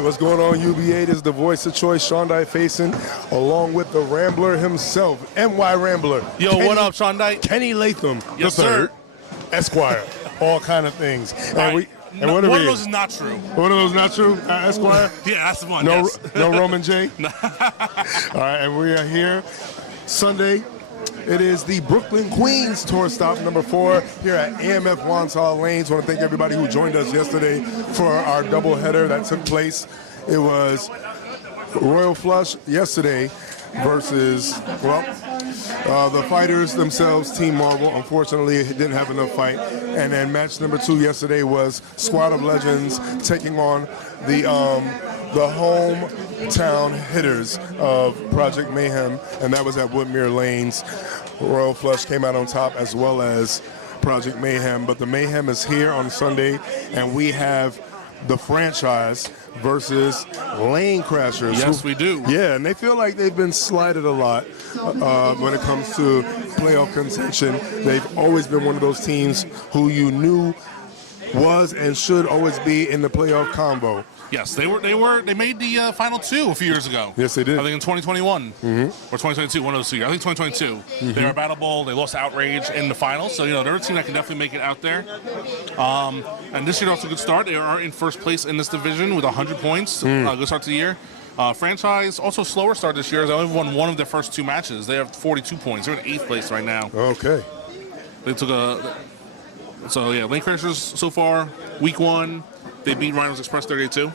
right, what's going on, UBA? This is the voice of choice, Shondai Faison, along with the Rambler himself, NY Rambler. Yo, what up, Shondai? Kenny Latham, yes, the third, sir. Esquire, all kind of things. And and one of those is not true. One of those not true, Esquire? Yeah, that's the one. No, yes. No Roman J? All right, and we are here Sunday. It is the Brooklyn Queens tour stop number 4 here at AMF Wantagh Lanes. I want to thank everybody who joined us yesterday for our doubleheader that took place. It was Royal Flush yesterday versus, the fighters themselves, Team Marvel. Unfortunately, didn't have enough fight. And then match number 2 yesterday was Squad of Legends taking on the hometown hitters of Project Mayhem, and that was at Woodmere Lanes. Royal Flush came out on top, as well as Project Mayhem. But the Mayhem is here on Sunday, and we have the franchise versus Lane Crashers. Yes, we do. Yeah, and they feel like they've been slighted a lot when it comes to playoff contention. They've always been one of those teams who you knew was and should always be in the playoff combo. Yes, they made the final 2 a few years ago. Yes, they did. I think in 2021 or 2022, one of those 2 years. I think 2022. They were battleable. They lost to Outrage in the finals, so they're a team that can definitely make it out there. And this year also a good start. They are in first place in this division with 100 points. Good start to the year. Franchise also slower start this year. They only won one of their first 2 matches. They have 42 points. They're in 8th place right now. Okay. They took Lane Crashers so far. Week 1. They beat Rhinos Express 38-2.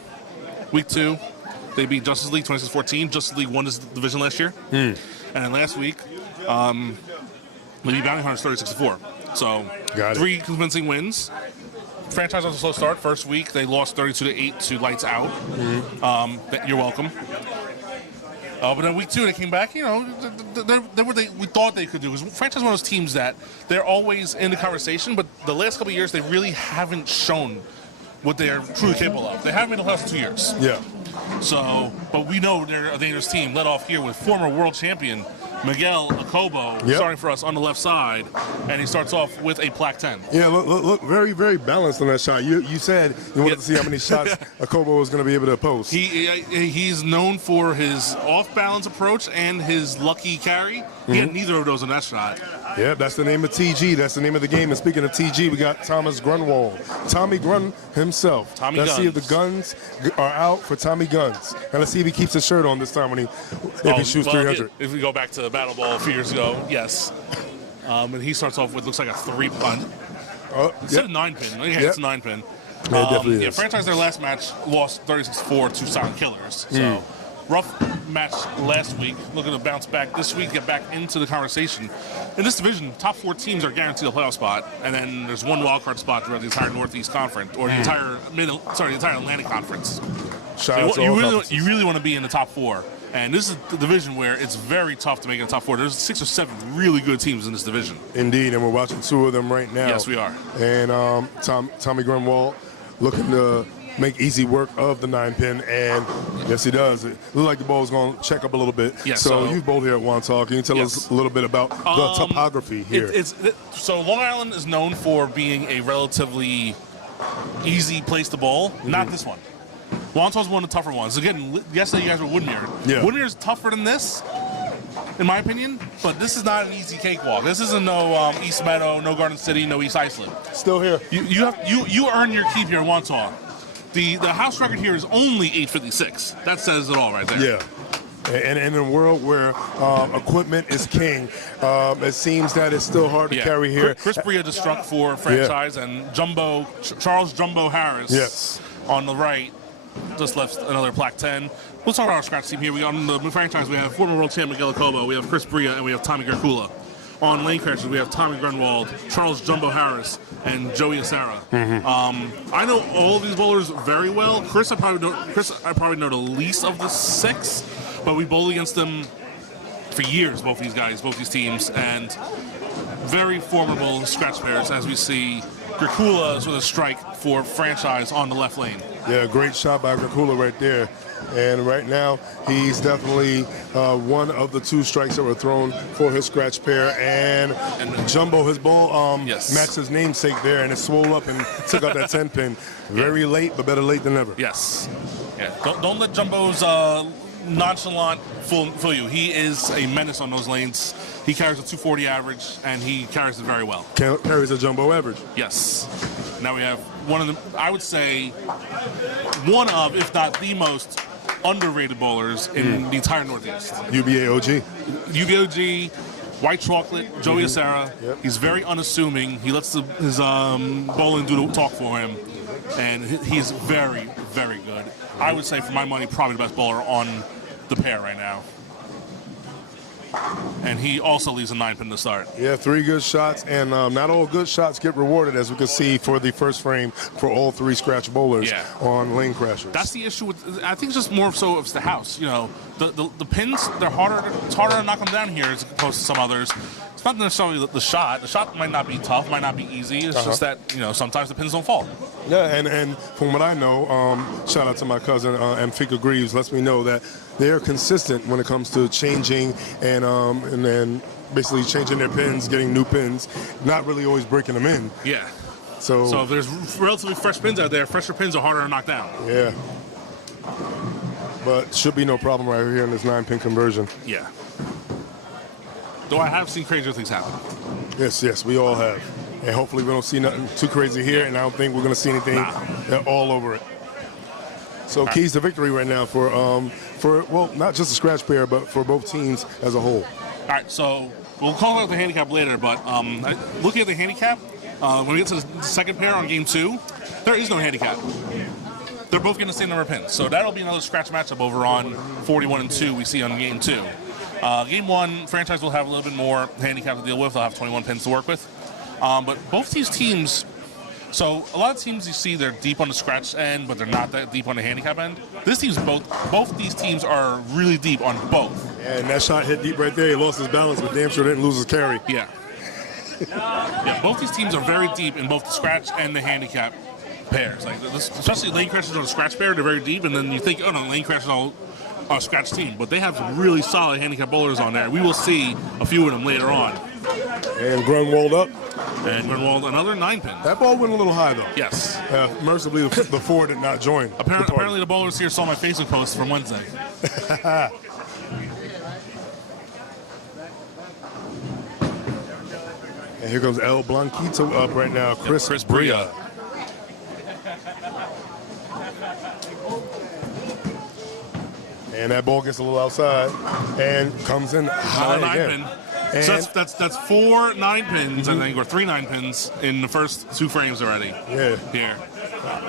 Week 2, they beat Justice League 26-14. Justice League won this division last year. And then last week, they beat Bounty Hunters 36-4. So 3 convincing wins. Franchise was a slow start. First week, they lost 32-8 to Lights Out. You're welcome. But then week 2, they came back. They're what we thought they could do. Because Franchise is one of those teams that they're always in the conversation, but the last couple of years, they really haven't shown what they are truly capable of. They haven't been the last 2 years. Yeah. So, but we know they're a dangerous team, led off here with former world champion Miguel Acobo starting for us on the left side, and he starts off with a Plaque 10. Yeah, look, very, very balanced on that shot. You said you wanted to see how many shots Acobo was going to be able to post. He's known for his off-balance approach and his lucky carry. He had neither of those in that shot. Yeah, that's the name of TG. That's the name of the game. And speaking of TG, we got Thomas Grunwald. Tommy Grun himself. Let's see if the guns are out for Tommy Guns. And let's see if he keeps his shirt on this time if he shoots 300. If we go back to Battle Ball a few years ago, yes. And he starts off with, looks like a 3-punt. Instead of 9-pin. I think it's a 9-pin. Yeah, it definitely is. Franchise, their last match, lost 36-4 to Silent Killers. So, rough match last week. Looking to bounce back this week, get back into the conversation. In this division, top 4 teams are guaranteed a playoff spot, and then there's one wildcard spot throughout the entire Northeast Conference, or the entire Atlantic Conference. You really want to be in the top 4. And this is the division where it's very tough to make it in the top 4. There's 6 or 7 really good teams in this division. Indeed, and we're watching 2 of them right now. Yes, we are. And Tommy Grunwald looking to make easy work of the 9-pin, and yes, he does. It looks like the ball's going to check up a little bit. Yes, so you've both here at Wantagh. Can you tell us a little bit about the topography here? So Long Island is known for being a relatively easy place to bowl. Not this one. Wantagh's one of the tougher ones. Again, yesterday you guys were Woodmere. Yeah. Woodmere's tougher than this, in my opinion, but this is not an easy cakewalk. This isn't no East Meadow, no Garden City, no East Iceland. Still here. You earn your keep here in Wantagh. The house record here is only 856. That says it all right there. Yeah. And in a world where equipment is king, it seems that it's still hard to carry here. Chris Bria just struck for franchise, and Charles Jumbo Harris on the right just left another Plaque 10. We'll talk about our scratch team here. We got on the franchise, we have former world champ Miguel Acobo, we have Chris Bria, and we have Tommy Garcula. On Lane Crashers, we have Tommy Grunwald, Charles Jumbo Harris, and Joey Asara. I know all of these bowlers very well. Chris, I probably know the least of the 6, but we bowled against them for years, both these guys, both these teams, and very formidable scratch pairs, as we see Garcula with a strike for franchise on the left lane. Yeah, great shot by Garcula right there. And right now, he's definitely one of the 2 strikes that were thrown for his scratch pair. And Jumbo, his ball matched his namesake there, and it swole up and took out that 10-pin. Very late, but better late than never. Yes. Yeah, don't let Jumbo's nonchalant fool you. He is a menace on those lanes. He carries a 240 average, and he carries it very well. Carries a Jumbo average. Yes. Now we have one of the, I would say, one of, if not the most underrated bowlers in the entire Northeast. UBA OG. UBA OG, white chocolate, Joey Acera. Yep. He's very unassuming. He lets his bowling do the talk for him, and he's very, very good. I would say, for my money, probably the best bowler on the pair right now. And he also leaves a 9-pin to start. Yeah, 3 good shots, and not all good shots get rewarded, as we can see for the first frame for all 3 scratch bowlers on Lane Crashers. That's the issue with, I think it's just more so it's the house. You know, the pins, they're harder. It's harder to knock them down here as opposed to some others. It's not necessarily the shot. The shot might not be tough, might not be easy. It's just that, you know, sometimes the pins don't fall. Yeah, and from what I know, shout out to my cousin Amphika Greaves, lets me know that they're consistent when it comes to changing and then basically changing their pins, getting new pins, not really always breaking them in. Yeah. So if there's relatively fresh pins out there, fresher pins are harder to knock down. Yeah. But should be no problem right here in this 9-pin conversion. Yeah. Though I have seen crazier things happen. Yes, we all have. And hopefully we don't see nothing too crazy here, and I don't think we're going to see anything all over it. So keys to victory right now for well, not just the scratch pair, but for both teams as a whole. All right, so we'll call out the handicap later, but looking at the handicap, when we get to the second pair on game 2, there is no handicap. They're both getting the same number of pins, so that'll be another scratch matchup over on 41 and 2 we see on game 2. Game 1, franchise will have a little bit more handicap to deal with. They'll have 21 pins to work with. But both these teams, so a lot of teams you see they're deep on the scratch end, but they're not that deep on the handicap end. This team's both these teams are really deep on both. Yeah, and that shot hit deep right there. He lost his balance, but damn sure didn't lose his carry. Yeah. Yeah, both these teams are very deep in both the scratch and the handicap pairs. Like especially Lane Crashers on the scratch pair, they're very deep, and then you think, oh no, Lane Crashers all a scratch team, but they have really solid handicap bowlers on there. We will see a few of them later on. And Grunwald up. And Grunwald, another 9-pin. That ball went a little high, though. Yes. Mercifully, the 4 did not join. Apparently the bowlers here saw my Facebook post from Wednesday. And here comes El Blanquito up right now. Chris Bria. And that ball gets a little outside and comes in high again. 9-pin. So that's 4 9-pins, I think, or 3 9-pins in the first 2 frames already. Yeah. Here.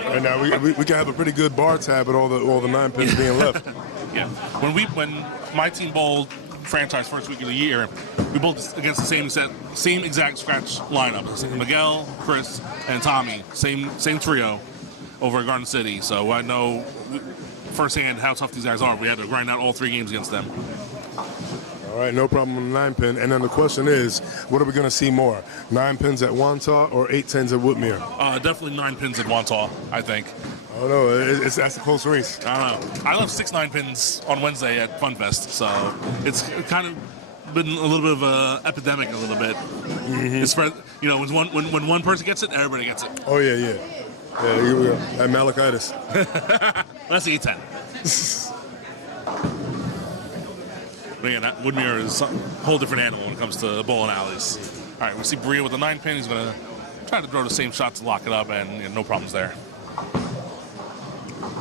And now we can have a pretty good bar tab with all the 9-pins being left. Yeah. When my team bowled franchise first week of the year, we bowled against the same exact scratch lineup. Miguel, Chris, and Tommy, same trio over at Garden City. So I know firsthand how tough these guys are. We had to grind out all 3 games against them. All right, no problem on the 9-pin. And then the question is, what are we going to see more? 9 pins at Wantagh or 8 10s at Woodmere? Definitely 9 pins at Wantagh, I think. Oh, no, that's a close race. I don't know. I left 6 9-pins on Wednesday at FunFest, so it's kind of been a little bit of an epidemic a little bit. Mm-hmm. It's spread, you know, when one person gets it, everybody gets it. Oh, yeah. Yeah, here we go. At Malachitis. That's 8-10. But again, Woodmere is a whole different animal when it comes to bowling alleys. All right, we see Bria with the 9-pin. He's going to try to throw the same shot to lock it up, and no problems there.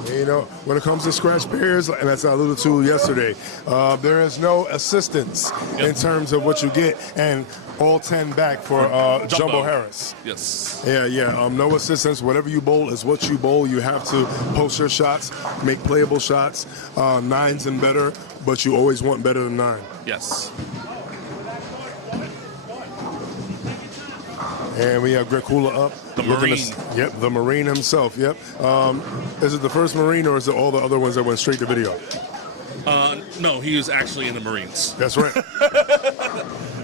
You know, when it comes to scratch pairs, and that's I alluded to yesterday, there is no assistance in terms of what you get, and all 10 back for Jumbo Harris. Yes. Yeah. No assistance. Whatever you bowl is what you bowl. You have to post your shots, make playable shots, 9s and better, but you always want better than 9. Yes. And we have Grekula up. The Marine. Yep, the Marine himself, yep. Is it the first Marine, or is it all the other ones that went straight to video? No, he is actually in the Marines. That's right.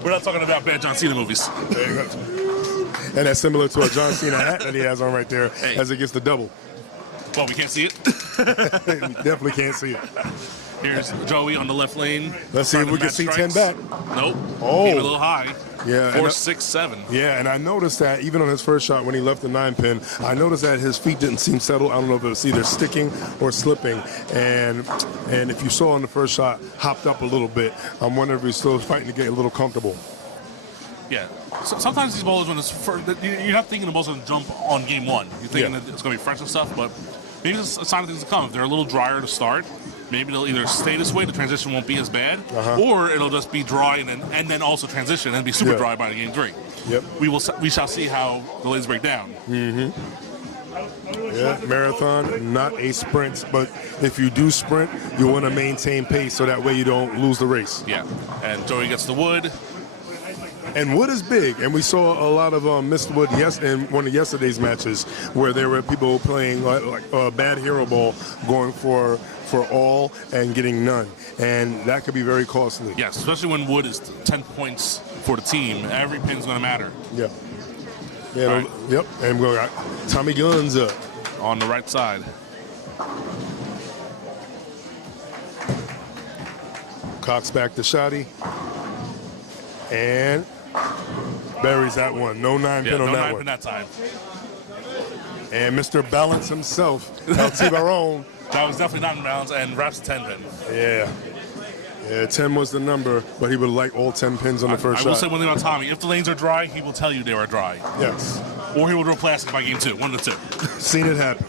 We're not talking about bad John Cena movies. There you go. And that's similar to a John Cena hat that he has on right there as it gets the double. Well, we can't see it. We definitely can't see it. Here's Joey on the left lane. Let's see if we can see 10 back. Nope. Oh. Came a little high. Yeah, 4, 6, 7. Yeah, and I noticed that even on his first shot when he left the 9-pin, I noticed that his feet didn't seem settled. I don't know if it was either sticking or slipping. And if you saw in the first shot, hopped up a little bit. I'm wondering if he's still fighting to get a little comfortable. Yeah. So sometimes these bowlers, when it's you're not thinking the bowl's going to jump on game one. You're thinking that it's going to be fresh and stuff, but maybe it's a sign of things to come. If they're a little drier to start, maybe they'll either stay this way, the transition won't be as bad, or it'll just be dry and then also transition and be super dry by game 3. Yep. We shall see how the ladies break down. Yeah, marathon, not a sprint, but if you do sprint, you want to maintain pace so that way you don't lose the race. Yeah, and Joey gets the wood. And wood is big, and we saw a lot of missed wood in one of yesterday's matches where there were people playing like a bad hero ball, going for all and getting none, and that could be very costly. Yes, especially when wood is 10 points for the team. Every pin's going to matter. Yeah. Yeah. Yep. And we got Tommy Guns up on the right side. Cox back to Shotty. And buries that one. No 9-pin on that one. No 9-pin that time. And Mr. Balance himself, El Tiburon. That was definitely not in balance, and wraps the 10-pin. Yeah. Yeah, 10 was the number, but he would like all 10 pins on the first shot. I will say one thing about Tommy. If the lanes are dry, he will tell you they were dry. Yes. Or he will draw plastic by game 2. One of the 2. Seen it happen.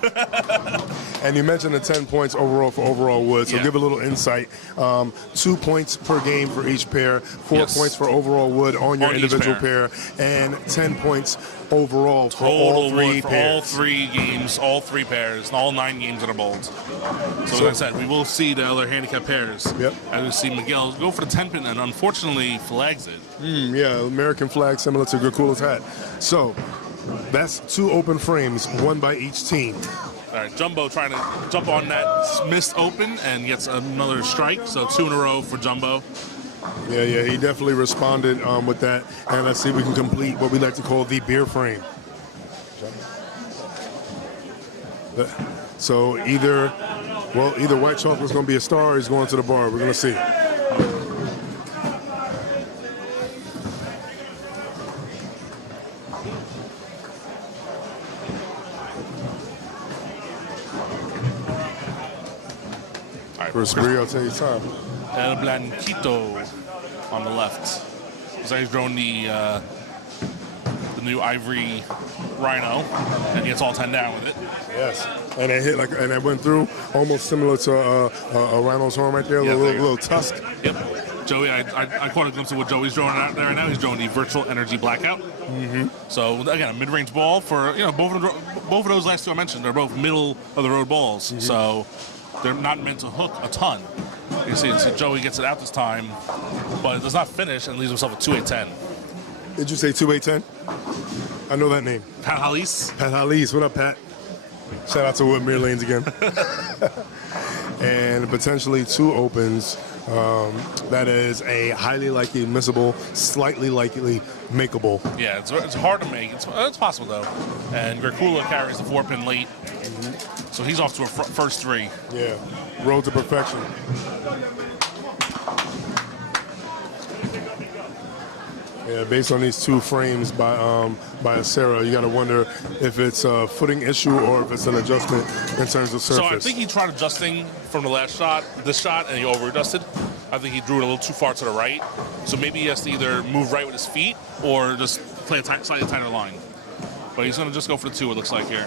And you mentioned the 10 points overall for overall wood, so give a little insight. 2 points per game for each pair, 4 points for overall wood on your individual pair, and 10 points overall for all 3 pairs. All 3 games, all 3 pairs, and all 9 games that are bowled. So like I said, we will see the other handicap pairs. Yep. And we see Miguel go for the 10-pin and unfortunately flags it. Yeah, American flag similar to Gracula's hat. So that's 2 open frames, 1 by each team. All right, Jumbo trying to jump on that missed open and gets another strike. So 2 in a row for Jumbo. Yeah, he definitely responded with that. And let's see if we can complete what we like to call the beer frame. So either White Chocolate's going to be a star or he's going to the bar. We're going to see. First three, I'll tell you time. El Blanquito on the left. So he's drawn the new ivory rhino, and he gets all 10 down with it. Yes, and it hit and it went through almost similar to a rhino's horn right there, a little tusk. Yep. Joey, I caught a glimpse of what Joey's drawing out there right now. He's drawing the virtual energy blackout. So again, a mid-range ball for both of those last 2 I mentioned. They're both middle of the road balls, so they're not meant to hook a ton. You see, Joey gets it out this time, but it does not finish and leaves himself a 2-8-10. Did you say 2-8-10? I know that name. Pat Halise. Pat Halise. What up, Pat? Shout out to Wood Mirror Lanes again. And potentially 2 opens. That is a highly likely missable, slightly likely makeable. Yeah, it's hard to make. It's possible, though. And Gracula carries the 4-pin late. So he's off to a first 3. Yeah, road to perfection. Yeah, based on these 2 frames by Sarah, you got to wonder if it's a footing issue or if it's an adjustment in terms of surface. So I think he tried adjusting from the last shot, this shot, and he over-adjusted. I think he drew it a little too far to the right. So maybe he has to either move right with his feet or just play a slightly tighter line. But he's going to just go for the 2, it looks like here.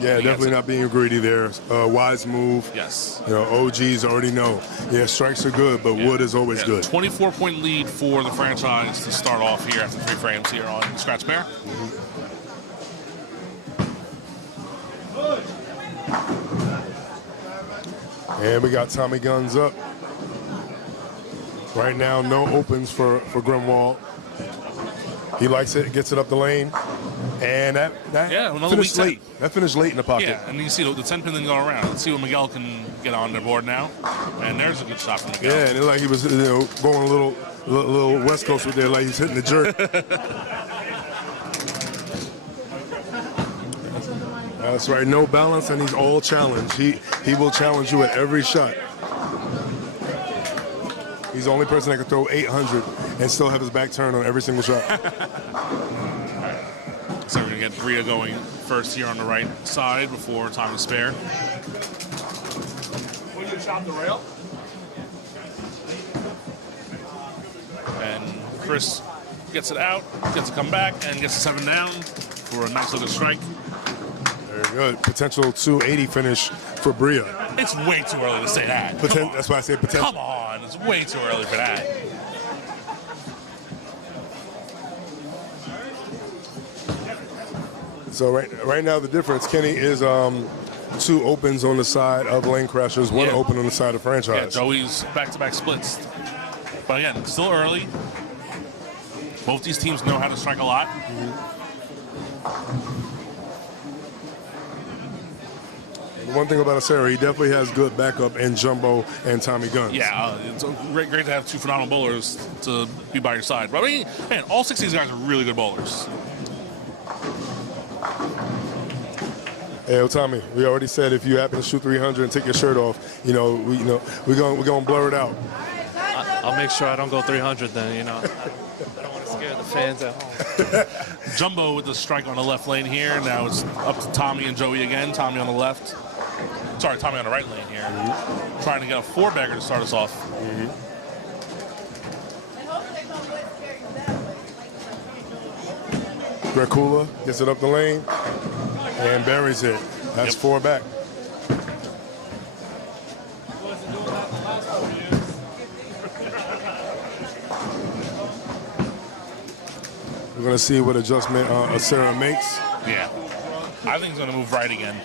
Yeah, definitely not being greedy there. Wise move. Yes. OGs already know. Yeah, strikes are good, but wood is always good. 24-point lead for the franchise to start off here after 3 frames here on Scratch Pair. And we got Tommy Guns up. Right now, no opens for Grimwald. He likes it, gets it up the lane. And that finished late. That finished late in the pocket. Yeah, and you see the 10-pin then go around. Let's see what Miguel can get on their board now. And there's a good shot from Miguel. Yeah, and it like he was going a little West Coast with there, like he's hitting the jerk. That's right, no balance, and he's all challenged. He will challenge you at every shot. He's the only person that can throw 800 and still have his back turned on every single shot. So we're going to get Bria going first here on the right side before time to spare. Will you chop the rail? And Chris gets it out, gets to come back, and gets the 7 down for a nice looking strike. Very good. Potential 280 finish for Bria. It's way too early to say that. That's why I say potential. Come on, it's way too early for that. So right now the difference, Kenny, is 2 opens on the side of Lane Crashers, 1 open on the side of Franchise. Yeah, Joey's back-to-back splits. But again, still early. Both these teams know how to strike a lot. The one thing about Acero, he definitely has good backup in Jumbo and Tommy Guns. Yeah, it's great to have 2 phenomenal bowlers to be by your side. But I mean, man, all 6 of these guys are really good bowlers. Hey, Tommy, we already said if you happen to shoot 300 and take your shirt off, we're gonna blur it out. I'll make sure I don't go 300 then, I don't want to scare the fans at home. Jumbo with the strike on the left lane here. Now it's up to Tommy and Joey again. Tommy on the left. Sorry, Tommy on the right lane here. Trying to get a 4-bagger to start us off. Dracula gets it up the lane and buries it. That's 4 back. We're going to see what adjustment Acero makes. Yeah. I think he's going to move right again.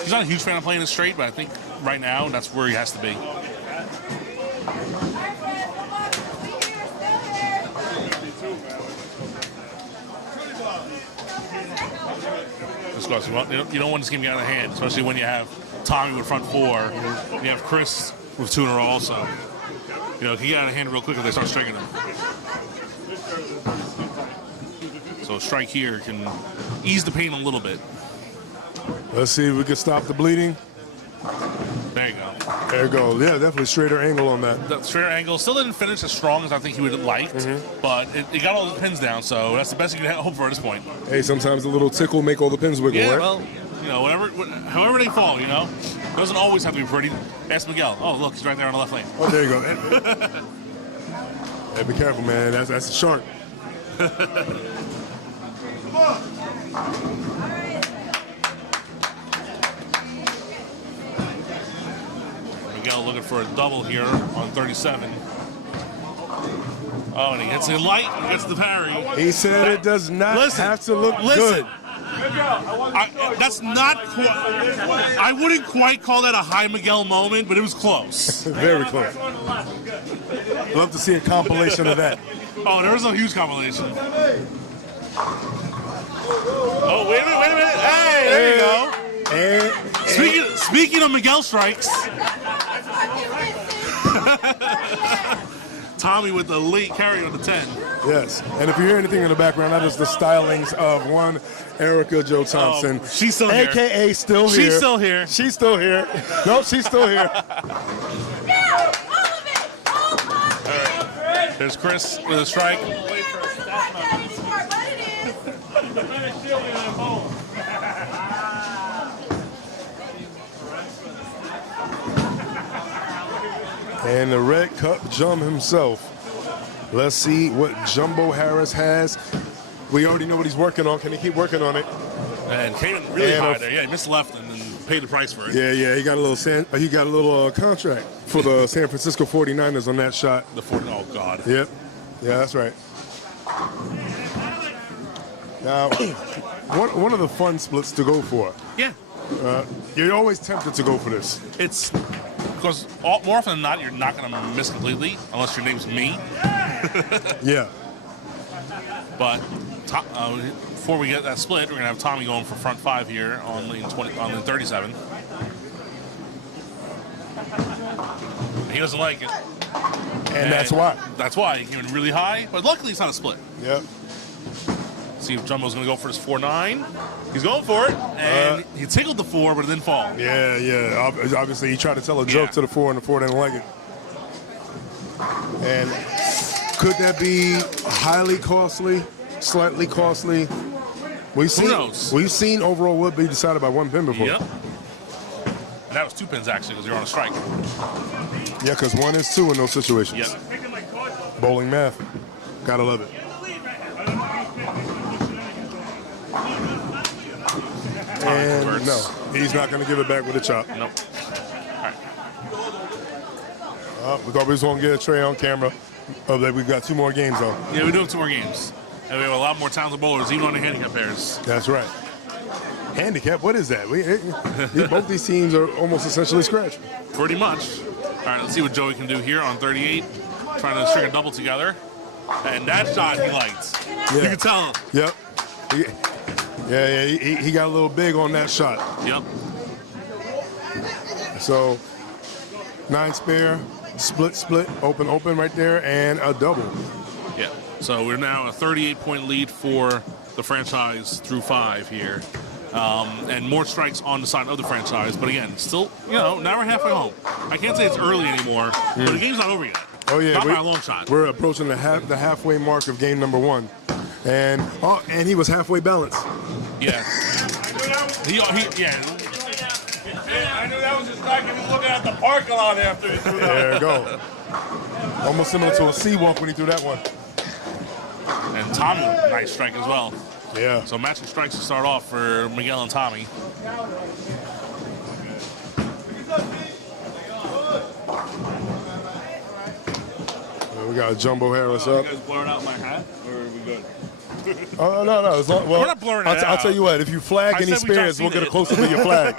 He's not a huge fan of playing it straight, but I think right now that's where he has to be. You don't want this game to get out of hand, especially when you have Tommy with front 4. You have Chris with 2 in a row also. It can get out of hand real quick if they start striking them. So a strike here can ease the pain a little bit. Let's see if we can stop the bleeding. There you go. There you go. Yeah, definitely straighter angle on that. The straighter angle still didn't finish as strong as I think he would have liked, but it got all the pins down, so that's the best you can hope for at this point. Hey, sometimes a little tickle make all the pins wiggle, Yeah, right? well, however they fall, doesn't always have to be pretty. Ask Miguel. Oh, look, he's right there on the left lane. Oh, there you go. Hey, be careful, man. That's a shark. Miguel looking for a double here on 37. Oh, and he hits the light, he gets the parry. He said it does not have to look good. That's not quite. I wouldn't quite call that a high Miguel moment, but it was close. Very close. I'd love to see a compilation of that. Oh, there was a huge compilation. Oh, wait a minute. Hey, there you go. Speaking of Miguel strikes, Tommy with the late carry on the 10. Yes, and if you hear anything in the background, that is the stylings of one Erica Jo Thompson. She's still here. AKA still here. She's still here. She's still here. Nope, she's still here. There's Chris with a strike. And the Red Cup Jum himself. Let's see what Jumbo Harris has. We already know what he's working on. Can he keep working on it? And came in really high there. Yeah, he missed left and then paid the price for it. Yeah. He got a little contract for the San Francisco 49ers on that shot. Oh God. Yep. Yeah, that's right. Now, one of the fun splits to go for. Yeah. You're always tempted to go for this. It's because more often than not, you're not going to miss completely unless your name's me. Yeah. But before we get that split, we're going to have Tommy going for front 5 here on lane 37. He doesn't like it. And that's why. That's why. He came in really high, but luckily it's not a split. Yep. See if Jumbo's going to go for this 4-9. He's going for it, and he tickled the 4, but it didn't fall. Yeah. Obviously, he tried to tell a joke to the 4, and the 4 didn't like it. And Could that be highly costly, slightly costly? Who knows? We've seen overall would be decided by one pin before. Yep. And that was 2 pins, actually, because you're on a strike. Yeah, because 1 is 2 in those situations. Yep. Bowling math. Gotta love it. And no, he's not going to give it back with a chop. Nope. We thought we was going to get a tray on camera. That we've got 2 more games, though. Yeah, we do have 2 more games. And we have a lot more talented bowlers, even on the handicap pairs. That's right. Handicap, what is that? Both these teams are almost essentially scratch. Pretty much. All right, let's see what Joey can do here on 38. Trying to string a double together. And that shot he liked. Yeah. You can tell. Yep. He got a little big on that shot. Yep. So, 9 spare, split, open right there, and a double. Yeah. So we're now a 38-point lead for the franchise through 5 here. And more strikes on the side of the franchise. But again, still, now we're halfway home. I can't say it's early anymore, but the game's not over yet. Oh, yeah. Not by a long shot. We're approaching the halfway mark of game number 1. And he was halfway balanced. Yeah. I knew that was his strike. He was looking at the parking lot after he threw that. There you go. Almost similar to a sea walk when he threw that one. And Tommy, nice strike as well. Yeah. So matching strikes to start off for Miguel and Tommy. We got Jumbo Harris up. You guys blurring out my hat, or are we good? Oh, no. Well, We're not blurring it I'll out. tell you what, if you flag I any said we spares, just we'll get seen it it. closer to your flag.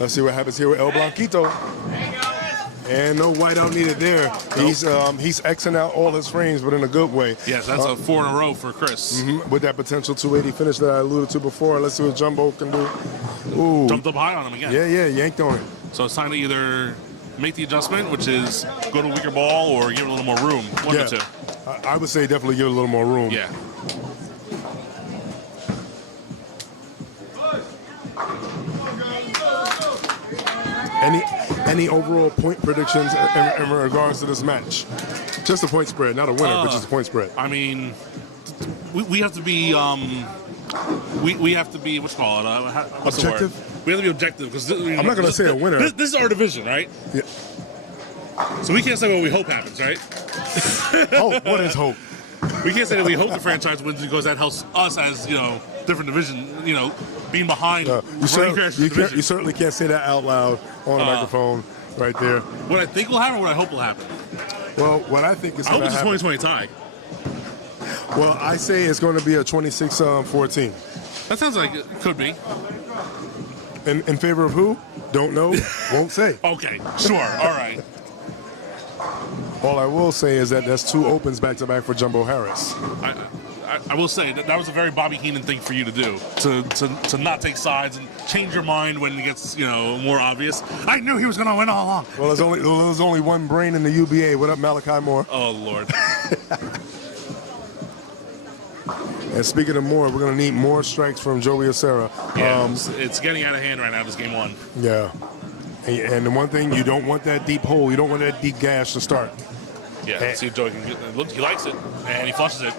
Let's see what happens here with El Blanquito. And no whiteout needed there. Nope. He's Xing out all his frames, but in a good way. Yes, that's a 4 in a row for Chris. With that potential 280 finish that I alluded to before. Let's see what Jumbo can do. Ooh. Jumped up high on him again. Yeah, yanked on it. So it's time to either make the adjustment, which is go to a weaker ball, or give it a little more room. One of the two. I would say definitely give it a little more room. Yeah. Any overall point predictions in regards to this match? Just a point spread, not a winner, but just a point spread. I mean, we have to be we have to be what's called what's objective. The word? We have to be objective because I'm not going to say a winner. This is our division, right? Yeah. So we can't say what we hope happens, right? Hope. What is hope? We can't say that we hope the franchise wins because that helps us as different division. Being behind. You certainly can't say that out loud on the microphone right there. What I think will happen, what I hope will happen. Well, what I think is I hope going to it's a happen. 2020 tie. Well, I say it's going to be a 26-14. That sounds like it could be. In favor of who? Don't know. Won't say. Okay, sure. All right. All I will say is that that's 2 opens back-to-back for Jumbo Harris. I will say that was a very Bobby Heenan thing for you to do, to not take sides and change your mind when it gets more obvious. I knew he was going to win all along. Well, there's only one brain in the UBA. What up, Malachi Moore? Oh Lord. And speaking of more, we're going to need more strikes from Joey Acera. Yeah, it's getting out of hand right now. This game 1. Yeah. And the one thing, you don't want that deep hole. You don't want that deep gash to start. Yeah, let's see if Joey can get it. Look, he likes it, and he flushes it.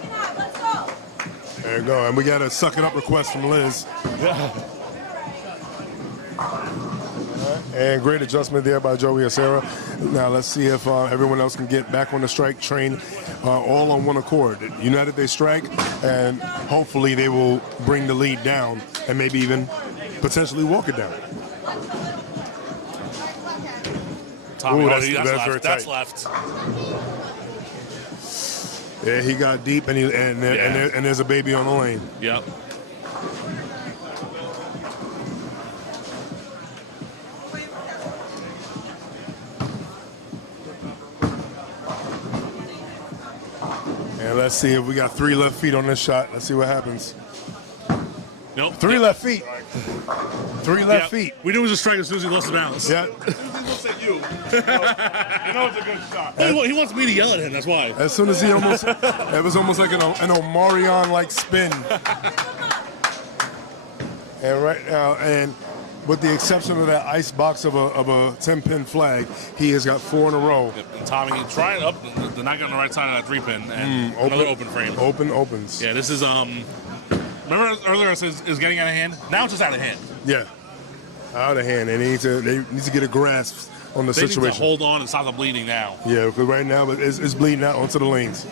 There you go. And we got a suck it up request from Liz. And great adjustment there by Joey Acera. Now let's see if everyone else can get back on the strike train all on one accord. United they strike, and hopefully they will bring the lead down and maybe even potentially walk it down. Tommy, Ooh, that's very left. That's tight. left. Yeah, he got deep, and there's a baby on the lane. Yep. And let's see if we got 3 left feet on this shot. Let's see what happens. Nope. 3 left feet. 3 left feet. We knew it was a strike as soon as he lost the balance. Yeah. He looks at you. You know it's a good shot. He wants me to yell at him. That's why. As soon as he it was almost like an Omarion-like spin. And right now, and with the exception of that ice box of a 10-pin flag, he has got 4 in a row. Yep. And Tommy tried up. They're not getting the right side of that 3-pin. And another open frame. Opens. Yeah, this is, remember earlier I said it's getting out of hand? Now it's just out of hand. Yeah. Out of hand. And they need to get a grasp on the situation. They need to hold on and stop the bleeding now. Yeah, because right now it's bleeding out onto the lanes.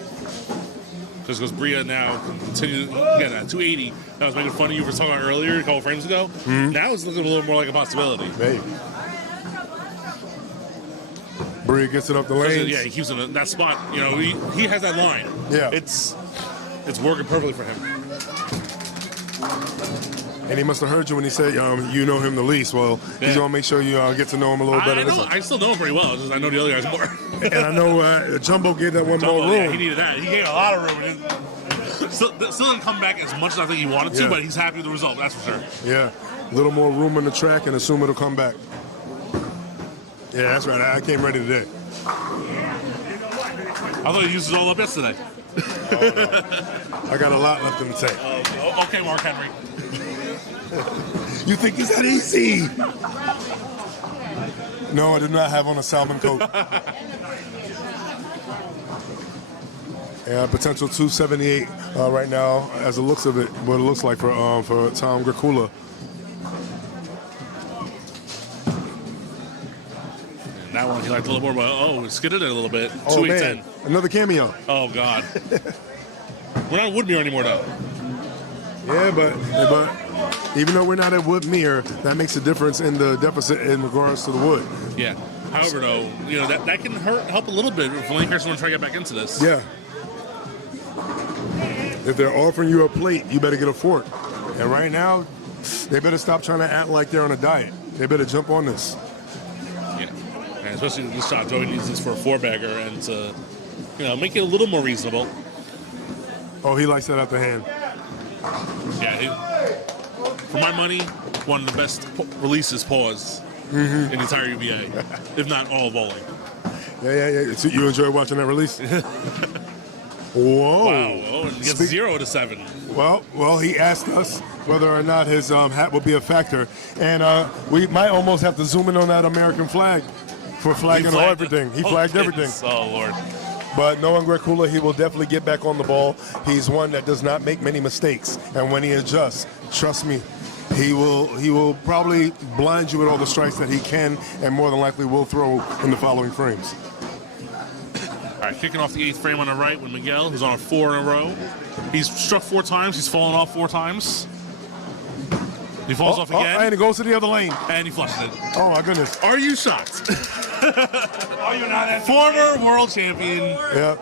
Because Bria now continues, again, at 280, I was making fun of you for talking about earlier, a couple frames ago. Now it's looking a little more like a possibility. Hey. Bria gets it up the lanes. Yeah, he keeps it in that spot. You know, he has that line. Yeah. It's working perfectly for him. And he must have heard you when he said, you know him the least. Well, he's going to make sure you get to know him a little better. I still know him pretty well. Just I know the other guys more. And I know Jumbo gave that one more room. Yeah, he needed that. He gave a lot of room. Still didn't come back as much as I think he wanted to, but he's happy with the result, that's for sure. Yeah, a little more room in the track and assume it'll come back. Yeah, that's right. I came ready today. I thought he used it all up yesterday. Oh, no. I got a lot left in the tank. Okay, Mark Henry. You think it's that easy? No, I did not have on a Salmon coat. Yeah, potential 278 right now, as it looks of it, what it looks like for Tom Gracula. And that one he liked a little more, but it skidded it a little bit. Oh man, another cameo. Oh God. We're not at Woodmere anymore though. Yeah, but even though we're not at Woodmere, that makes a difference in the deficit in regards to the wood. Yeah. However, though, that can help a little bit if Lane Pearson want to try to get back into this. Yeah. If they're offering you a plate, you better get a fork. And right now, they better stop trying to act like they're on a diet. They better jump on this. Yeah. And especially this shot, Joey needs this for a 4-bagger and to, make it a little more reasonable. Oh, he likes that out the hand. Yeah. For my money, one of the best releases pause in the entire UBA, if not all of bowling. Yeah. So you enjoy watching that release? Whoa. Wow. Oh, and he gets 0 to 7. Well, he asked us whether or not his hat would be a factor. And we might almost have to zoom in on that American flag for flagging everything. He flagged everything. Oh, Lord. But knowing Gracula, he will definitely get back on the ball. He's one that does not make many mistakes. And when he adjusts, trust me, he will probably blind you with all the strikes that he can and more than likely will throw in the following frames. All right, kicking off the 8th frame on the right with Miguel, who's on a 4 in a row. He's struck 4 times. He's fallen off 4 times. He falls off again. And it goes to the other lane. And he flushes it. Oh, my goodness. Are you shocked? Oh, you're not Former world champion. Yeah.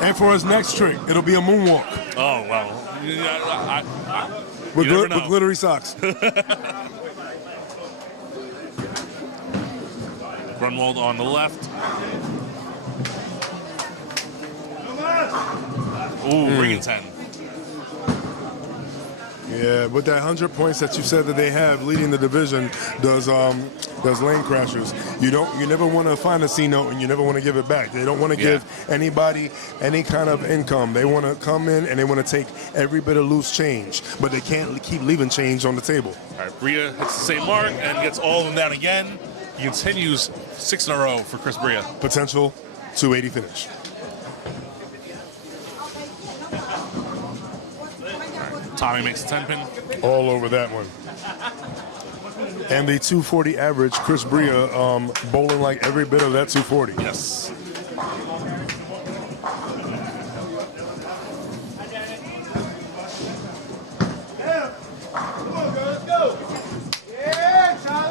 And for his next trick, it'll be a moonwalk. Oh, well. With glittery socks. Grunwald on the left. Ooh, ring 10. Yeah, with that 100 points that you said that they have leading the division, does lane crashers. You never want to find a C note and you never want to give it back. They don't want to give anybody any kind of income. They want to come in and they want to take every bit of loose change, but they can't keep leaving change on the table. All right, Bria hits the same mark and gets all of them down again. He continues 6 in a row for Chris Bria. Potential 280 finish. Tommy makes a 10-pin. All over that one. And the 240 average, Chris Bria bowling like every bit of that 240. Yes.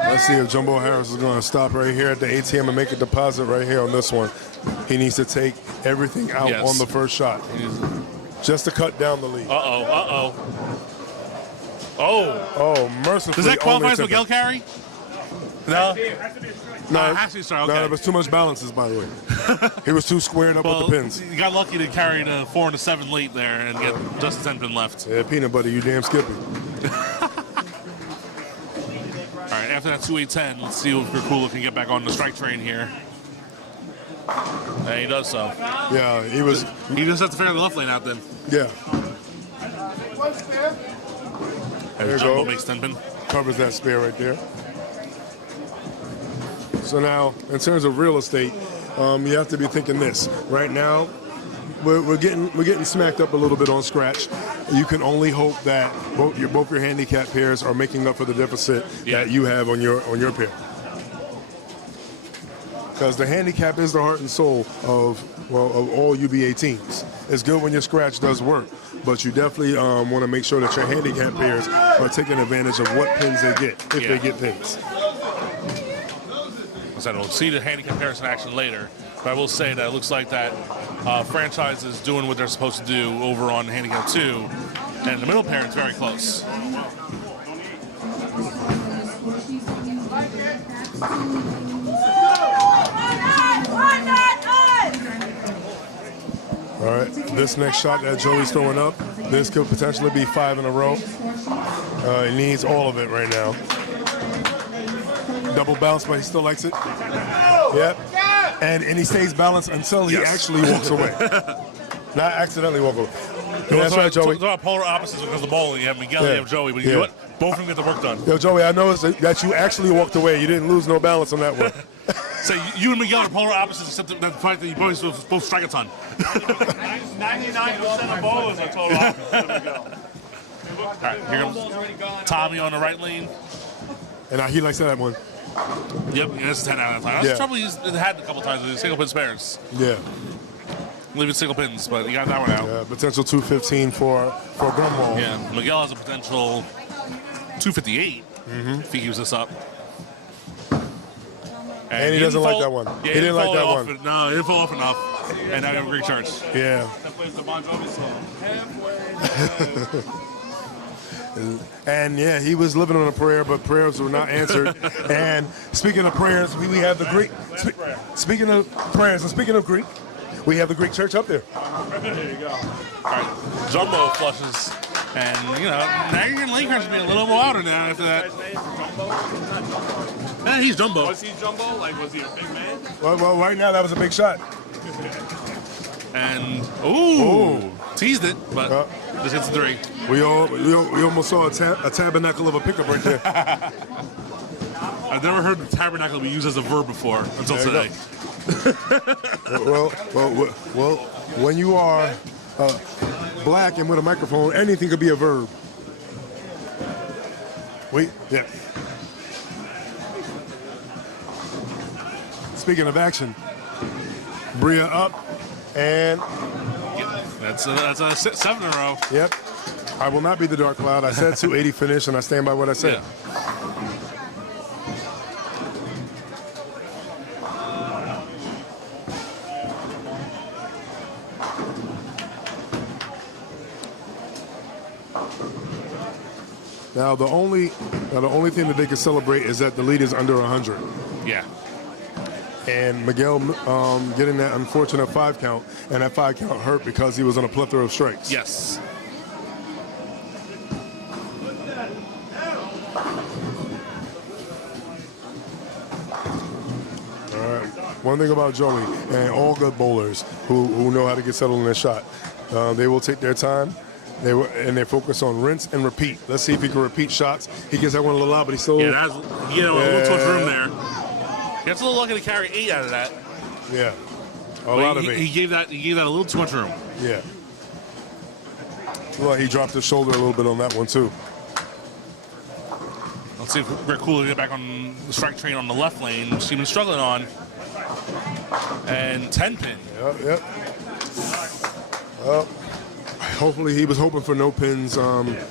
Let's see if Jumbo Harris is going to stop right here at the ATM and make a deposit right here on this one. He needs to take everything out on the first shot. Just to cut down the lead. Oh, mercifully. does that qualify as Miguel carry? No. No, okay. there was too much balances, by the way. He was too squared up with the pins. You got lucky to carry the 4 and the 7 late there and get just a 10-pin left. Yeah, peanut butter, you damn Skippy. All right, after that 2-8-10, let's see if Gracula can get back on the strike train here. And he does so. Yeah, he was. He just has to figure the left lane out then. Yeah. And Jumbo makes 10-pin. covers that spare right there. So now, in terms of real estate, you have to be thinking this. Right now, we're getting smacked up a little bit on scratch. You can only hope that both your handicap pairs are making up for the deficit that you have on your pair. Because the handicap is the heart and soul of all UBA teams. It's good when your scratch does work, but you definitely want to make sure that your handicap pairs are taking advantage of what pins they get, if they get pins. So we'll see the handicap pairs in action later, but I will say that it looks like that franchise is doing what they're supposed to do over on handicap 2, and the middle pair is very close. All right, this next shot that Joey's throwing up, this could potentially be 5 in a row. He needs all of it right now. Double bounce, but he still likes it. Yep. And he stays balanced until he actually walks away. Not accidentally walk away. That's right, Joey. They're polar opposites because of the bowling. You have Miguel, you have Joey, but you know what? Both of them get the work done. Yo, Joey, I noticed that you actually walked away. You didn't lose no balance on that one. So you and Miguel are polar opposites, except the fact that you both strike a ton. 99% of bowlers are total opposites of Miguel. All right, here comes Tommy on the right lane. And he likes that one. Yep, that's 10 out of 10. That's the trouble he's had a couple times with single pin spares. Yeah. Leaving single pins, but he got that one out. Yeah, potential 215 for Gumball. Yeah, Miguel has a potential 258 if he keeps this up. And he doesn't like that one. Yeah, he didn't like that one. No, he didn't fall off enough. And now you have a great charge. Yeah. That plays the Bon Jovi song. And yeah, he was living on a prayer, but prayers were not answered. And speaking of prayers, we have the Greek. Speaking of prayers and speaking of Greek, we have the Greek church up there. There you go. All right, Jumbo flushes. And, now you're getting Lakers being a little wilder now after that. Yeah, he's Jumbo. Was he Jumbo? Was he a big man? Well, right now that was a big shot. And, teased it, but just hits the 3. We almost saw a tabernacle of a pickup right there. I've never heard the tabernacle be used as a verb before until today. well, when you are black and with a microphone, anything could be a verb. Yeah. Speaking of action, Bria up, and that's a 7 in a row. Yep. I will not be the dark cloud. I said 280 finish, and I stand by what I said. Yeah. Now the only thing that they can celebrate is that the lead is under 100. Yeah. And Miguel getting that unfortunate 5 count, and that 5 count hurt because he was on a plethora of strikes. Yes. All right. One thing about Joey and all good bowlers who know how to get settled in their shot, they will take their time. They focus on rinse and repeat. Let's see if he can repeat shots. He gets that one a little out, but he's still... Yeah, that's, a little too much room there. Gets a little lucky to carry 8 out of that. Yeah, a lot of 8. He gave that a little too much room. Yeah. Well, he dropped his shoulder a little bit on that one, too. Let's see if we're cool to get back on the strike train on the left lane, which he's been struggling on. And 10 pin. Yep. Hopefully he was hoping for no pins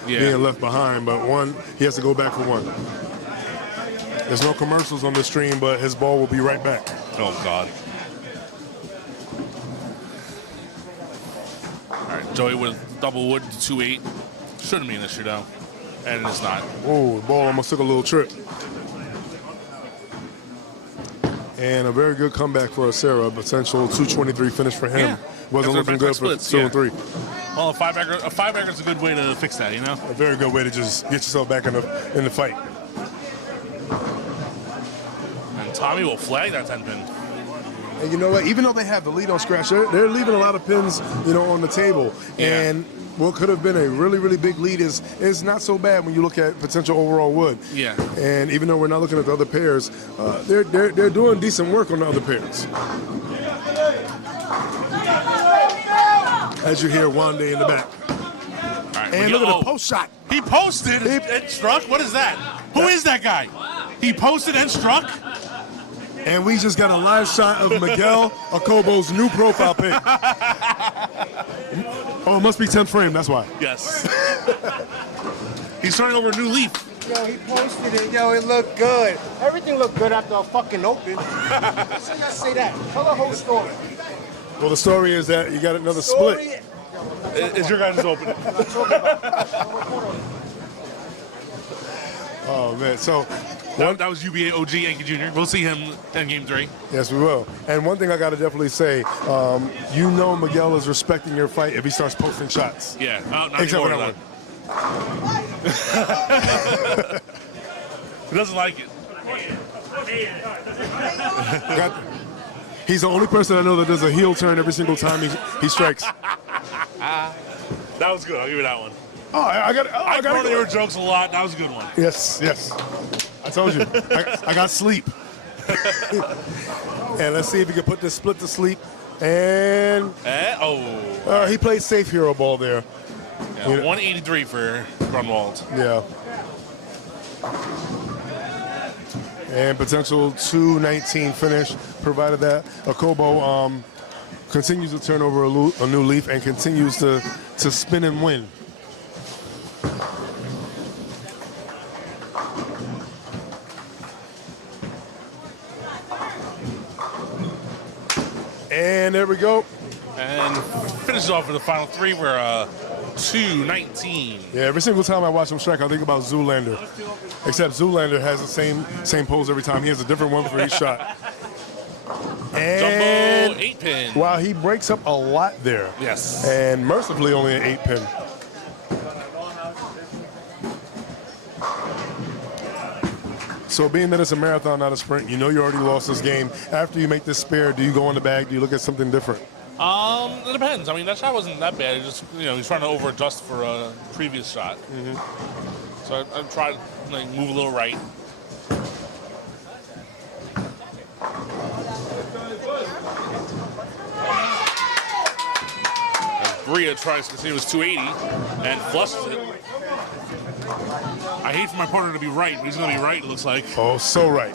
being left behind, but he has to go back for 1. There's no commercials on the stream, but his ball will be right back. Oh, God. All right, Joey with double wood to 2-8. Shouldn't be an issue, though. And it's not. Oh, the ball almost took a little trip. And a very good comeback for Sarah. Potential 223 finish for him. Yeah. Wasn't looking good for 2-3. Well, a 5-bagger is a good way to fix that, A very good way to just get yourself back in the fight. And Tommy will flag that 10 pin. And you know what? Even though they have the lead on scratch, they're leaving a lot of pins, on the table. Yeah. And what could have been a really, really big lead is not so bad when you look at potential overall wood. Yeah. And even though we're not looking at the other pairs, they're doing decent work on the other pairs. As you hear Wantagh in the back. All right, And look at the post shot. He posted and struck. What is that? Who is that guy? He posted and struck. And we just got a live shot of Miguel Acobo's new profile pic. Oh, it must be 10th frame, that's why. Yes. He's starting over a new leaf. Yo, he posted it. Yo, it looked good. Everything looked good after a fucking open. Say that. Tell the whole story. Well, the story is that you got another split. Is your guys open? Oh, man. So, That was UBA OG Yankee Jr. We'll see him in Game 3. yes, we will. And one thing I got to definitely say, Miguel is respecting your fight if he starts posting shots. Yeah. Not Except for anymore, that though. He doesn't like it. He's the only person I know that does a heel turn every single time he strikes. That was good. I'll give you that one. Oh, I got one of your jokes a lot. That was a good one. Yes. I told you. I got sleep. And let's see if he can put this split to sleep. And he played safe hero ball there. Yeah, 183 for Grunwald. Yeah. And potential 219 finish, provided that Acobo continues to turn over a new leaf and continues to spin and win. And there we go. And finishes off with the final three. We're 219. Yeah, every single time I watch him strike, I think about Zoolander. Except Zoolander has the same pose every time. He has a different one for each shot. And Jumbo 8-pin. wow, he breaks up a lot there. Yes. And mercifully only an 8-pin. So being that it's a marathon, not a sprint, you know you already lost this game. After you make this spare, do you go in the bag? Do you look at something different? It depends. I mean, that shot wasn't that bad. It just, he's trying to over-adjust for a previous shot. Mm-hmm. So I tried to move a little right. As Bria tries to continue his 280 and flushes it. I hate for my partner to be right, but he's going to be right, it looks like. Oh, so right.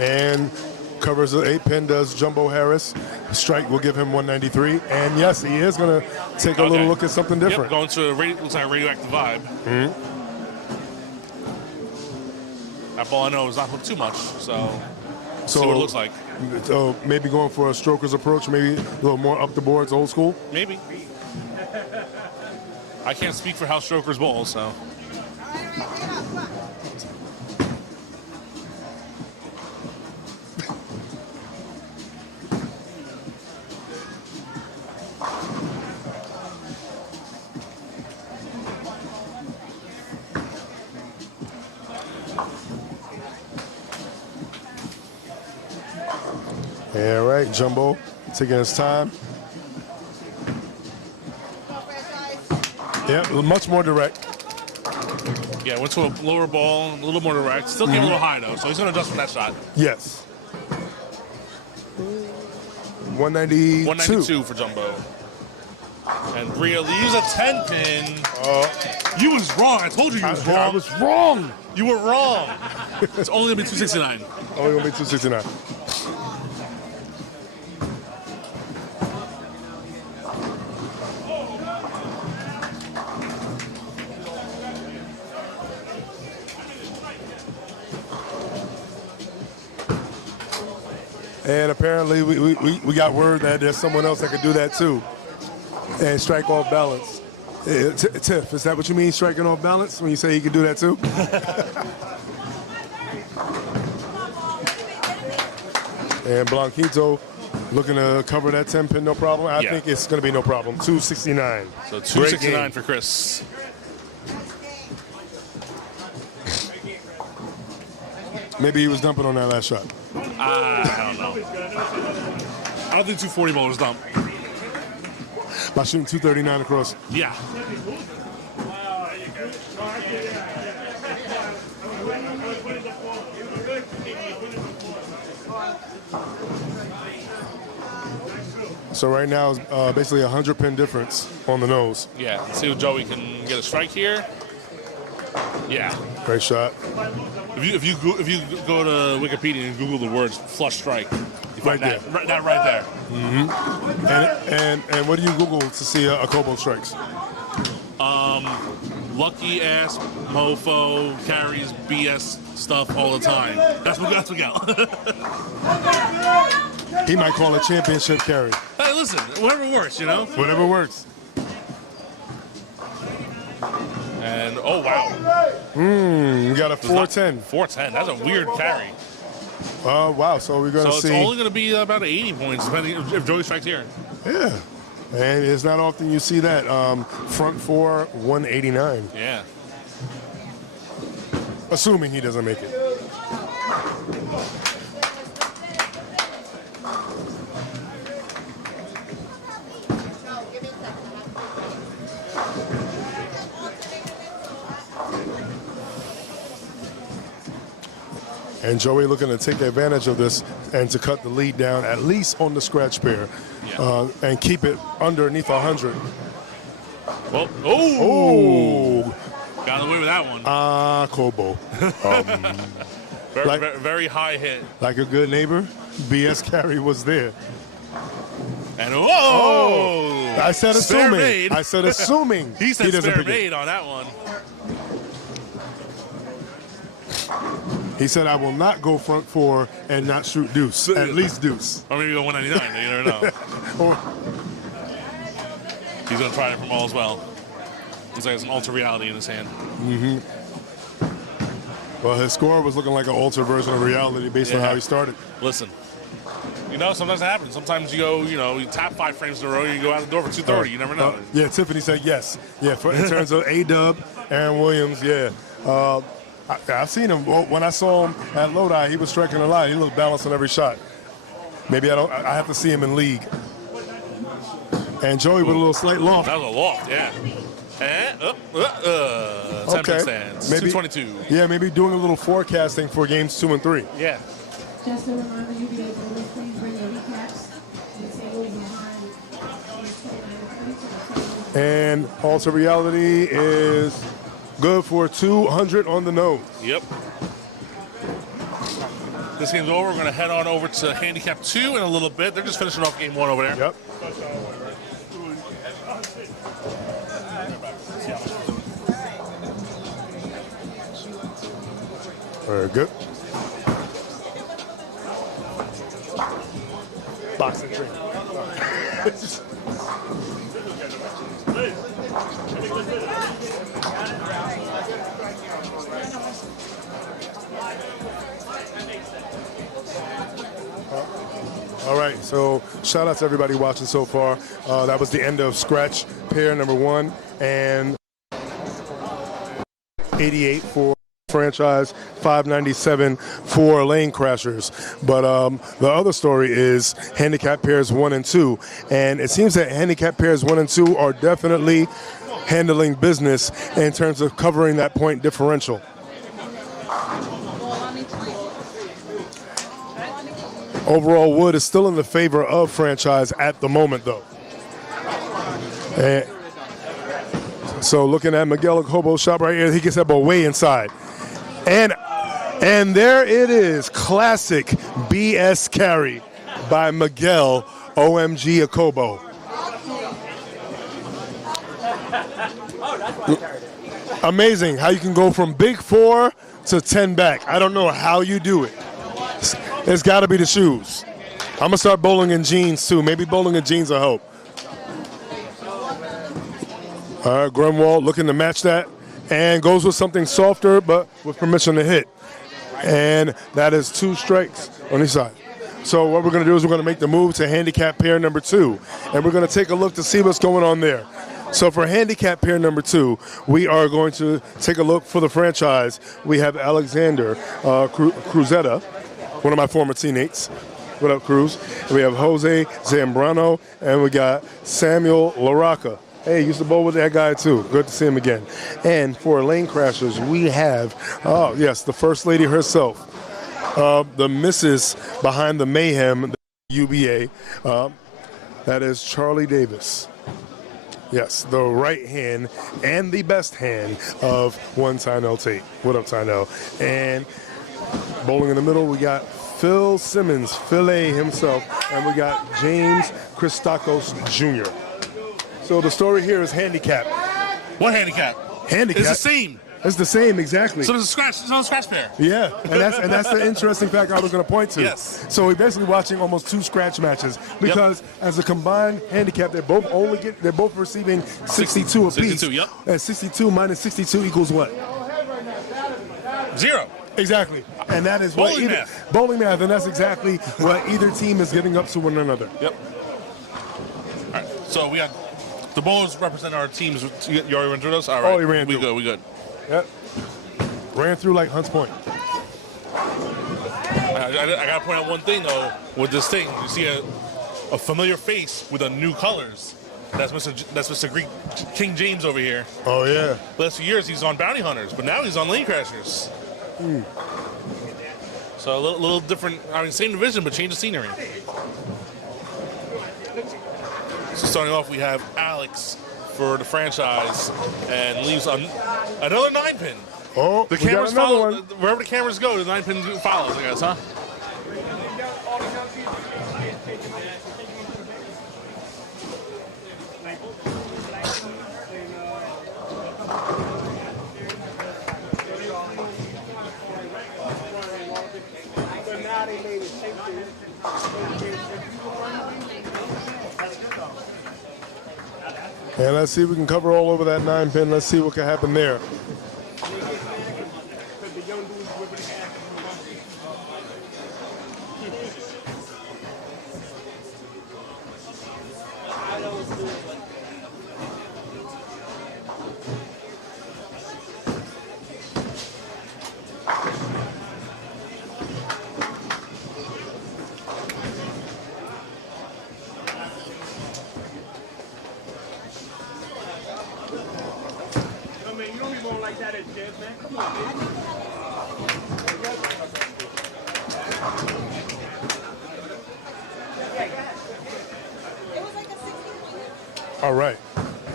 And covers the 8-pin, does Jumbo Harris. Strike will give him 193. And yes, he is going to take a little look at something different. Yep, going to looks like a radioactive vibe. Mm-hmm. That ball I know is not hooked too much, so see what it looks like. So maybe going for a stroker's approach, maybe a little more up the boards, old school. Maybe. I can't speak for how strokers bowl, so. Yeah, right, Jumbo taking his time. Yeah, much more direct. Yeah, went to a lower ball, a little more direct. Still came a little high, though, so he's going to adjust for that shot. Yes. 192. 192 for Jumbo. And Bria leaves a 10-pin. You was wrong. I told you was wrong. I was wrong. You were wrong. It's only going to be 269. Only going to be 269. And apparently we got word that there's someone else that could do that too and strike off balance. Tiff, is that what you mean, striking off balance, when you say he could do that too? And Blanquito looking to cover that 10-pin, no problem. I think it's going to be no problem. 269. So 269 for Chris. Maybe he was dumping on that last shot. I don't know. I don't think 240 ball was dumb. By shooting 239 across. Yeah. So right now is basically a 100-pin difference on the nose. Yeah. Let's see if Joey can get a strike here. Yeah. Great shot. If you go to Wikipedia and Google the words flush strike, you Right find there. that right there. And what do you Google to see a Kobo strikes? Lucky ass mofo carries BS stuff all the time. That's what got. He might call it championship carry. Hey, listen, whatever works, you know. Whatever works. And oh wow, We got a 410. 410. That's a weird carry. Oh, wow. So we're going So to it's see. only going to be about 80 points, depending if Joey strikes here. Yeah. And it's not often you see that. Front four, 189. Yeah. Assuming he doesn't make it. And Joey looking to take advantage of this and to cut the lead down, at least on the scratch pair, and keep it underneath 100. Well, Oh, got away with that one. Kobo. Very high hit. Like a good neighbor, BS carry was there. And whoa! I said Spare assuming. made. I said assuming He said doesn't spare pick it. made on that one. He said, I will not go front four and not shoot deuce. At least deuce. Or maybe go 199. You never know. Or, He's going to try it from all as well. Looks like it's an alter reality in his hand. well, his score was looking like an altered version of reality based on Yeah. how he started. Listen, sometimes it happens. Sometimes you go, you tap 5 frames in a row, you go out the door for 230. You never know. Yeah, Tiffany said yes. Yeah, in terms of A-Dub, Aaron Williams, yeah. I've seen him. When I saw him at Lodi, he was striking a lot. He looked balanced on every shot. Maybe I have to see him in league. And Joey with a little slight loft. That was a loft, yeah. And 10 pin stands. Maybe 222. Yeah, maybe doing a little forecasting for games 2 and 3. Yeah. Just a reminder, UBA voters, please bring your recaps to the table behind. And Alter Reality is good for 200 on the nose. Yep. This game's over. We're going to head on over to Handicap 2 in a little bit. They're just finishing off game 1 over there. Yep. Very good. Boxing training. All right, so shout out to everybody watching so far. That was the end of scratch pair number 1 and 88 for franchise, 597 for lane crashers. But the other story is handicap pairs 1 and 2, and it seems that handicap pairs 1 and 2 are definitely handling business in terms of covering that point differential. Overall, Wood is still in the favor of franchise at the moment, though. And so looking at Miguel Hobo's shot right here, he gets that ball way inside. And there it is, classic BS carry by Miguel OMG Akobo. Amazing how you can go from big 4 to 10 back. I don't know how you do it. It's got to be the shoes. I'm going to start bowling in jeans, too. Maybe bowling in jeans will help. All right, Grunwald looking to match that and goes with something softer, but with permission to hit. And that is 2 strikes on each side. So what we're going to do is we're going to make the move to handicap pair number 2. And we're going to take a look to see what's going on there. So for handicap pair number 2, we are going to take a look for the franchise. We have Alexander Cruzetta. one of my former teammates. What up, Cruz? We have Jose Zambrano, and we got Samuel LaRocca. Hey, used to bowl with that guy too. Good to see him again. And for Lane Crashers, we have, oh yes, the First Lady herself, the Mrs. behind the mayhem, the UBA. That is Charlie Davis. Yes, the right hand and the best hand of one Tynell Tate. What up, Tynell? And bowling in the middle, we got Phil Simmons, Phil-A himself, and we got James Christakos Jr. So the story here is handicap. What handicap? Handicap. It's the same. It's the same, exactly. So there's a scratch. There's no scratch pair. Yeah, and that's the interesting fact I was going to point to. Yes. So we're basically watching almost 2 scratch matches because as a combined handicap, they're both receiving 62 apiece. 62, yep. And 62 minus 62 equals what? 0. Exactly. And that is Bowling math. Bowling math, and that's exactly what either team is giving up to one another. Yep. All right. So we got the bowlers represent our teams. You already ran through those? All right. Oh, he ran we through. good. We good. Yep. Ran through like Hunts Point. I got to point out one thing, though, with this thing. You see a familiar face with a new colors. That's Mr. Greek King James over here. Oh, yeah. Last few years, he's on Bounty Hunters, but now he's on Lane Crashers. So a little different. I mean, same division, but change of scenery. So starting off, we have Alex for the franchise, and leaves another 9-pin. Oh, The we got cameras another follow. one. Wherever the cameras go, the 9-pin follows, I guess, huh? And let's see if we can cover all over that 9-pin. Let's see what can happen there. All right.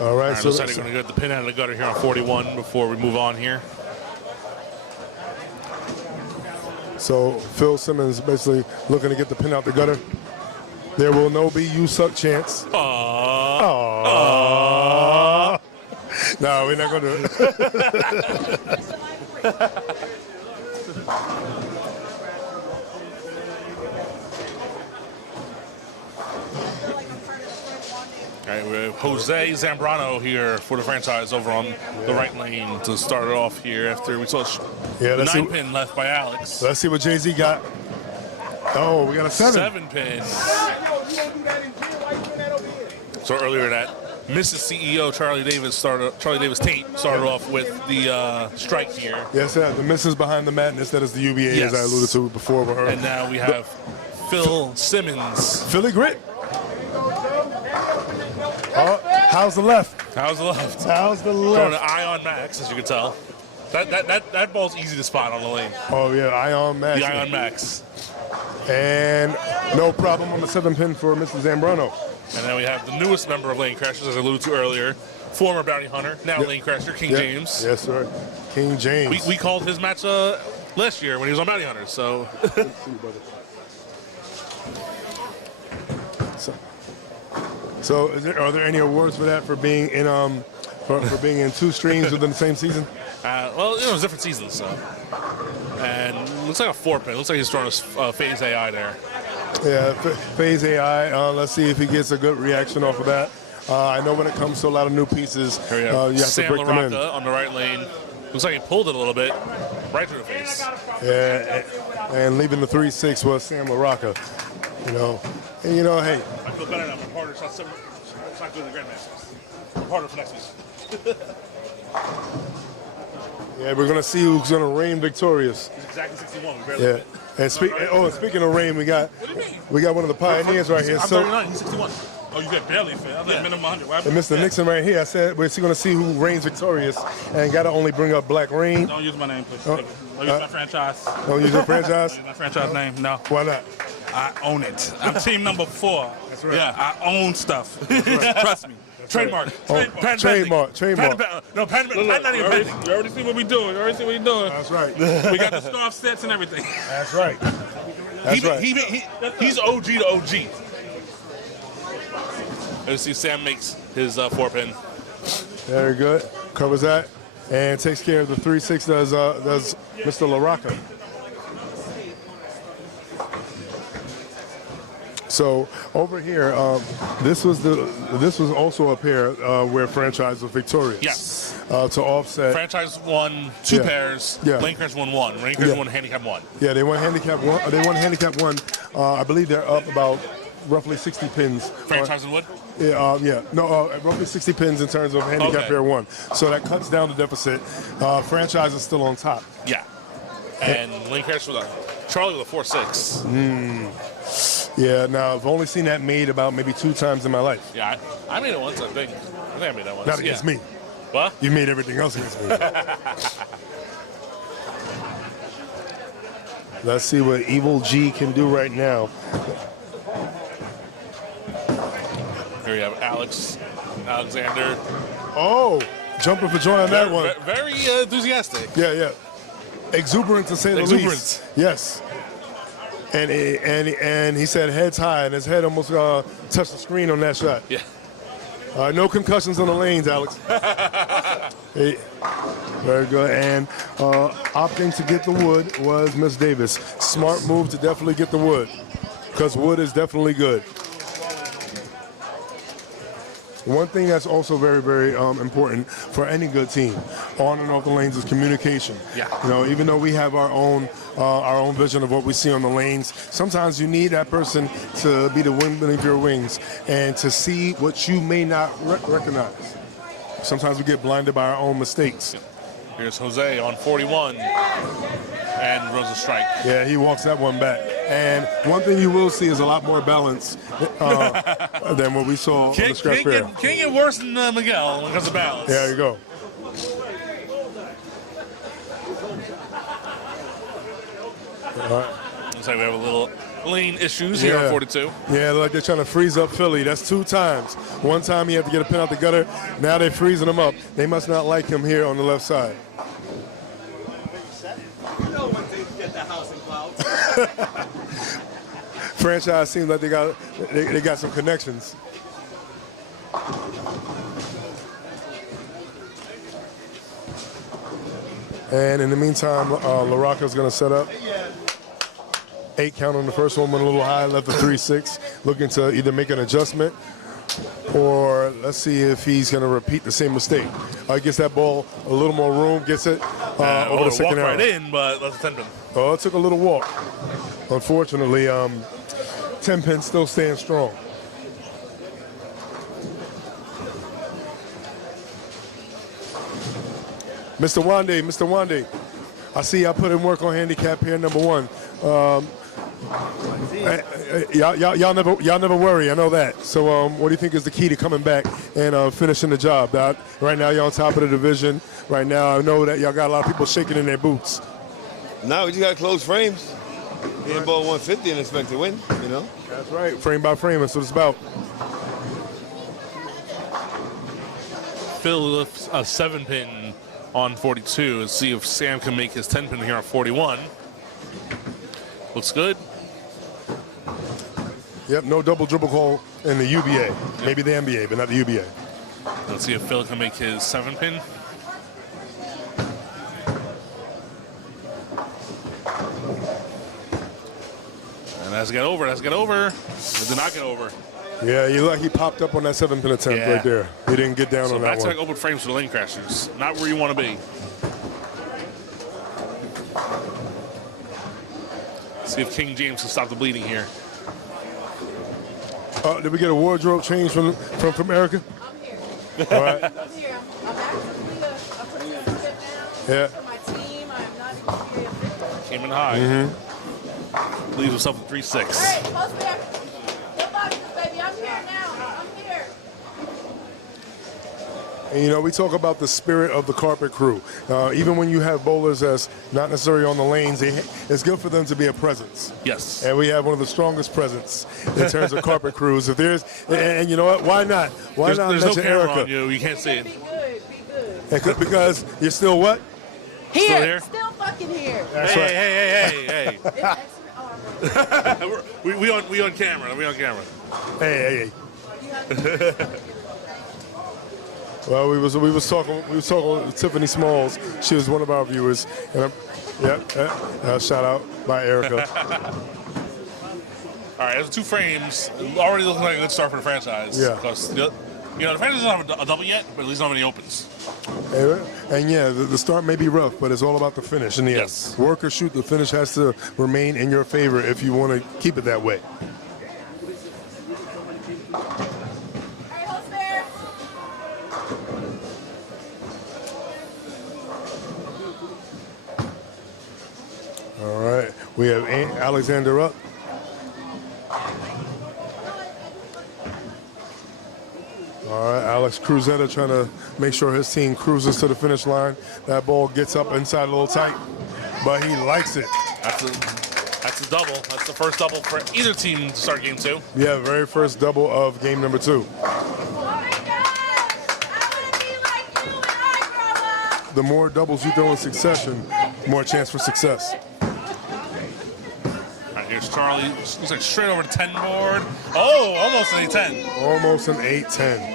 All right. Looks like they're going to get the pin out of the gutter here on 41 before we move on here. So Phil Simmons basically looking to get the pin out the gutter. There will no be you suck chance. Aww. No, we're not going to. All right, we have Jose Zambrano here for the franchise over on the right lane to start it off here after we saw the 9-pin left by Alex. Let's see what Jay-Z got. Oh, we got a 7. 7-pin. So earlier that Mrs. CEO Charlie Davis Tate started off with the strike here. Yes, sir. The missus behind the madness. That is the UBA, Yes. as I alluded to before with her. And now we have Phil Simmons. Philly Grit. Oh, how's the left? How's the left? How's the Throwing left? an Ion Max, as you can tell. That ball's easy to spot on the lane. Oh, yeah, Ion Max. The Ion Max. And no problem on the 7-pin for Mr. Zambrano. And then we have the newest member of Lane Crashers, as I alluded to earlier, former bounty hunter, now Lane Crasher, King James. Yes, sir. King James. We called his match last year when he was on Bounty Hunters, so. So are there any awards for that for being in for being in 2 streams within the same season? Well, it was different seasons, so. And looks like a 4-pin. Looks like he's throwing a phase AI there. Yeah, phase AI. Let's see if he gets a good reaction off of that. I know when it comes to a lot of new pieces, Here we you have have Sam to break them in. LaRocca on the right lane. Looks like he pulled it a little bit, right through the face. Yeah, and leaving the 3-6 was Sam LaRocca. Hey. I feel better now. My partner shot it's not good in the Grandmasters. My partner for next week. Yeah, we're gonna see who's gonna reign victorious. He's exactly 61. We barely Yeah. hit. And speaking of rain, we got one of the pioneers right here. I'm So, 39. He's 61. Oh, you got barely fit. I was like minimum 100. Why- and Mr. Nixon right here. I said we're going to see who reigns victorious, and got to only bring up Black Rain. Don't use my name, please. Don't use my franchise. Don't use your franchise. Don't use my franchise name. No. Why not? I own it. I'm team number 4. That's right. Yeah, I own stuff. Trust me. Trademark. Trademark. No, patent not even pending. You already see what we doing. That's right. We got the scarf sets and everything. That's right. That's right. He's OG to OG. Let's see, Sam makes his 4-pin. Very good. Covers that and takes care of the 3-6. Does Mr. LaRocca. So over here, this was also a pair where franchise was victorious. Yes. To offset. Franchise won 2 pairs. Yeah. Lanecrest won 1. Lanecrest won handicap 1. Yeah, they won handicap 1. They won handicap 1. I believe they're up about roughly 60 pins. Franchise and Wood? Roughly 60 pins in terms of handicap pair 1. So that cuts down the deficit. Franchise is still on top. Yeah. And Lanecrest with Charlie with a 4-6. Yeah, now I've only seen that made about maybe 2 times in my life. Yeah, I made it once, I think. I think I made that once. Not against me. What? You made everything else against me. Let's see what Evil G can do right now. Here you have Alexander. Oh, jumping for joy on that one. Very enthusiastic. Yeah. Exuberant to say the least. Yes. And he said heads high, and his head almost touched the screen on that shot. Yeah. No concussions on the lanes, Alex. Hey, very good. And opting to get the wood was Miss Davis. Smart move to definitely get the wood, because wood is definitely good. One thing that's also very, very important for any good team, on and off the lanes, is communication. Yeah. You know, even though we have our own vision of what we see on the lanes, sometimes you need that person to be the wind beneath your wings and to see what you may not recognize. Sometimes we get blinded by our own mistakes. Here's Jose on 41 and runs a strike. Yeah, he walks that one back. And one thing you will see is a lot more balance than what we saw on the scratch fair. Can't get worse than Miguel when it comes to balance. There you go. All right. Looks like we have a little lane issues here on 42. Yeah, like they're trying to freeze up Philly. That's 2 times. One time he had to get a pin out the gutter. Now they're freezing him up. They must not like him here on the left side. Franchise seems like they got some connections. And in the meantime, LaRocca's going to set up. 8 count on the first one, went a little high, left a 3-6. Looking to either make an adjustment or let's see if he's going to repeat the same mistake. Gets that ball a little more room, gets it over the second arrow. Walk right in, but that's a 10 pin. Oh, it took a little walk. Unfortunately, 10 pin still staying strong. Mr. Wantagh, I see y'all put in work on handicap here, number 1. Y'all never worry, I know that. So what do you think is the key to coming back and finishing the job? Right now, y'all on top of the division. Right now, I know that y'all got a lot of people shaking in their boots. No, we just got to close frames. Hit ball 150 and expect to win, you know? That's right, frame by frame, that's what it's about. Phil lifts a 7 pin on 42 and see if Sam can make his 10 pin here on 41. Looks good. Yep, no double dribble call in the UBA. Maybe the NBA, but not the UBA. Let's see if Phil can make his 7 pin. And that's get over. It did not get over. Yeah, he popped up on that 7 pin attempt right there. He didn't get down on that one. So back-to-back open frames for the lane crashers. Not where you want to be. See if King James can stop the bleeding here. Did we get a wardrobe change from Erica? I'm here. All right. I'm here. I'm actually a participant now. Yeah. For my team, I'm not UBA official. Came in high. Mm-hmm. Leaves himself with 3-6. All right, close there. No boxes, baby. I'm here now. I'm here. And, you know, we talk about the spirit of the carpet crew. Even when you have bowlers that's not necessarily on the lanes, it's good for them to be a presence. Yes. And we have one of the strongest presence in terms of carpet crews. If there's, and you know what? Why not? Why not There's no mention camera Erica? on you. You can't see it. Be good. Be good. Because you're still what? Here. here? Still fucking here. That's Hey, right. hey. It's excellent. Oh, we on camera. We on camera. Hey. Well, we was talking with Tiffany Smalls. She was one of our viewers. And shout out by Erica. All right, there's 2 frames. Already looking like a good start for the franchise. Yeah. Because, the franchise doesn't have a double yet, but at least don't have any opens. And yeah, the start may be rough, but it's all about the finish in the end. Yes. Work or shoot, the finish has to remain in your favor if you want to keep it that way. All right, hold spare. All right, we have Alexander up. All right, Alex Cruzetta trying to make sure his team cruises to the finish line. That ball gets up inside a little tight, but he likes it. That's a double. That's the first double for either team to start game 2. Yeah, very first double of game number 2. Oh my God! I want to be like you when I grow up. The more doubles you throw in succession, the more chance for success. All right, here's Charlie. Looks like straight over the 10 board. Oh, almost an 8-10. Almost an 8-10.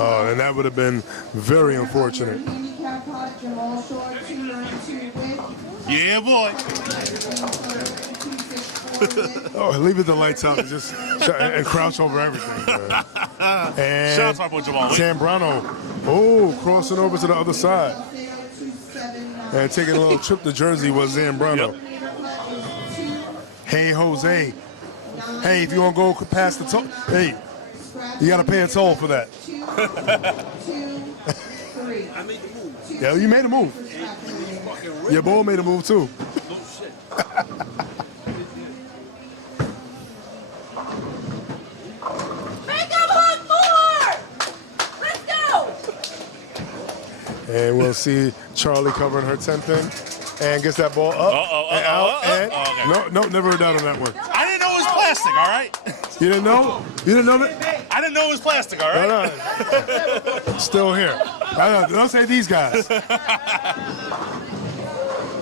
And that would have been very unfortunate. Handicap pot, Jamal Short, 292 with. Yeah, boy. Oh, leave it the lights out and just and crouch over everything. And Shout out to my boy Jamal. Zambrano, crossing over to the other side. And taking a little trip to Jersey was Zambrano. Hey, Jose. Hey, if you want to go past the toll, hey, you got to pay a toll for that. Yeah, you made a move. Your ball made a move, too. And we'll see Charlie covering her 10 pin and gets that ball up and out. And no, never a doubt on that one. I didn't know it was plastic, all right? You didn't know? You didn't know that? I didn't know it was plastic, all right? No. Still here. Don't say these guys.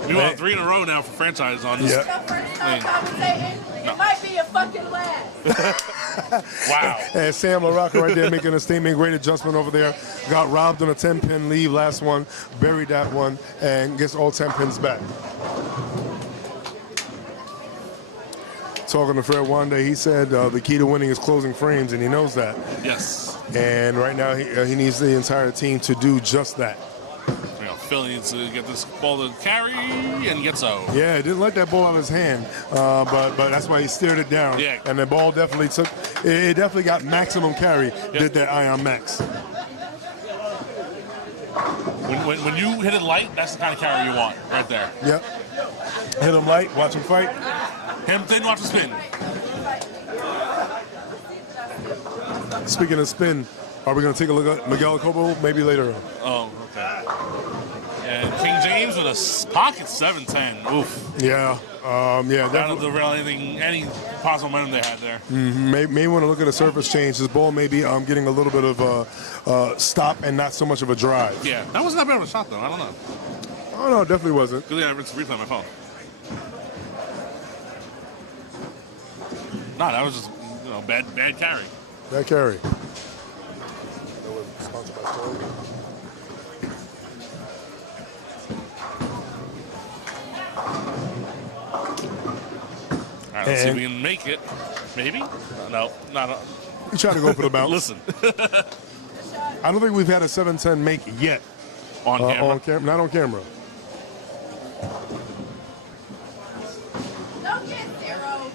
We want 3 in a row now for franchise on this. It might be a fucking last. Wow. And Sam LaRocca right there making a statement. Great adjustment over there. Got robbed on a 10-pin leave last one. Buried that one and gets all 10 pins back. Talking to Fred Wantagh, he said the key to winning is closing frames, and he knows that. Yes. And right now he needs the entire team to do just that. Philly needs to get this ball to carry and get so. Yeah, didn't let that ball out of his hand, but that's why he steered it down. Yeah. And the ball definitely it definitely got maximum carry. Yep. Did that Ion Max. When you hit it light, that's the kind of carry you want right there. Yep. Hit him light, watch him fight. Him thin, watch him spin. Speaking of spin, are we going to take a look at Miguel Acobo maybe later on? Oh, okay. And King James with a pocket 7-10. Oof. Yeah. Yeah. Out of the real any possible momentum they had there. May want to look at a surface change. This ball may be getting a little bit of stop and not so much of a drive. Yeah, that wasn't that bad of a shot though. I don't know. Oh no, it definitely wasn't. Good thing I replay on my phone. No, that was just bad carry. That carry. All right, let's see if we can make it. Maybe? No, not. You trying to go for the bounce? Listen. I don't think we've had a 7-10 make yet. On camera? Not on camera. Don't get 0.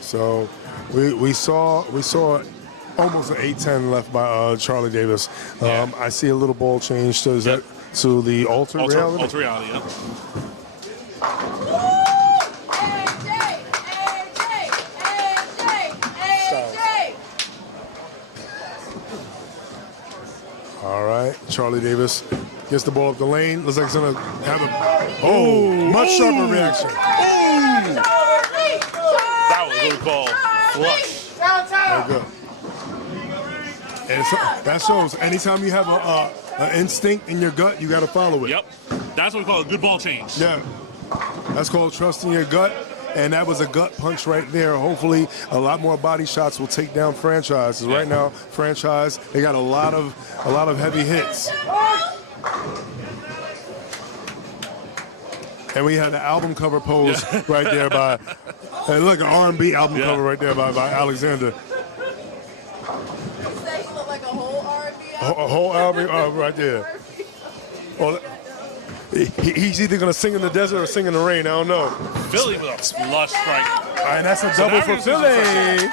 So we saw almost an 8-10 left by Charlie Davis. Yeah. I see a little ball change. So is that to the Alter Reality. Alter reality, yeah. All right, Charlie Davis gets the ball up the lane. Looks like he's gonna have a much sharper reaction. That was what we call flush. Very good. And so, that shows anytime you have an instinct in your gut, you got to follow it. Yep. That's what we call a good ball change. Yeah. That's called trusting your gut. And that was a gut punch right there. Hopefully, a lot more body shots will take down Franchise. 'Cause right now, Franchise, they got a lot of heavy hits. And we had the album cover pose right there by, and look, an R&B album cover right there by Alexander. A whole album right there. Well, he's either going to sing in the desert or sing in the rain. I don't know. Philly with a flush strike. All right, and that's a double for Philly.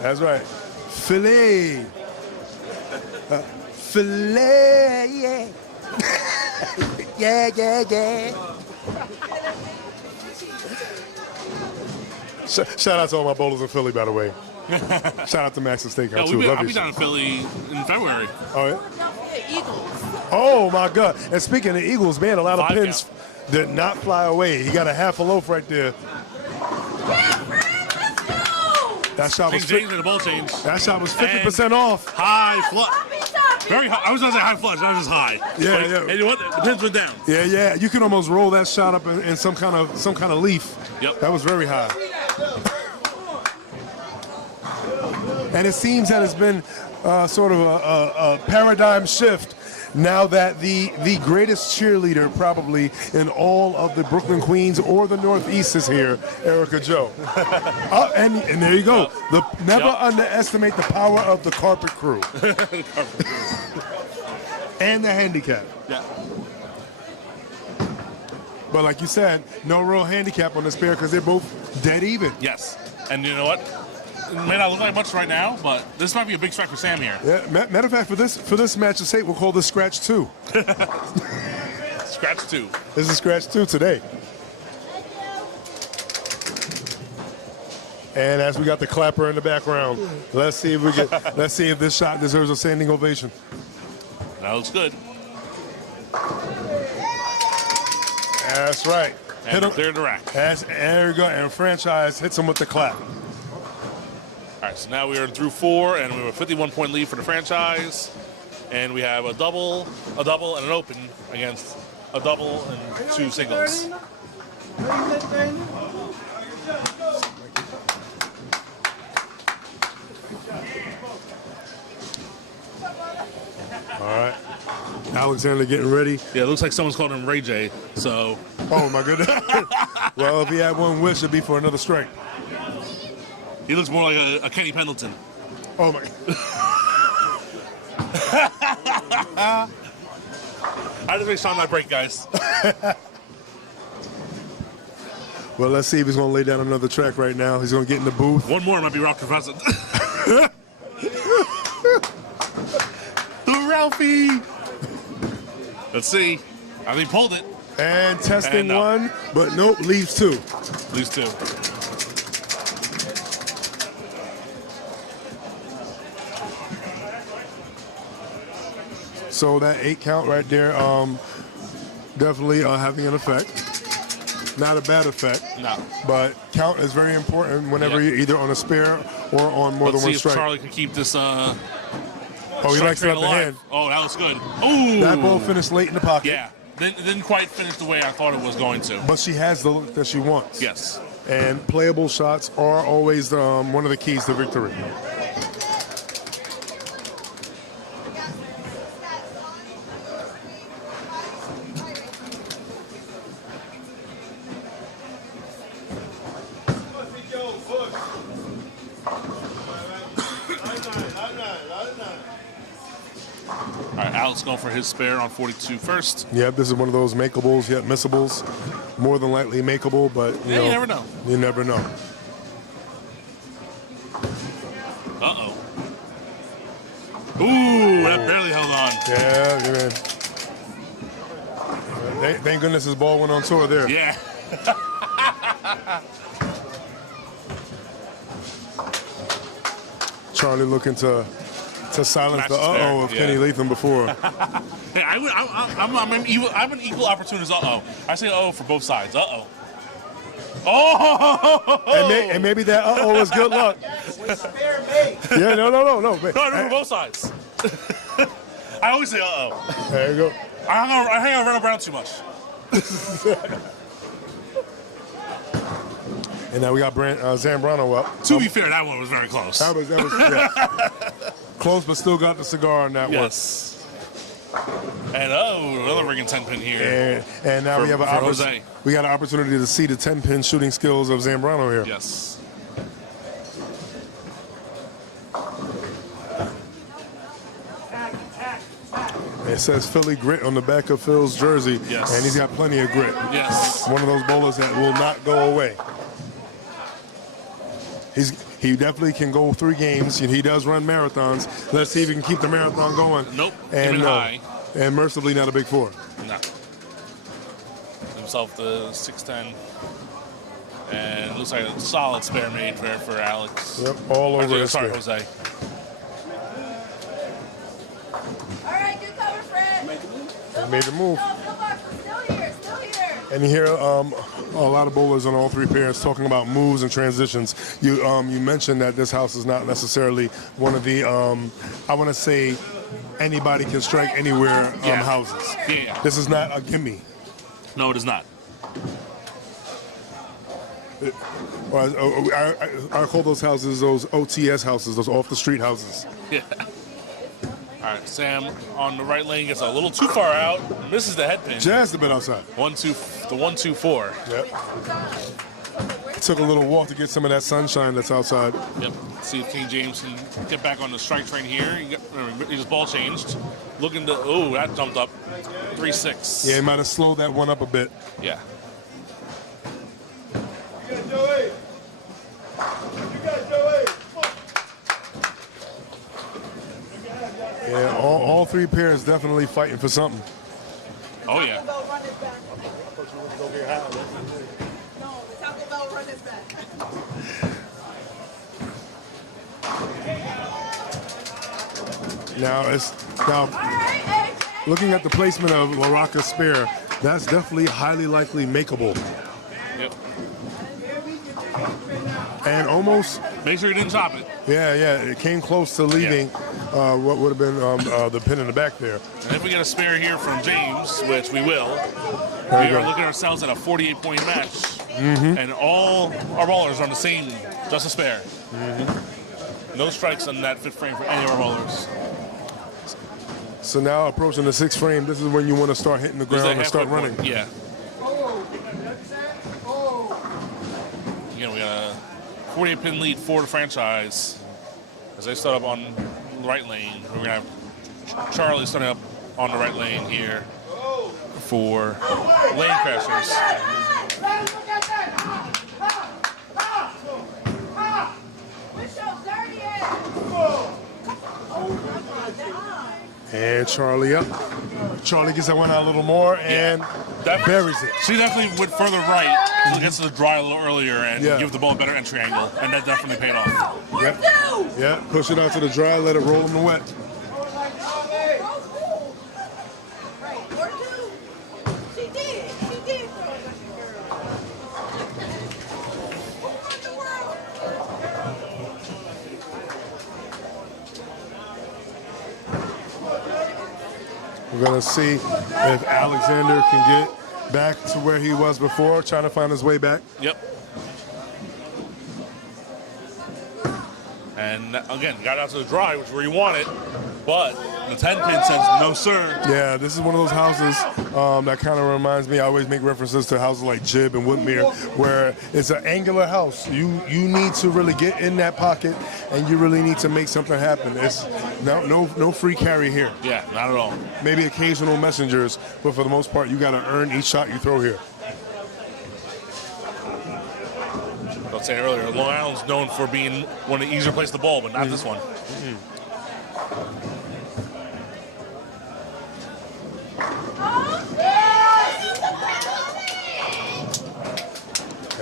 That's right. Philly. Philly, yeah. yeah. Shout out to all my bowlers in Philly, by the way. Shout out to Max and Steakhouse, too. I'll be down in Philly in February. Oh, yeah? Oh, my God. And speaking of Eagles, man, a lot of pins did not fly away. He got a half a loaf right there. That shot was James in the ball change. That shot was 50% off. High flush. Very high. I was going to say high flush, not just high. Yeah, but, yeah. And you know what? The pins went down. Yeah. You can almost roll that shot up in some kind of leaf. Yep. That was very high. And it seems that it's been sort of a paradigm shift now that the greatest cheerleader probably in all of the Brooklyn Queens or the Northeast is here, Erica Joe. And there you go. Never underestimate the power of the carpet crew. And the handicap. Yeah. But like you said, no real handicap on this pair because they're both dead even. Yes. And you know what? It may not look like much right now, but this might be a big strike for Sam here. Yeah, matter of fact, for this match of 8, we'll call this Scratch 2. Scratch 2. This is Scratch 2 today. And as we got the clapper in the background, let's see if this shot deserves a standing ovation. That looks good. That's right. And clear the rack. There we go. And Franchise hits him with the clap. All right, so now we are through 4, and we have a 51-point lead for the Franchise. And we have a double, and an open against a double and 2 singles. All right. Alexander getting ready. Yeah, it looks like someone's called him Ray J. So. Oh, my goodness. Well, if he had one wish, it'd be for another strike. He looks more like a Kenny Pendleton. Oh, my. How did they sound that break, guys? Well, let's see if he's going to lay down another track right now. He's going to get in the booth. One more might be Rock Professor. Ralphie. Let's see. I think he pulled it. And testing And no. 1, but nope, leaves 2. Leaves 2. So that 8 count right there, definitely having an effect. Not a bad effect. No. But count is very important whenever you're either on a spare or on more Let's than one see strike. if Charlie can keep this. Oh, he likes it at the hand. Oh, that was good. Ooh. That ball finished late in the pocket. Yeah. Didn't quite finish the way I thought it was going to. But she has the look that she wants. Yes. And playable shots are always one of the keys to victory. All right, Alex going for his spare on 42 first. Yep, this is one of those makeables yet missables. More than likely makeable, but you never know. You never know. Uh-oh. Ooh, that barely held on. Yeah, man. Thank goodness his ball went on tour there. Yeah. Charlie looking to silence Match the is fair, of yeah. Kenny Latham before. Hey, I'm an equal opportunist. I say for both sides. Oh. And maybe that is good luck. Yeah, no. No, I do for both sides. I always say There you go. I hang on Randall Brown too much. And now we got Zambrano up. To be fair, that one was very close. That was yeah. Close, but still got the cigar on that Yes. And another ring and 10 pin here. And now we have Jose. we got an opportunity to see the 10-pin shooting skills of Zambrano here. Yes. It says Philly grit on the back of Phil's jersey. Yes. And he's got plenty of grit. Yes. One of those bowlers that will not go away. He definitely can go 3 games. He does run marathons. Let's see if he can keep the marathon going. Nope. And Even high. And mercifully not a big 4. No. Himself the 6'10". And looks like a solid spare made for Alex. Yep, all over his Sorry, spare. Jose. All right, good cover, Fred. He made the move. No, still here. And you hear a lot of bowlers on all 3 pairs talking about moves and transitions. You mentioned that this house is not necessarily one of the, I want to say, anybody can strike anywhere houses. Yeah. This is not a gimme. No, it is not. I call those houses those OTS houses, those off-the-street houses. Yeah. All right, Sam on the right lane gets a little too far out, misses the head pin. Just a bit outside. 1-2-4. Yep. Took a little walk to get some of that sunshine that's outside. Yep. See if King James can get back on the strike train here. He just ball changed. Looking to, that jumped up. 3-6. Yeah, he might have slowed that one up a bit. Yeah. Yeah, all 3 pairs definitely fighting for something. Oh, yeah. Now looking at the placement of LaRocca's spare, that's definitely highly likely makeable. Yep. And almost. Make sure you didn't chop it. Yeah, it came close to leaving what would have been the pin in the back there. And if we get a spare here from James, which we will, we are looking at ourselves at a 48-point match. Mm-hmm. And all our bowlers are on the same, just a spare. Mm-hmm. No strikes on that 5th frame for any of our bowlers. So now approaching the 6th frame, this is when you want to start hitting the ground and start running. Yeah. Again, we got a 48-pin lead for the franchise as they start up on the right lane. We're going to have Charlie starting up on the right lane here for Lane Crashers. And Charlie up. Charlie gets that one out a little more and buries it. She definitely went further right. Gets to the dry a little earlier and give the ball a better entry angle. And that definitely paid off. Yep. Yeah, push it out to the dry, let it roll in the wet. We're going to see if Alexander can get back to where he was before, trying to find his way back. Yep. And again, got out to the dry, which is where you want it, but the 10-pin says no, sir. Yeah, this is one of those houses that kind of reminds me. I always make references to houses like Jib and Woodmere, where it's an angular house. You need to really get in that pocket, and you really need to make something happen. It's no free carry here. Yeah, not at all. Maybe occasional messengers, but for the most part, you got to earn each shot you throw here. I was saying earlier, Long Island's known for being one of the easier places to ball, but not this one.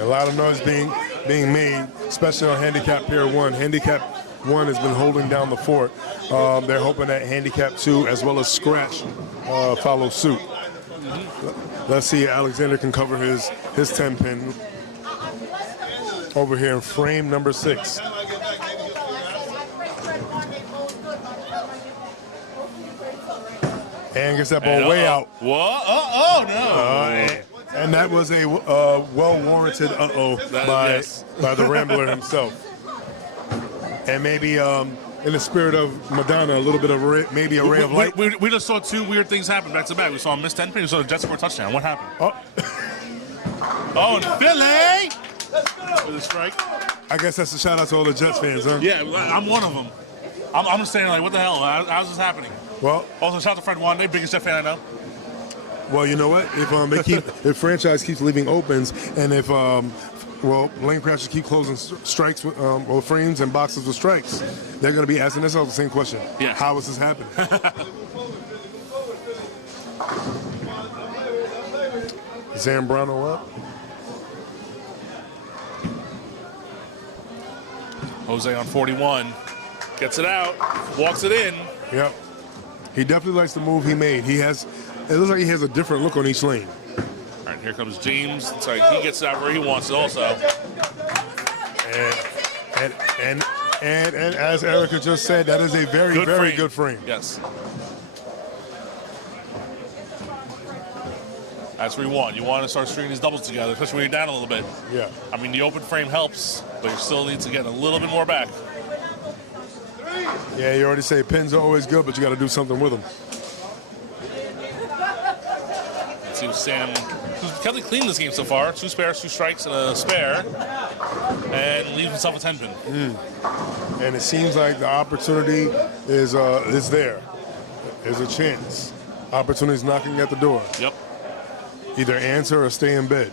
A lot of noise being made, especially on Handicap Pair 1. Handicap 1 has been holding down the fort. They're hoping that Handicap 2 as well as Scratch follow suit. Let's see if Alexander can cover his 10-pin over here in frame number 6. And gets that ball way out. What? Oh no! And that was a well-warranted by the Rambler himself. And maybe in the spirit of Madonna, a little bit of maybe a ray of light. We just saw two weird things happen back to back. We saw a missed 10-pin. We saw a Jets score touchdown. What happened? Oh, and Philly with a strike. I guess that's a shout out to all the Jets fans, huh? Yeah, I'm one of them. I'm just saying, like, what the hell? How's this happening? Well, also shout out to Fred Wantagh, biggest Jet fan I know. Well, you know what? If franchise keeps leaving opens, and if lane crashers keep closing strikes with, or frames and boxes with strikes, they're going to be asking themselves the same question. Yeah. How is this happening? Zambrano up. Jose on 41. Gets it out. Walks it in. Yep. He definitely likes the move he made. It looks like he has a different look on each lane. All right, here comes James. It's like he gets it out where he wants it also. And as Erica just said, that is a very good frame. Yes. That's what you want. You want to start stringing these doubles together, especially when you're down a little bit. Yeah. I mean, the open frame helps, but you still need to get a little bit more back. Yeah, you already say pins are always good, but you got to do something with them. Let's see if Sam, who's kept it clean this game so far. 2 spares, 2 strikes, and a spare, and leaves himself a 10-pin. And it seems like the opportunity is there. There's a chance. Opportunity's knocking at the door. Yep. Either answer or stay in bed.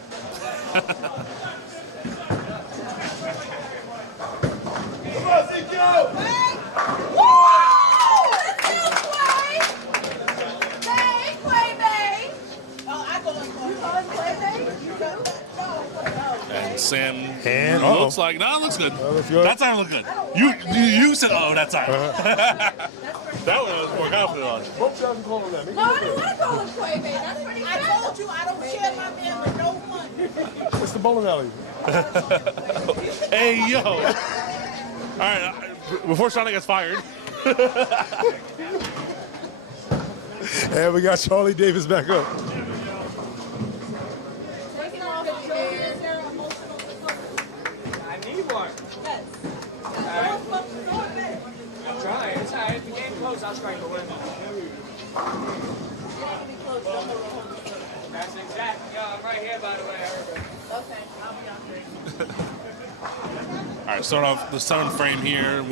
And Sam And looks like, no, it looks good. That time looked good. You said, oh, that time. That one I was more confident on. No, I don't want to go with Quay, babe. That's pretty good. I told you I don't share my man with no one. It's the bowling alley. Hey, yo. All right, before Shawnee gets fired. And we got Charlie Davis back up. I need one. I'm trying. It's all right. If the game close, I'll strike a win. That's exactly. Yo, I'm right here, by the way. Okay, I'll be on 3. All right, start off the 7th frame here.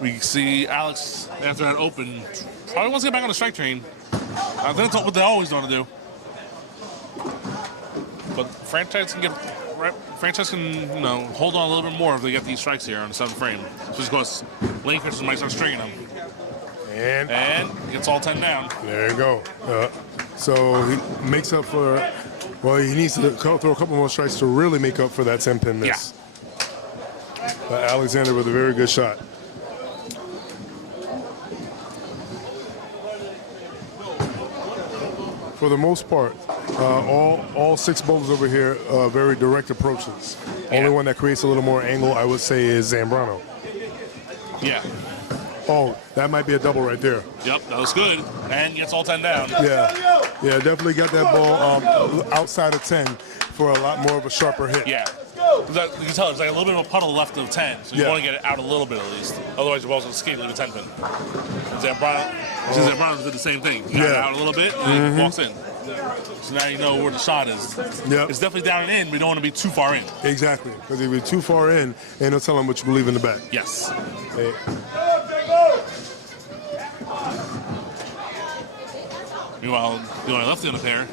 We see Alex after that open. Probably wants to get back on the strike train. I think that's what they always want to do. But franchise can hold on a little bit more if they get these strikes here on the 7th frame. Just because lane crashers might start stringing them. And gets all 10 down. There you go. So he makes up for, well, he needs to throw a couple more strikes to really make up for that 10-pin miss. Yeah. Alexander with a very good shot. For the most part, all 6 bowlers over here very direct approaches. Only one that creates a little more angle, I would say, is Zambrano. Yeah. Oh, that might be a double right there. Yep, that was good. And gets all 10 down. Yeah, definitely got that ball outside of 10 for a lot more of a sharper hit. Yeah. You can tell there's like a little bit of a puddle left of 10, so you want to get it out a little bit at least. Otherwise, your ball's going to skate leave a 10-pin. Zambrano did the same thing. He got it out a little bit, and he walks in. So now you know where the shot is. Yep. It's definitely down and in, but you don't want to be too far in. Exactly, because if you're too far in, ain't no telling what you believe in the back. Yes. Hey. Meanwhile, the only lefty on the pair,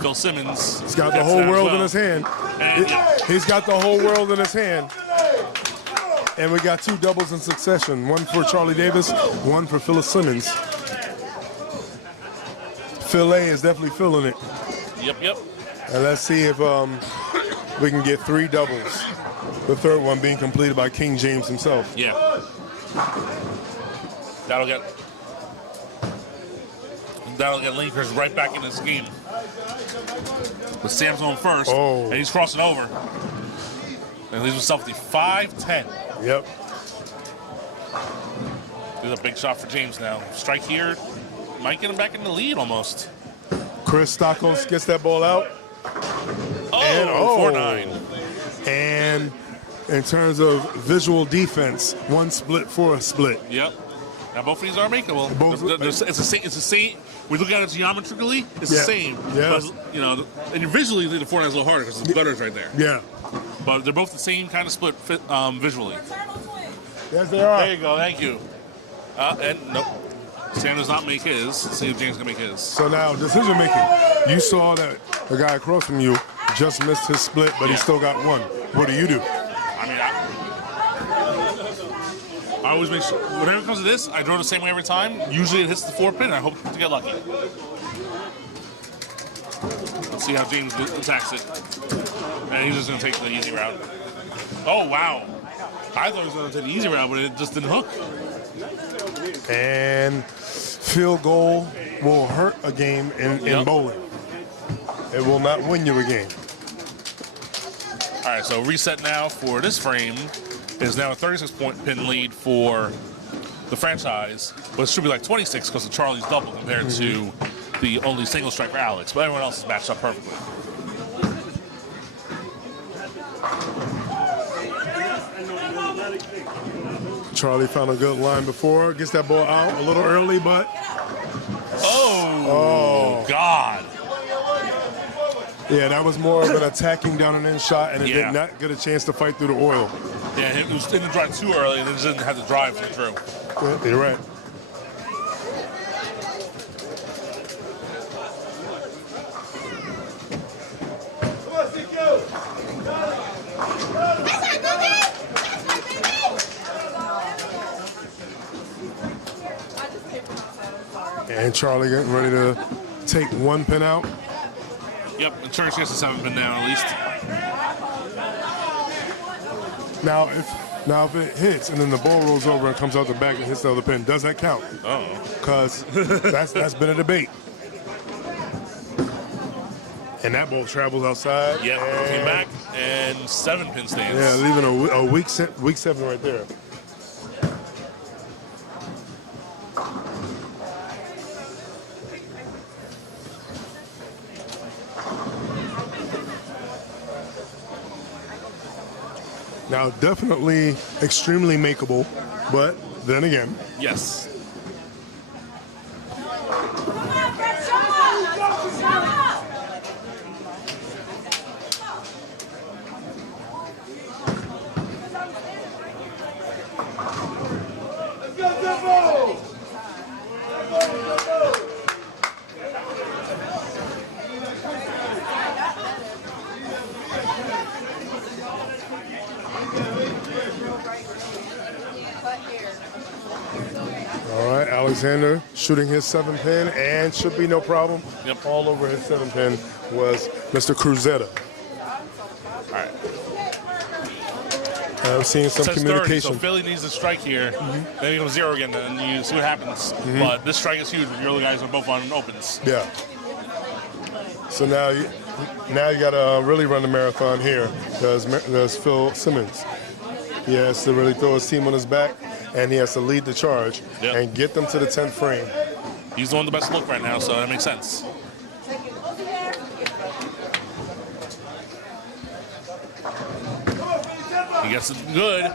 Phil Simmons. He's got the whole world in his hand. And, He's got the whole world in his hand. And we got 2 doubles in succession. One for Charlie Davis, one for Phil Simmons. Phil A is definitely feeling it. Yep. And let's see if we can get 3 doubles. The third one being completed by King James himself. Yeah. That'll get Lakers right back in this game. With Sam's going first, and he's crossing over. And leaves himself the 5-10. Yep. There's a big shot for James now. Strike here might get him back in the lead almost. Chris Stakos gets that ball out. And 4-9. And in terms of visual defense, 1 split for a split. Yep. Now both of these are makeable. It's the same. We look at it geometrically. It's the same. Yeah. But, you know, and visually the 4-9 is a little harder because the gutter's right there. Yeah. But they're both the same kind of split visually. Yes, they are. There you go. Thank you. And nope. Sam does not make his. Let's see if James can make his. So now, decision making. You saw that the guy across from you just missed his split, but he still got 1. What do you do? I mean, I always make sure, whenever it comes to this, I draw the same way every time. Usually it hits the 4 pin. I hope to get lucky. Let's see how James attacks it. And he's just going to take the easy route. Oh, wow. I thought he was going to take the easy route, but it just didn't hook. And field goal will hurt a game in bowling. It will not win you a game. All right, so reset now for this frame is now a 36-point pin lead for the franchise, but it should be like 26 because of Charlie's double compared to the only single strike for Alex, but everyone else is matched up perfectly. Charlie found a good line before, gets that ball out a little early, but... Oh, God. Yeah, that was more of an attacking down and in shot, and it did not get a chance to fight through the oil. Yeah, it didn't drive too early, and it just didn't have the drive through. Yeah, you're right. And Charlie getting ready to take 1 pin out. Yep, and Church gets the 7 pin down at least. Now if it hits and then the ball rolls over and comes out the back and hits the other pin, does that count? Because that's been a debate. And that ball travels outside. Yep, came back and 7 pin stands. Yeah, leaving a weak 7 right there. Now, definitely extremely makeable, but then again. Yes. All right, Alexander shooting his 7 pin, and should be no problem. Yep. All over his 7 pin was Mr. Cruzetta. All right. I'm seeing some communication. 30, so Philly needs a strike here. Then you go 0 again, and you see what happens. But this strike is huge. Your other guys are both on opens. Yeah. So now you got to really run the marathon here. There's Phil Simmons. He has to really throw his team on his back, and he has to lead the charge and get them to the 10th frame. He's the one with the best look right now, so that makes sense. He gets it good.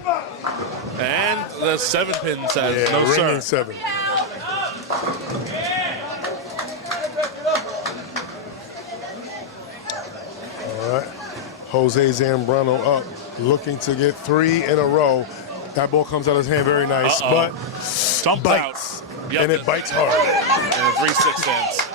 And the 7 pin says, no sir. Ringing 7. All right. Jose Zambrano up, looking to get 3 in a row. That ball comes out of his hand very nice, but Jumped bites. Out. Yep. And it bites hard. And a 3-6 stands.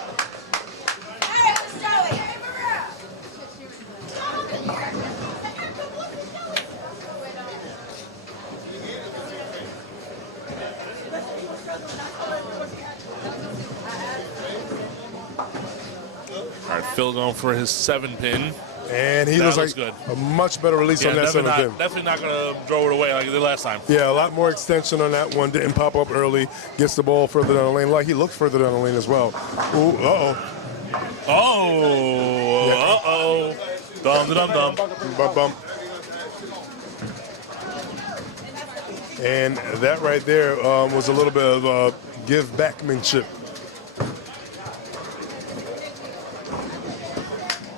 All right, Phil going for his 7 pin. And he That looks looks like good. a much better release on that definitely center not, pin. definitely not going to throw it away like he did last time. Yeah, a lot more extension on that one. Didn't pop up early. Gets the ball further down the lane. Like he looks further down the lane as well. Ooh, Uh-oh. Dum-dum-dum. Bum, bum. And that right there was a little bit of give backmanship.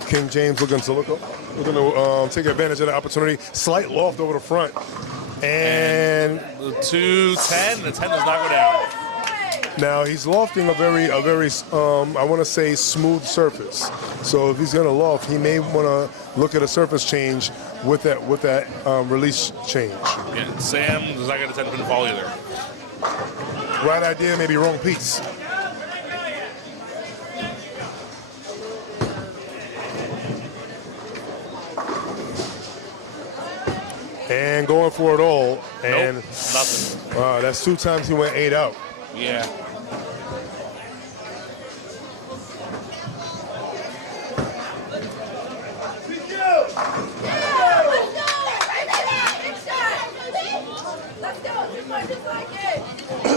King James looking to take advantage of the opportunity. Slight loft over the front. And The 2-10, the 10 does not go down. now he's lofting a very I want to say smooth surface. So if he's going to loft, he may want to look at a surface change with that release change. Yeah, Sam does not get a 10 pin fall either. Right idea, maybe wrong piece. And going for it all. And Nope, nothing. that's 2 times he went 8 out. Yeah.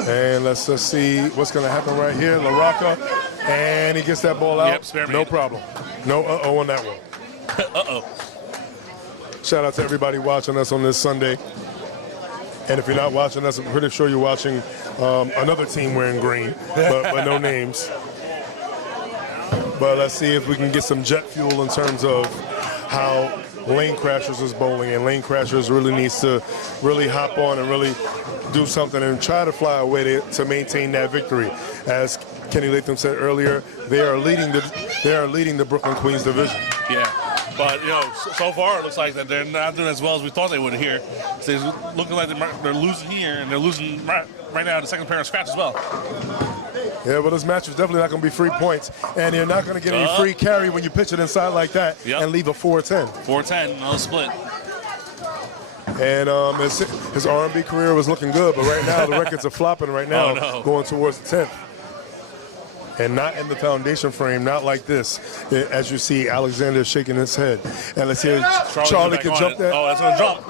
And let's just see what's going to happen right here. LaRocca, and he gets that ball out. Yep, spare no made. problem. No uh-oh on that one. Uh-oh. Shout out to everybody watching us on this Sunday. And if you're not watching us, I'm pretty sure you're watching another team wearing green, but no names. But let's see if we can get some jet fuel in terms of how Lane Crashers is bowling. And Lane Crashers really needs to really hop on and really do something and try to fly away to maintain that victory. As Kenny Latham said earlier, they are leading the Brooklyn Queens division. Yeah. But, so far it looks like that they're not doing as well as we thought they would here. So it's looking like they're losing here, and they're losing right now the second pair of scratch as well. Yeah, but this match is definitely not going to be free points. And you're not going to get any free carry when you pitch it inside like that and leave a 4-10. 4-10, no split. And his R&B career was looking good, but right now the records are flopping right now, going towards the 10th. And not in the foundation frame, not like this. As you see, Alexander shaking his head. And let's see if Charlie can jump that. Oh, that's going to jump.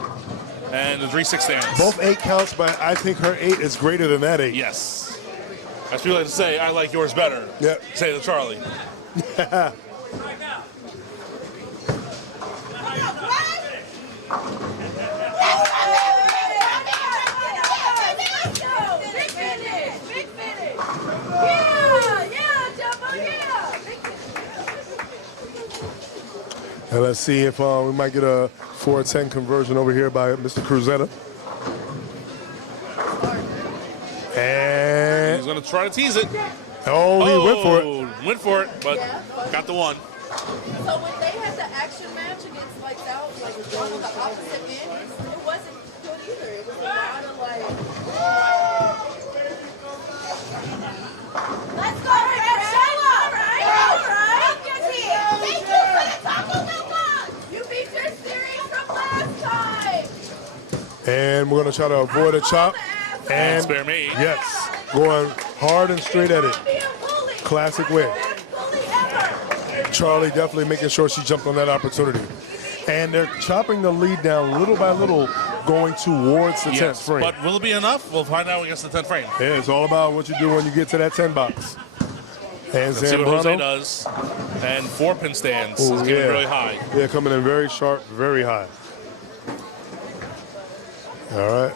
And the 3-6 stands. Both 8 counts, but I think her 8 is greater than that 8. Yes. As people like to say, I like yours better. Yep. Say to Charlie. And let's see if we might get a 4-10 conversion over here by Mr. Cruzetta. And he's going to try to tease it. Oh, he went for it. Went for it, but got the one. So when they had the action match against like that, like one of the opposite ends, it wasn't good either. It was a lot of like. Let's go, Red! Show up! All right. Thank you for the taco box. You beat your series from last time. And we're going to try to avoid a chop. And spare me. Yes, going hard and straight at it. Classic way. Charlie definitely making sure she jumped on that opportunity. And they're chopping the lead down little by little, going towards the 10th frame. But will it be enough? We'll find out against the 10th frame. Yeah, it's all about what you do when you get to that 10 box. And Let's see what Jose does. And 4-pin stands. It's getting really high. Yeah, coming in very sharp, very high. All right.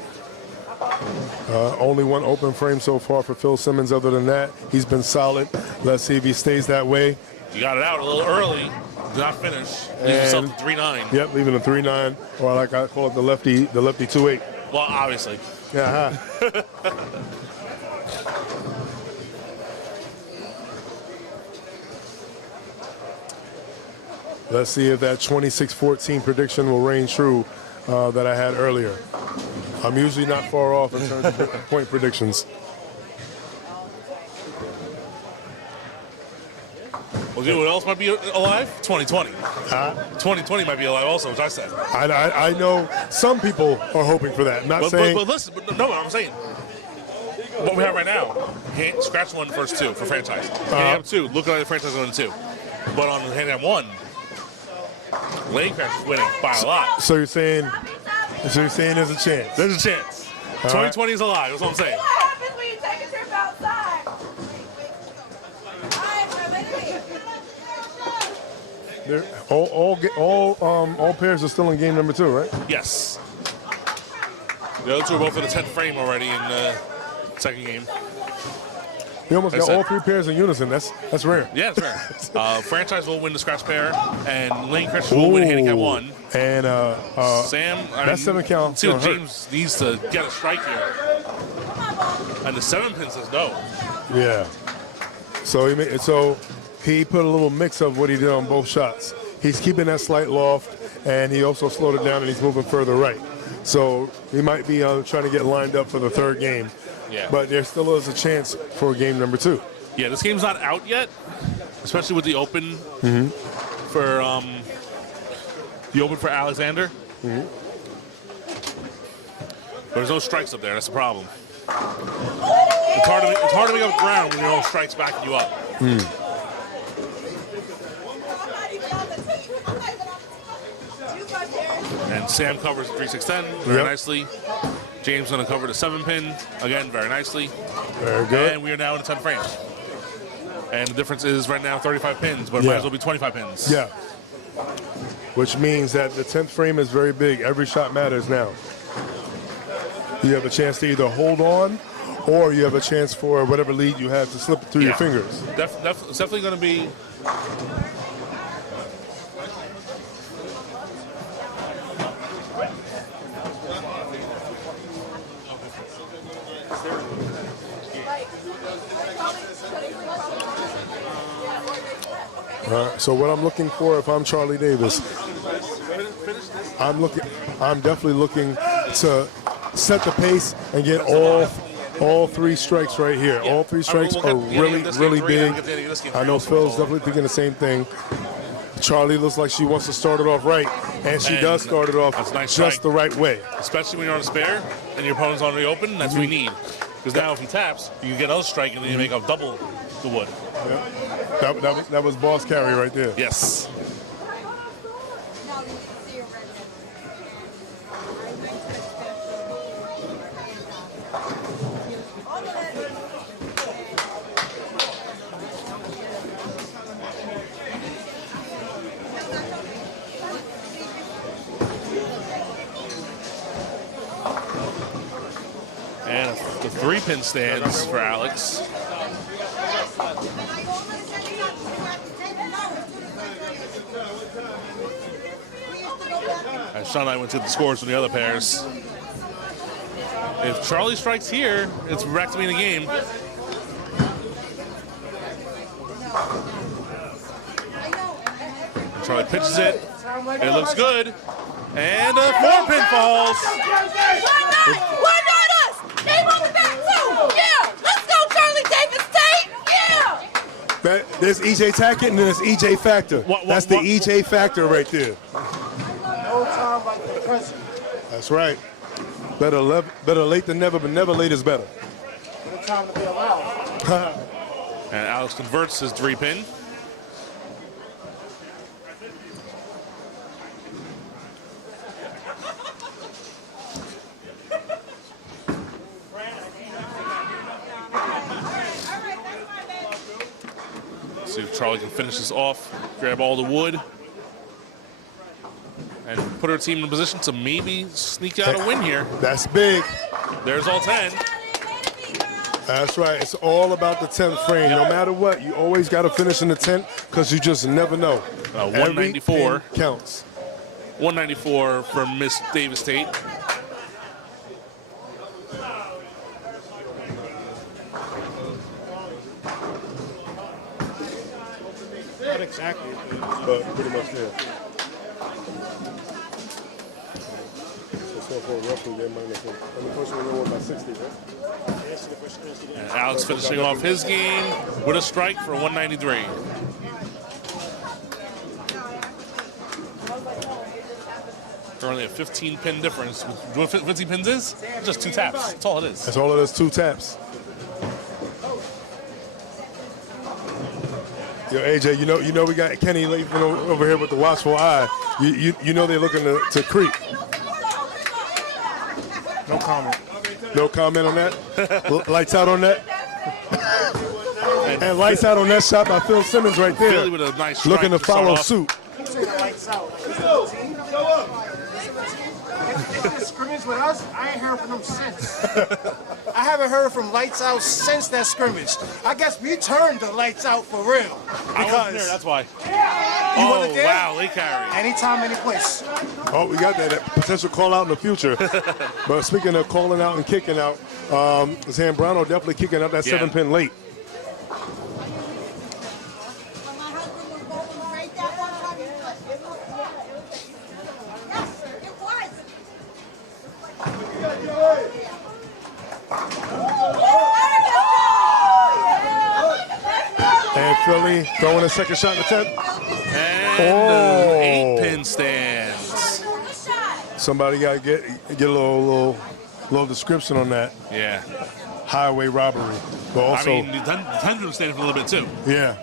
Only one open frame so far for Phil Simmons. Other than that, he's been solid. Let's see if he stays that way. You got it out a little early. Did not finish. Leave yourself to 3-9. Yep, leaving a 3-9, or like I call it the lefty 2-8. Well, obviously. Yeah. Let's see if that 26-14 prediction will reign true that I had earlier. I'm usually not far off in terms of point predictions. Well, you know what else might be alive? 2020. 2020 might be alive also, which I said. I know some people are hoping for that. Not saying. But listen, no, I'm saying. What we have right now, scratch 1 first 2 for franchise. Handicap 2, look like the franchise 1 and 2. But on the Handicap 1, Lane Crash is winning by a lot. So you're saying there's a chance. There's a chance. All 2020 is alive. That's what I'm saying. What happens when you take a trip outside? All pairs are still in game number 2, right? Yes. The other two are both in the 10th frame already in the second game. You almost That's got all it. 3 pairs in unison. That's rare. Yeah, it's fair. Franchise will win the scratch pair, and Lane Crash will win handicap 1. And Sam, that 7 count. See what James needs to get a strike here. And the 7 pin says no. Yeah. So he put a little mix of what he did on both shots. He's keeping that slight loft, and he also slowed it down, and he's moving further right. So he might be trying to get lined up for the 3rd game. Yeah. But there still is a chance for game number 2. Yeah, this game's not out yet, especially with the open for Alexander. But there's no strikes up there. That's the problem. It's hard to make up ground when your own strikes backing you up. And Sam covers the 3-6-10 very nicely. James going to cover the 7 pin again very nicely. Very good. And we are now in the 10 frames. And the difference is right now 35 pins, but it might as well be 25 pins. Yeah. Which means that the 10th frame is very big. Every shot matters now. You have a chance to either hold on, or you have a chance for whatever lead you have to slip through your fingers. It's definitely going to be. So what I'm looking for, if I'm Charlie Davis, I'm definitely looking to set the pace and get all 3 strikes right here. All 3 strikes are really big. I know Phil's definitely thinking the same thing. Charlie looks like she wants to start it off right, and she does start it off just the right way. Especially when you're on a spare and your opponent's on the open, that's what we need. Because now if he taps, you can get another strike and then you make up double the wood. That was boss carry right there. Yes. And the 3-pin stands for Alex. As Sean and I went to the scores from the other pairs. If Charlie strikes here, it's back to me in the game. And Charlie pitches it. It looks good. And a 4-pin falls. Why not us? They want back too. Yeah. Let's go, Charlie Davis Tate. Yeah. There's EJ Tackett and then there's EJ Factor. That's the EJ Factor right there. No time like the present. That's right. Better late than never, but never late is better. No time to be allowed. And Alex converts his 3-pin. See if Charlie can finish this off, grab all the wood, and put her team in a position to maybe sneak out a win here. That's big. There's all 10. That's right. It's all about the 10th frame. No matter what, you always got to finish in the 10th because you just never know. 194 Every pin counts. 194 for Miss Davis Tate. Not exactly. But pretty much there. So for roughly they're minus 1. And the first one won by 60, right? And Alex finishing off his game with a strike for 193. Currently a 15-pin difference. You know what 15 pins is? Just 2 taps. That's all it is. That's all it is, 2 taps. Yo, AJ, you know we got Kenny Latham over here with the watchful eye. You know they're looking to creep. No comment. No comment on that? Lights out on that? And lights out on that shot by Phil Simmons right there. Philly with a nice strike looking to follow start off. suit. You say the lights out. If it's scrimmage with us, I ain't heard from them since. I haven't heard from lights out since that scrimmage. I guess we turned the lights out for real. I wasn't there, that's why. You wasn't there? Wow, they carry. Anytime, any place. Oh, we got that potential call out in the future. But speaking of calling out and kicking out, Zambrano definitely kicking out that 7-pin late. And Philly throwing a second shot in the 10th. And the 8-pin stands. Somebody got to get a little description on that. Yeah. Highway robbery. But also, I mean, the 10-pin standing for a little bit too. yeah.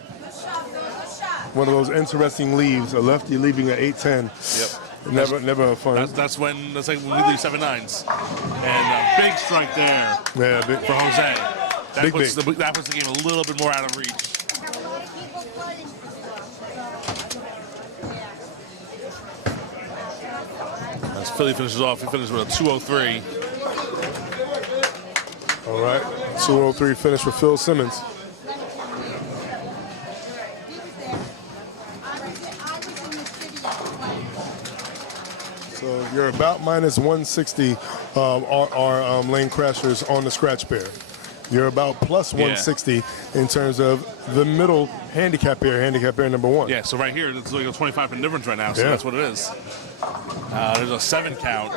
One of those interesting leaves. A lefty leaving an 8-10. Yep. Never fun. That's like when we leave 7-9s. And a big strike there Yeah, big, for Jose. That puts the game a little bit more out of reach. As Philly finishes off, he finishes with a 203. All right. 203 finish for Phil Simmons. So you're about minus 160 our lane crashers on the scratch pair. You're about plus 160 in terms of the middle handicap pair number 1. Yeah, so right here, it's like a 25-pin difference right now, so that's what it is. There's a 7 count.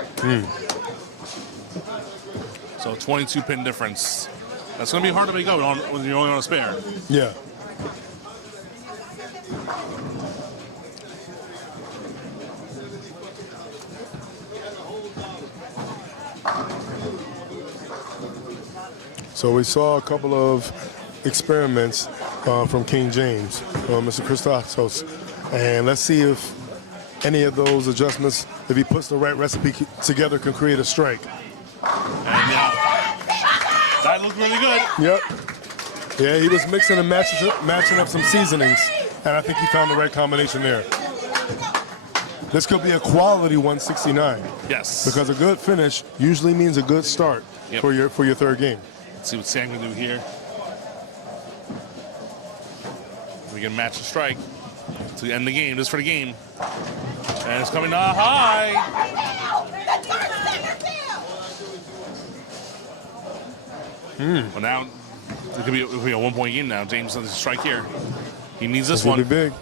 So 22-pin difference. That's going to be hard to make up when you're only on a spare. Yeah. So we saw a couple of experiments from King James, Mr. Christos, and let's see if any of those adjustments, if he puts the right recipe together, can create a strike. And that looked really good. Yep. Yeah, he was mixing and matching up some seasonings, and I think he found the right combination there. This could be a quality 169. Yes. Because a good finish usually means a good start for your third game. Let's see what Sam can do here. We can match the strike to end the game. This is for the game. And it's coming high. Well, now it could be a 1-point game now. James does a strike here. He needs this one. Be big.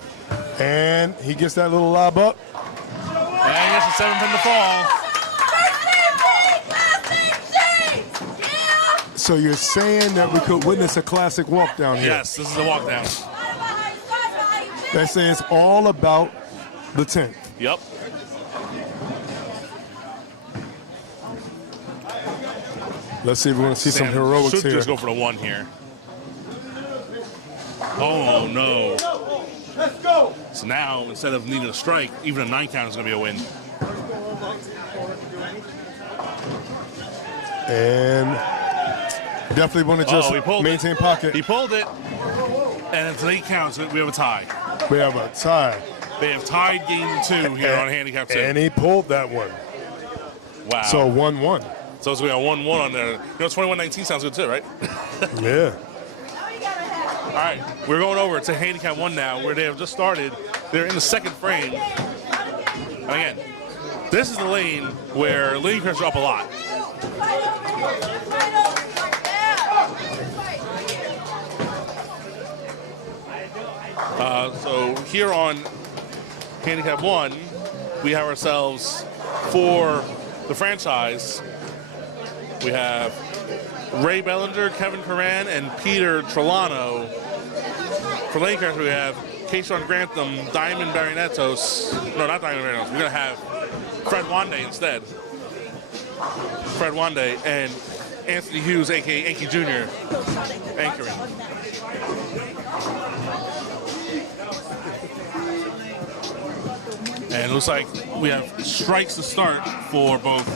And he gets that little lob up. And he gets the 7-pin to fall. So you're saying that we could witness a classic walk down here? Yes, this is a walk down. They say it's all about the 10th. Yep. Let's see if we're going to see some heroics should here. Just go for the 1 here. Oh, no. Let's go. So now, instead of needing a strike, even a 9 count is going to be a win. And definitely want to just maintain pocket. He pulled it. And it's 8 counts. We have a tie. We have a tie. They have tied game 2 here on Handicap 2. And he pulled that one. Wow. So 1-1. So it's going to be a 1-1 on there. You know, 21-19 sounds good too, right? Yeah. All right, we're going over to Handicap 1 now, where they have just started. They're in the second frame. And again, this is the lane where lane crash are up a lot. So here on Handicap 1, we have ourselves for the franchise. We have Ray Bellinger, Kevin Curran, and Peter Trelano. For lane crash, we have Keyshawn Grantham, Diamond Barrientos. No, not Diamond Barrientos. We're going to have Fred Wantagh instead. Fred Wantagh and Anthony Hughes, a.k.a. Anki Jr., anchoring. And it looks like we have strikes to start for both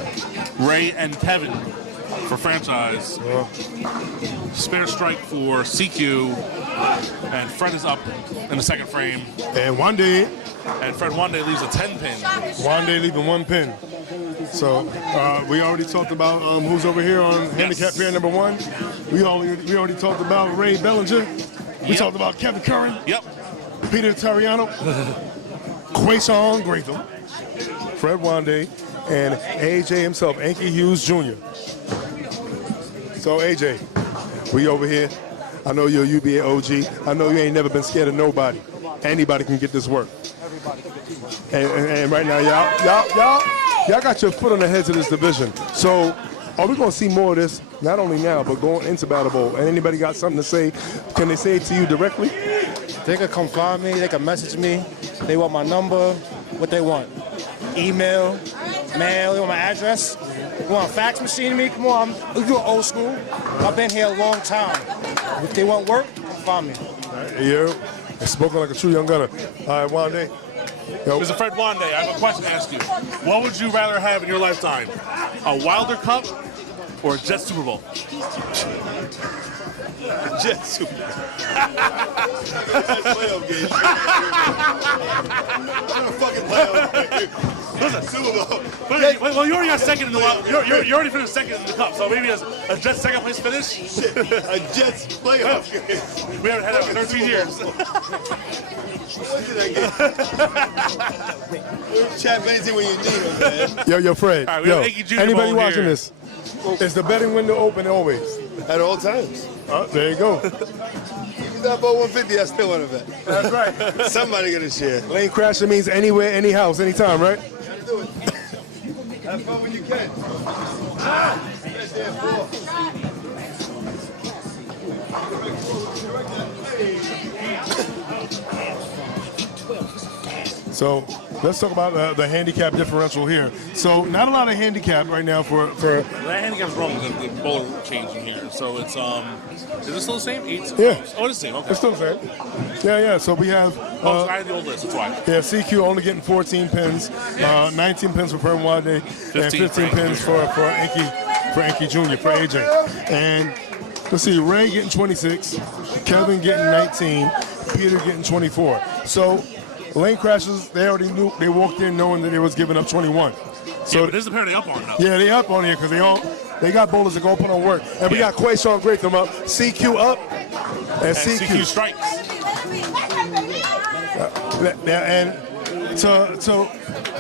Ray and Kevin for franchise. Spare strike for CQ, and Fred is up in the second frame. And Wantagh. And Fred Wantagh leaves a 10 pin. Wantagh leaving 1 pin. So we already talked about who's over here on handicap pair number 1. We already talked about Ray Bellinger. We talked about Kevin Curran. Yep. Peter Tariano. Quayshawn Gratham. Fred Wantagh. And AJ himself, Anki Hughes Jr. So AJ, we over here. I know you're a UBA OG. I know you ain't never been scared of nobody. Anybody can get this work. And right now, y'all got your foot on the heads of this division. So are we going to see more of this, not only now, but going into Battle Bowl? And anybody got something to say? Can they say it to you directly? They could come find me. They could message me. They want my number. What they want? Email, mail. They want my address. You want a fax machine to me? Come on, we do old school. I've been here a long time. If they want work, find me. Yeah, spoken like a true young gunner. All right, Wantagh. Yo. Mr. Fred Wantagh, I have a question to ask you. What would you rather have in your lifetime? A Wilder Cup or a Jet Super Bowl? Jet Super Bowl. That's playoff game. Fucking playoff game. Listen, Super Bowl. well, you already got second in the Wild. You already finished second in the Cup, so maybe a Jets second place finish. Shit, a Jets playoff game. We haven't had that in 13 years. What did I get? Chat Benzie when you need him, man. Yo, Fred. Right, we have Iggy Jr. Anybody ball watching here. this? Is the betting window open always? At all times. There you go. You got about 150, I still want to bet. That's right. Somebody gonna share. Lane crashing means anywhere, any house, anytime, right? Gotta do it. Have fun when you can. So let's talk about the handicap differential here. So not a lot of handicap right now for That handicap's wrong with the bowler change in here. So it's is it still the same? 8? Yeah. Oh, it's the same. Okay. It's still the same. Yeah. So we have So I had the old list. That's why. yeah, CQ only getting 14 pins, 19 pins for Fred Wantagh, and 15 pins for Anki Jr. for AJ. And let's see, Ray getting 26, Kevin getting 19, Peter getting 24. So lane crashes, they already knew, they walked in knowing that they was giving up 21. So but this is the pair they up on now. yeah, they up on here because they got bowlers that go put on work. And we got Quayshawn Gratham up, CQ up, and CQ strikes. And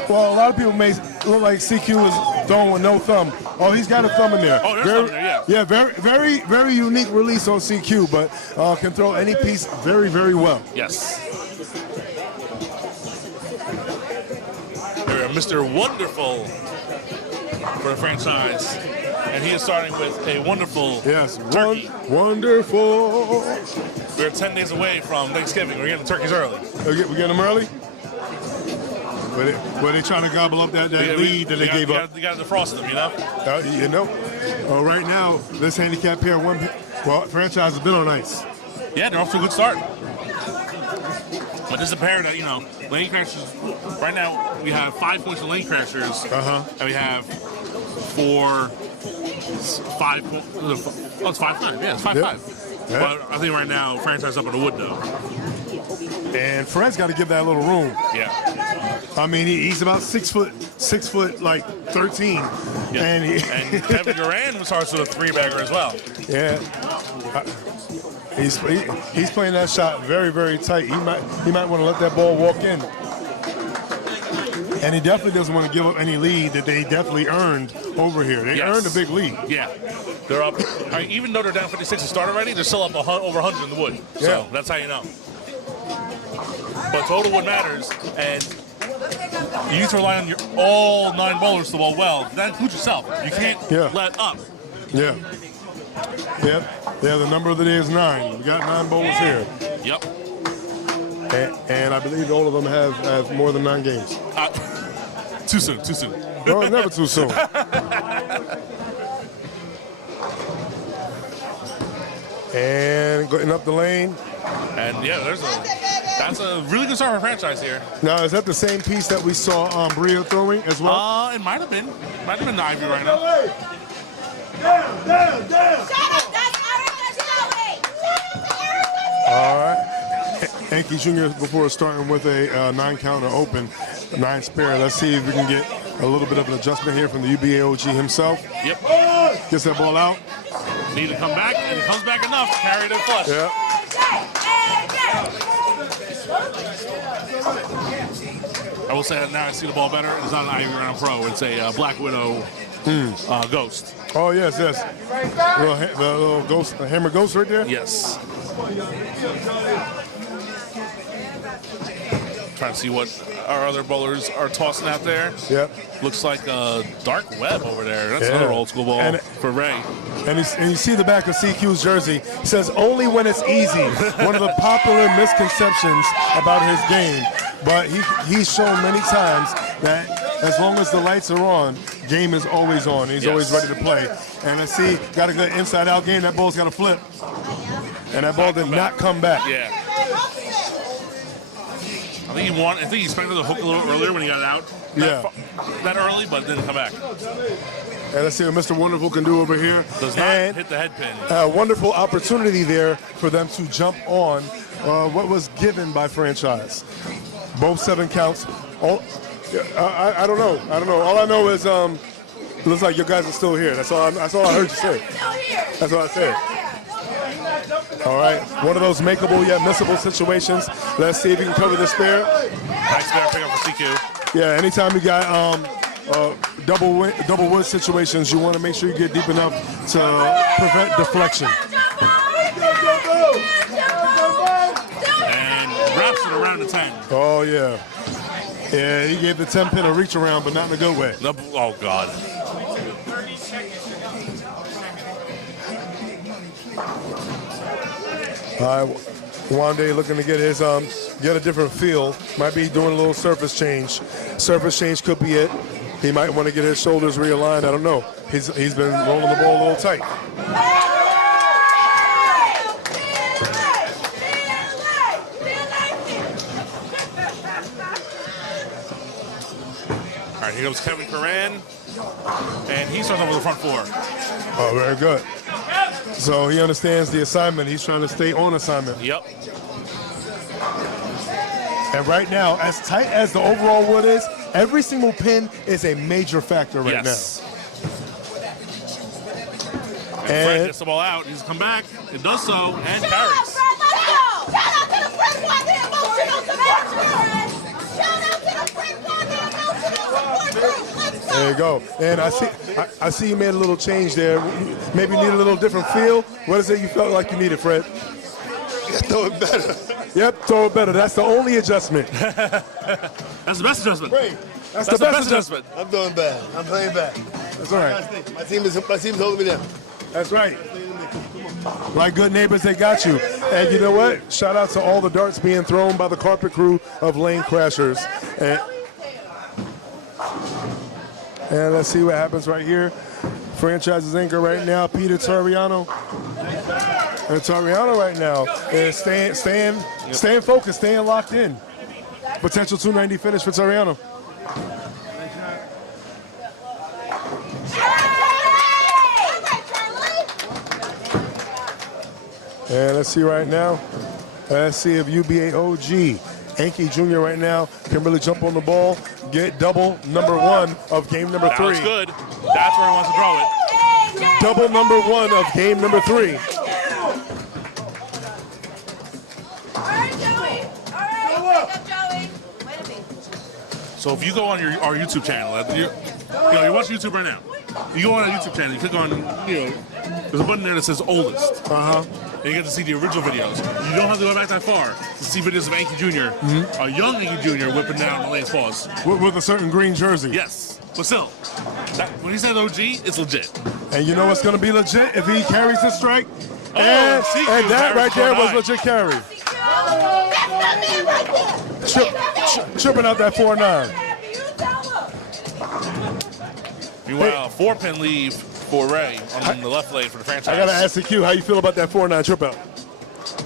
well, a lot of people may look like CQ is throwing with no thumb. Oh, he's got a thumb in there. Oh, there's thumb in there, yeah. Yeah, very, very unique release on CQ, but can throw any piece very, very well. Yes. Here, Mr. Wonderful for the franchise. And he is starting with a wonderful turkey. Wonderful. We're 10 days away from Thanksgiving. We're getting the turkeys early. We get them early? Were they trying to gobble up that lead that they gave up? You got to defrost them, you know? Right now, this handicap pair, franchise has been on ice. Yeah, they're off to a good start. But this is a pair that, lane crashers, right now we have 5 points for lane crashers. And we have 5 points. Oh, it's 5-5. Yeah, it's 5-5. Yeah. But I think right now, franchise up in the wood, though. And Fred's got to give that a little room. Yeah. I mean, he's about 6 foot, like 13. Yeah. And Kevin Durant starts with a 3-bagger as well. Yeah. He's playing that shot very, very tight. He might want to let that ball walk in. And he definitely doesn't want to give up any lead that they definitely earned over here. They earned a big lead. Yeah. They're up. I mean, even though they're down 56 to start already, they're still up over 100 in the wood. So that's how you know. But total wood matters, and you need to rely on all 9 bowlers to bowl well. That includes yourself. You can't let up. Yeah. The number of the day is 9. We got 9 bowlers here. Yep. And I believe all of them have more than 9 games. Too soon. No, it's never too soon. And going up the lane. And there's a That's a really good start for franchise here. Now, is that the same piece that we saw Bria throwing as well? It might have been. Might have been Ivy right now. Shut up, that's Eric, that's Joey. All right. Yankee Jr. before starting with a 9-counter open, 9 spare. Let's see if we can get a little bit of an adjustment here from the UBA OG himself. Yep. Gets that ball out. Need to come back, and it comes back enough to carry the flush. Yeah. I will say that now I see the ball better. It's not an Ivy Round Pro. It's a Black Widow Ghost. Oh, yes. The little ghost, the hammer ghost right there? Yes. Trying to see what our other bowlers are tossing out there. Yep. Looks like a dark web over there. That's Yeah. another old school ball for Ray. And you see the back of CQ's jersey. It says, only when it's easy. One of the popular misconceptions about his game. But he's shown many times that as long as the lights are on, game is always on. He's always ready to play. And let's see, got a good inside-out game. That ball's got to flip. And that ball did not come back. Yeah. I think he expected the hook a little earlier when he got it out. That early, but didn't come back. And let's see what Mr. Wonderful can do over here. Does not hit the head pin. A wonderful opportunity there for them to jump on what was given by franchise. Both 7 counts. I don't know. All I know is it looks like your guys are still here. That's all I heard you say. That's what I said. All right, one of those makeable yet missable situations. Let's see if you can cover the spare. Nice spare pick up for CQ. Yeah, anytime you got double wood situations, you want to make sure you get deep enough to prevent deflection. And wraps it around the 10. Oh, yeah. Yeah, he gave the 10-pin a reach around, but not in a good way. Oh, God. Wantagh looking to get his get a different feel. Might be doing a little surface change. Surface change could be it. He might want to get his shoulders realigned. I don't know. He's been rolling the ball a little tight. All right, here comes Kevin Coran, and he starts off with the front 4. Oh, very good. So he understands the assignment. He's trying to stay on assignment. Yep. And right now, as tight as the overall wood is, every single pin is a major factor right now. And Fred gets the ball out. He's come back. It does so, and carries. There you go. And I see you made a little change there. Maybe you need a little different feel. What is it you felt like you needed, Fred? Throw it better. Yep, throw it better. That's the only adjustment. That's the best adjustment. Great. That's the best adjustment. I'm doing bad. I'm playing bad. That's all right. My team is holding me down. That's right. Like good neighbors, they got you. And you know what? Shout out to all the darts being thrown by the carpet crew of Lane Crashers. And let's see what happens right here. Franchise's anchor right now, Peter Tariano. And Tariano right now is staying focused, staying locked in. Potential 290 finish for Tariano. And let's see right now. Let's see if UBA OG, Yankee Jr. right now can really jump on the ball, get double number 1 of game number 3. That's good. That's where he wants to throw it. Double number 1 of game number 3. So if you go on our YouTube channel, you're watching YouTube right now. You go on our YouTube channel, you click on, there's a button there that says oldest. And you get to see the original videos. You don't have to go back that far to see videos of Yankee Jr., a young Yankee Jr. whipping down the Lane's paws. With a certain green jersey. Yes, but still, when he says OG, it's legit. And you know what's going to be legit if he carries the strike? Oh, and that right there was legit. legit carry. Tripping out that 4-9. Meanwhile, 4-pin leave for Ray on the left lane for the franchise. I got to ask the Q, how you feel about that 4-9 trip out?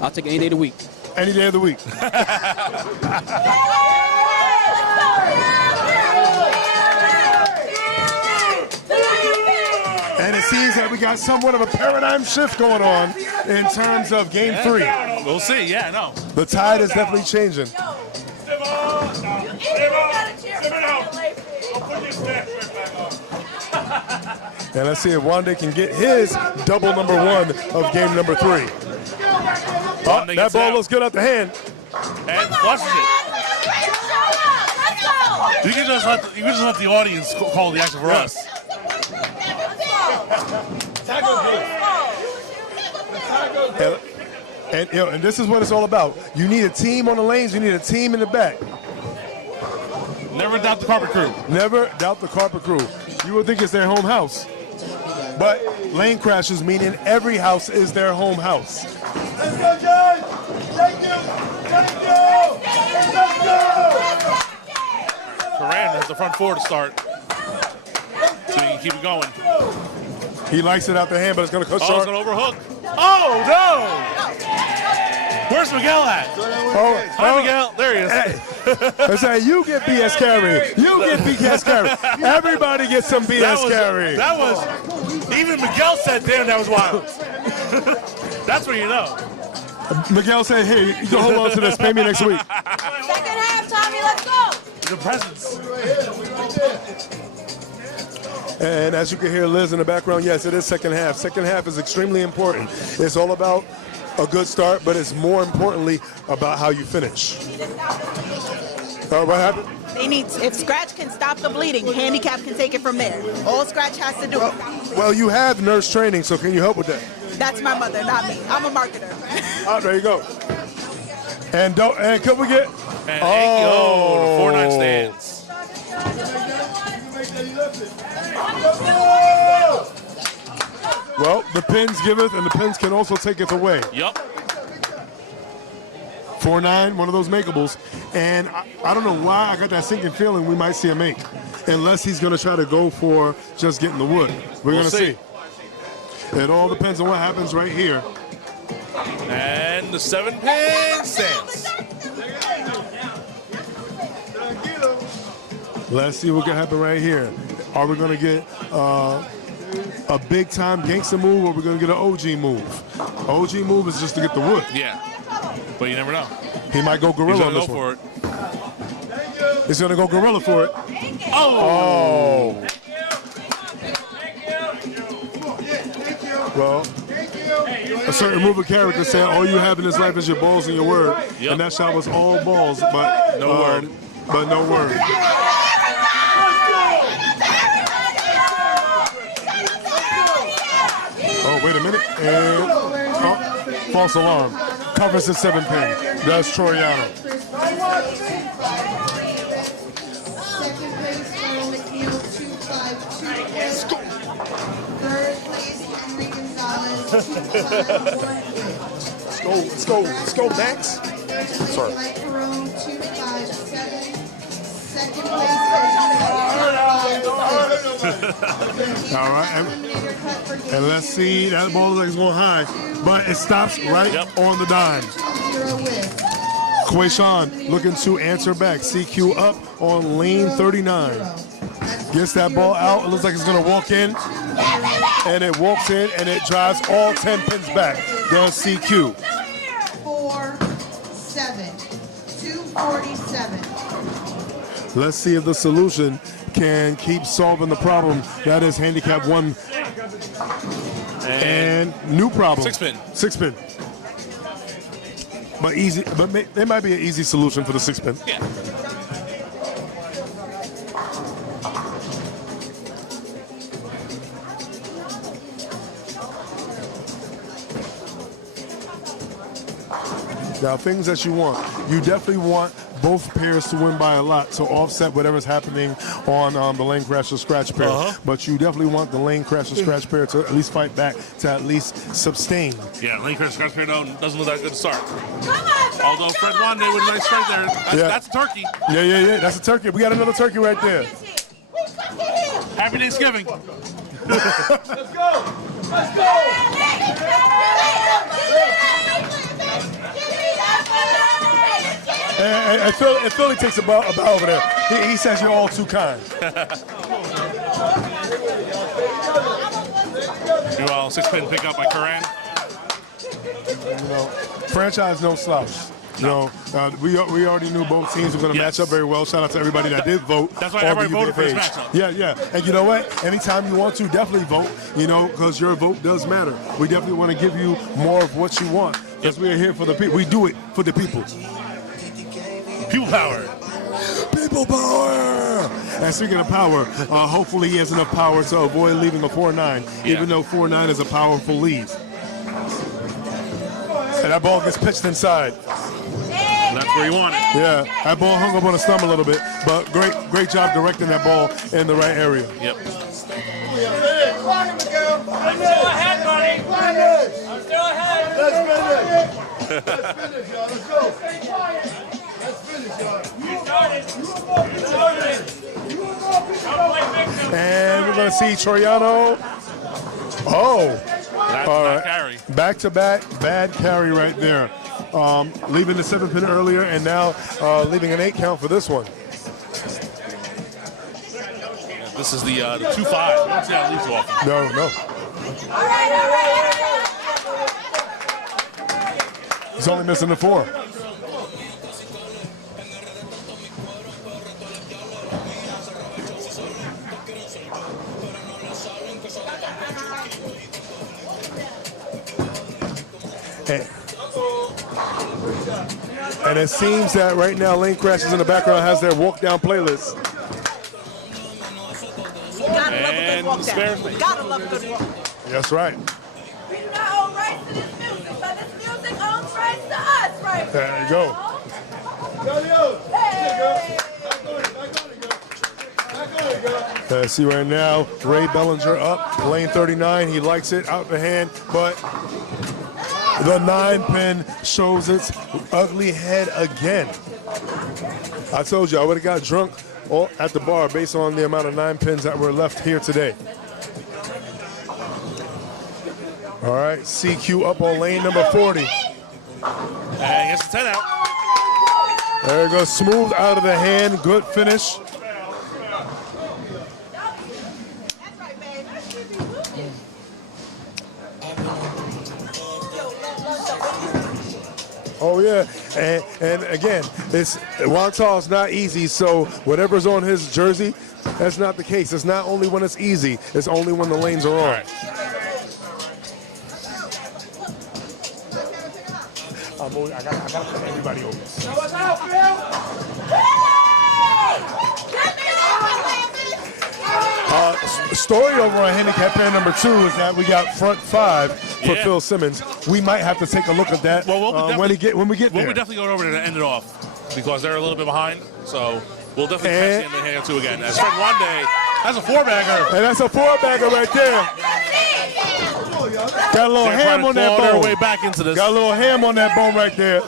I'll take any day of the week. Any day of the week. And it seems that we got somewhat of a paradigm shift going on in terms of game 3. We'll see. Yeah, no. The tide is definitely changing. And let's see if Wantagh can get his double number 1 of game number 3. Oh, that ball looks good out the hand. And flushes it. You can just let the audience call the action for us. And this is what it's all about. You need a team on the lanes. You need a team in the back. Never doubt the carpet crew. Never doubt the carpet crew. You would think it's their home house. But lane crashes meaning every house is their home house. Let's go, guys! Thank you! Thank you! Let's go! Karan has the front 4 to start. So he can keep it going. He likes it out the hand, but it's going to cut Oh, short. it's going to overhook. Oh, no! Where's Miguel at? Hi, Miguel. There he is. I say, you get BS carry. You get BS carry. Everybody gets some BS carry. That was, even Miguel said, damn, that was wild. That's what you know. Miguel said, here, you can hold on to this. Pay me next week. Second half, Tommy, let's go. The presence. And as you can hear Liz in the background, yes, it is second half. Second half is extremely important. It's all about a good start, but it's more importantly about how you finish. What happened? They need, if Scratch can stop the bleeding, Handicap can take it from there. All Scratch has to do is stop. Well, you have nurse training, so can you help with that? That's my mother, not me. I'm a marketer. Oh, there you go. And could we get? And the 4-9 stands. Well, the pins giveth, and the pins can also take it away. Yup. 4-9, one of those makeables. And I don't know why I got that sinking feeling we might see a make. Unless he's going to try to go for just getting the wood. We're going to see. It all depends on what happens right here. And the 7-pin stands. Let's see what can happen right here. Are we going to get a big-time gangster move, or are we going to get an OG move? OG move is just to get the wood. Yeah. But you never know. He might go gorilla on this one. He's going to go for it. He's going to go gorilla for it. Oh! Well, a certain movie character said, all you have in this life is your balls and your word. Yep. And that shot was all balls, but no word. But no word. Oh, wait a minute. And false alarm. Covers the 7-pin. That's Troiano. Second place, Earl McNeil, 252. Third place, Henry Gonzalez, 251. Let's go, Max. Sorry. Light Perone, 257. Second place, All right. And let's see. That ball looks like it's going high, but it stops right on the dime. Quayshawn looking to answer back. CQ up on lane 39. Gets that ball out. It looks like it's going to walk in. And it walks in, and it drives all 10 pins back. Does CQ. 4-7. 247. Let's see if the solution can keep solving the problem. That is handicap 1. And new problem. 6-pin. 6-pin. But easy. But there might be an easy solution for the 6-pin. Yeah. Now, things that you want. You definitely want both pairs to win by a lot to offset whatever's happening on the lane crash or scratch pair. But you definitely want the lane crash or scratch pair to at least fight back, to at least sustain. Yeah, lane crash scratch pair doesn't look that good to start. Although Fred Wantagh with a nice strike there. That's a turkey. Yeah. That's a turkey. We got another turkey right there. Happy Thanksgiving. Let's go! Let's go! And Philly takes a bow over there. He says you're all too kind. Meanwhile, 6-pin pickup by Curran. You know, franchise no slouch. You know, we already knew both teams were going to match up very well. Shout out to everybody that did vote. That's why on the everybody voted for UBA this page. matchup. Yeah. And you know what? Anytime you want to, definitely vote, you know, because your vote does matter. We definitely want to give you more of what you want because we are here for the people. We do it for the people. People power. People power! And speaking of power, hopefully he has enough power to avoid leaving a 4-9, even though 4-9 is a powerful lead. And that ball gets pitched inside. And that's where you want it. Yeah, that ball hung up on the stump a little bit, but great job directing that ball in the right area. Yep. I'm still ahead, buddy. I'm still ahead. Let's finish, y'all. Let's go. Let's finish, y'all. And we're going to see Troiano. Oh. That's All not right. carry. Back-to-back bad carry right there. Leaving the 7-pin earlier and now leaving an 8 count for this one. This is the 2-5. Don't see how it leaves off. No. All right. He's only missing the 4. And it seems that right now Lane Crashes in the background has their walk down playlist. Gotta love a good And walk spares me. down. Gotta love a good walk. That's right. We do not own rights to this music, but this music owns rights to us right There you go. See right now, Ray Bellinger up, lane 39. He likes it out the hand, but the 9-pin shows its ugly head again. I told you I would have got drunk at the bar based on the amount of 9-pins that were left here today. All right, CQ up on lane number 40. And gets the 10 out. There it goes, smooth out of the hand, good finish. Oh yeah, and again, Wantagh's not easy, so whatever's on his jersey, that's not the case. It's not only when it's easy, it's only when the lanes are on. All right. I gotta put everybody over. Story over on handicap pair number 2 is that we got front 5 for Phil Simmons. We might have to take a look at that when we get there. We'll be definitely going over there to end it off because they're a little bit behind. So we'll definitely catch the end of hand 2 again. As Fred Wantagh has a 4-bagger. And that's a 4-bagger right there. Got a little ham on that bone. Way back into this. Got a little ham on that bone right there.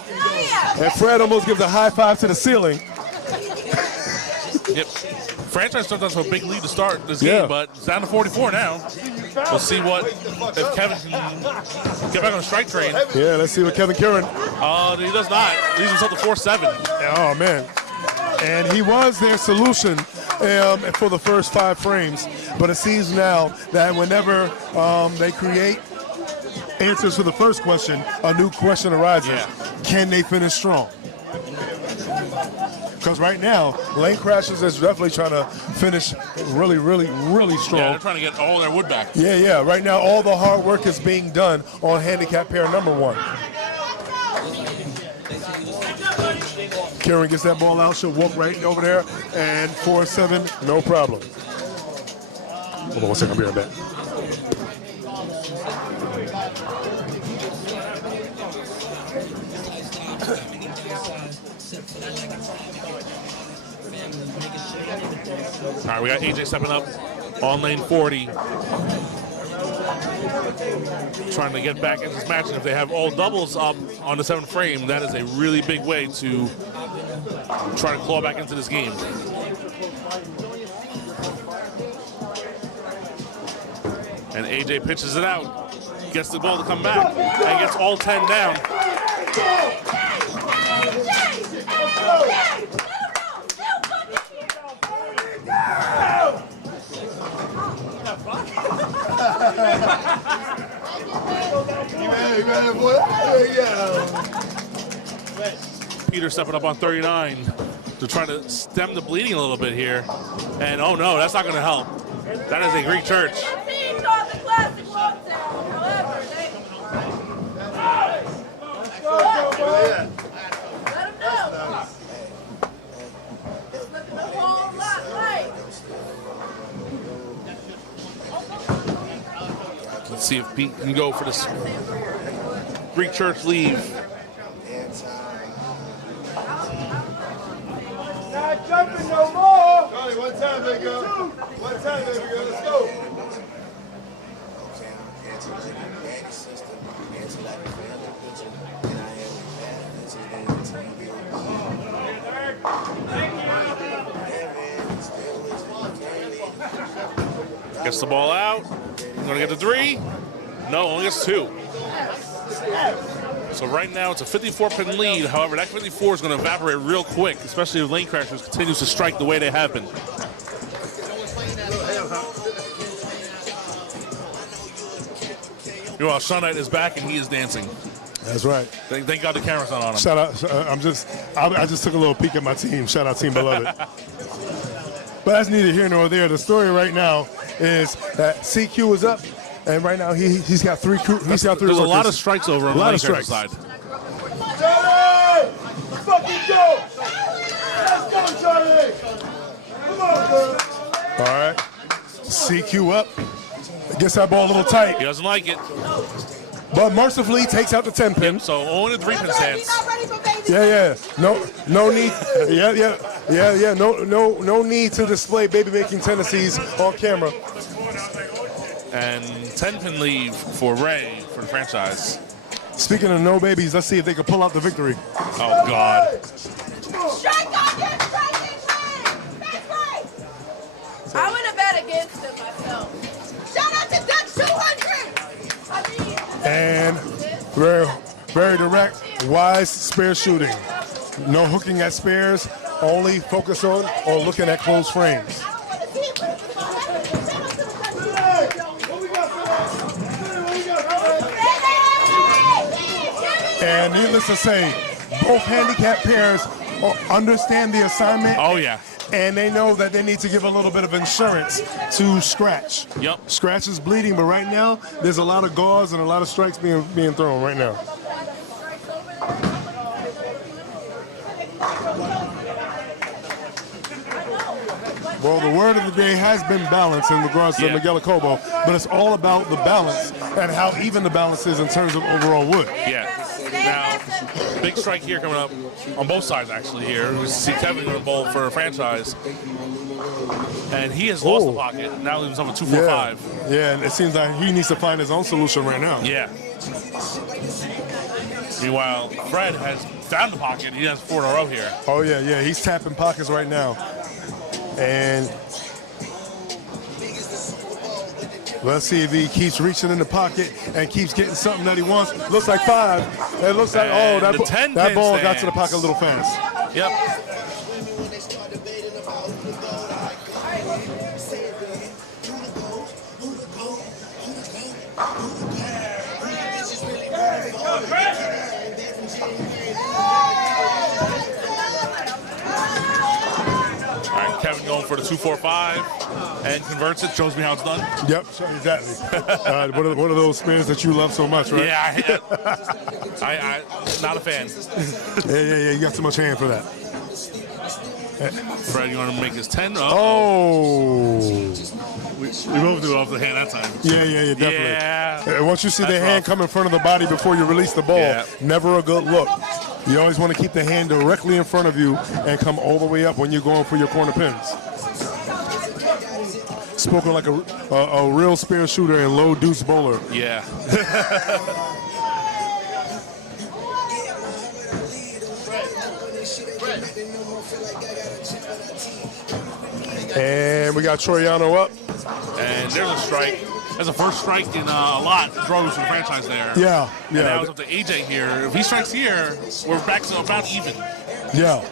And Fred almost gives a high five to the ceiling. Yep. Franchise starts off a big lead to start this game, but it's down to 44 now. We'll see if Kevin can get back on the strike train. Yeah, let's see what Kevin Curran. He does not. He leaves himself to 4-7. Oh, man. And he was their solution for the first 5 frames. But it seems now that whenever they create answers for the first question, a new question arises. Yeah. Can they finish strong? Because right now, Lane Crashes is definitely trying to finish really strong. Yeah, they're trying to get all their wood back. Yeah. Right now, all the hard work is being done on handicap pair number 1. Karen gets that ball out. She'll walk right over there. And 4-7, no problem. Hold on 1 second. I'll be right back. All right, we got AJ stepping up on lane 40. Trying to get back into this match, and if they have all doubles up on the 7th frame, that is a really big way to try to claw back into this game. And AJ pitches it out, gets the ball to come back, and gets all 10 down. bad boy. Yeah. Peter stepping up on 39 to try to stem the bleeding a little bit here. And oh no, that's not going to help. That is a Greek church. Teams on the classic Wantagh. However, they let them know. It's looking a whole lot like. Let's see if Pete can go for this Greek church leave. Not jumping no more. Charlie, one time, baby girl. One time, baby girl. Let's go. Gets the ball out. Going to get the 3. No, only gets 2. So right now it's a 54-pin lead. However, that 54 is going to evaporate real quick, especially if Lane Crashers continues to strike the way they have been. Meanwhile, Sean Knight is back and he is dancing. That's right. Thank God the camera's not on him. Shout out. I just took a little peek at my team. Shout out Team Beloved. But that's neither here nor there. The story right now is that CQ is up, and right now he's got 3. He's got 3. There's a lot of strikes over on the Lane Crashers side. Charlie! Fucking go! Let's go, Charlie! Come on, girl. All right. CQ up. Gets that ball a little tight. He doesn't like it. But mercifully takes out the 10 pin. Yep, so only the 3-pin stance. Yeah. No need. Yeah. No need to display baby making tendencies on camera. And 10-pin leave for Ray for the franchise. Speaking of no babies, let's see if they can pull out the victory. Oh God. Strike on him, strike him, that's right. I would have bet against him myself. Shout out to Dutch 200. And very direct, wise spear shooting. No hooking at spears, only focus on or looking at closed frames. And needless to say, both handicap pairs understand the assignment. Oh yeah. And they know that they need to give a little bit of insurance to Scratch. Yep. Scratch is bleeding, but right now there's a lot of gauze and a lot of strikes being thrown right now. Well, the word of the day has been balance in regards to Miguel Acobo, but it's all about the balance and how even the balance is in terms of overall wood. Yeah. Now, big strike here coming up on both sides actually here. We see Kevin going to bowl for a franchise. And he has lost the pocket. Now leaves himself a 2-4-5. Yeah, and it seems like he needs to find his own solution right now. Yeah. Meanwhile, Fred has found the pocket. He has 4 in a row here. Oh, yeah. He's tapping pockets right now. And let's see if he keeps reaching in the pocket and keeps getting something that he wants. Looks like 5. It looks like, that ball got to the pocket a little fast. Yep. Kevin going for the 2-4-5 and converts it. Shows me how it's done. Yep, exactly. One of those spins that you love so much, right? Yeah, I not a fan. Yeah. You got too much hand for that. Fred, you want to make his 10? Oh. We both do it off the hand that time. Yeah, definitely. Yeah. Once you see the hand come in front of the body before you release the ball, never a good look. You always want to keep the hand directly in front of you and come all the way up when you're going for your corner pins. Spoken like a real spear shooter and low deuce bowler. Yeah. And we got Troiano up. And there's a strike. That's the first strike in a lot of throws for the franchise there. Yeah. And now it's up to AJ here. If he strikes here, we're back to about even. Yeah.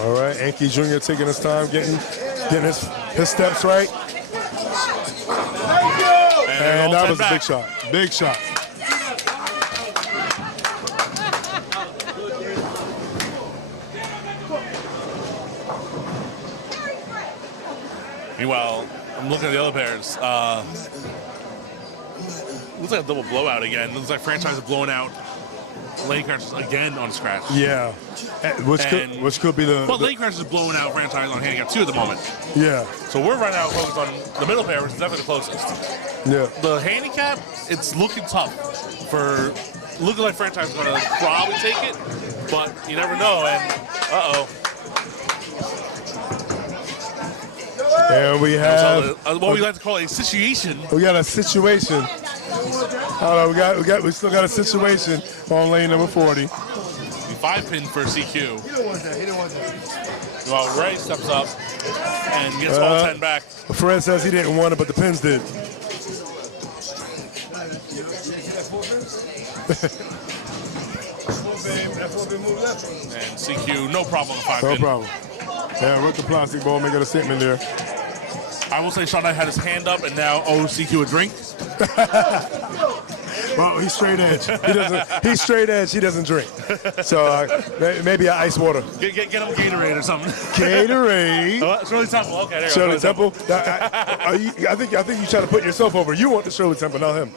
All right, Enki Jr. taking his time, getting his steps right. And that was a big shot. Big shot. Meanwhile, I'm looking at the other pairs. Looks like a double blowout again. Looks like Franchise is blowing out Lane Crashers again on scratch. Yeah, which could be the. Well, Lane Crashers is blowing out Franchise on Handicap 2 at the moment. Yeah. So we're right now focused on the middle pair, which is definitely the closest. Yeah. The Handicap, it's looking tough for looking like Franchise is going to probably take it, but you never know. And And we have what we like to call a situation. We got a situation. Hold on, we still got a situation on lane number 40. The 5-pin for CQ. He didn't want that. He didn't want that. Well, Ray steps up and gets all 10 back. Fred says he didn't want it, but the pins did. And CQ, no problem on the 5-pin. No problem. Yeah, with the plastic ball, making a statement there. I will say Sean Knight had his hand up and now owes CQ a drink. Well, he's straight edge. He's straight edge. He doesn't drink. So maybe ice water. Get him a Gatorade or something. Gatorade. Shirley Temple. Okay, there you Shirley go. Temple. I think you try to put yourself over. You want the Shirley Temple, not him.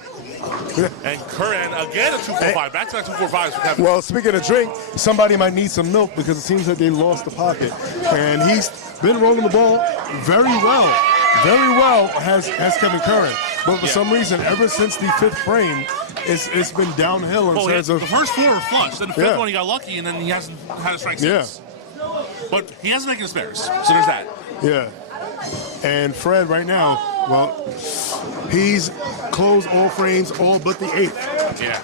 And Curran again a 245. Back to back 245s for Kevin. Well, speaking of drink, somebody might need some milk because it seems like they lost the pocket. And he's been rolling the ball very well. Very well has Kevin Curran. But for some reason, ever since the 5th frame, it's been downhill in terms of... The first 4 were flush. Then the 5th one he got lucky, and then he hasn't had a strike since. But he hasn't making spares, so there's that. Yeah. And Fred right now, well, he's closed all frames, all but the 8th. Yeah.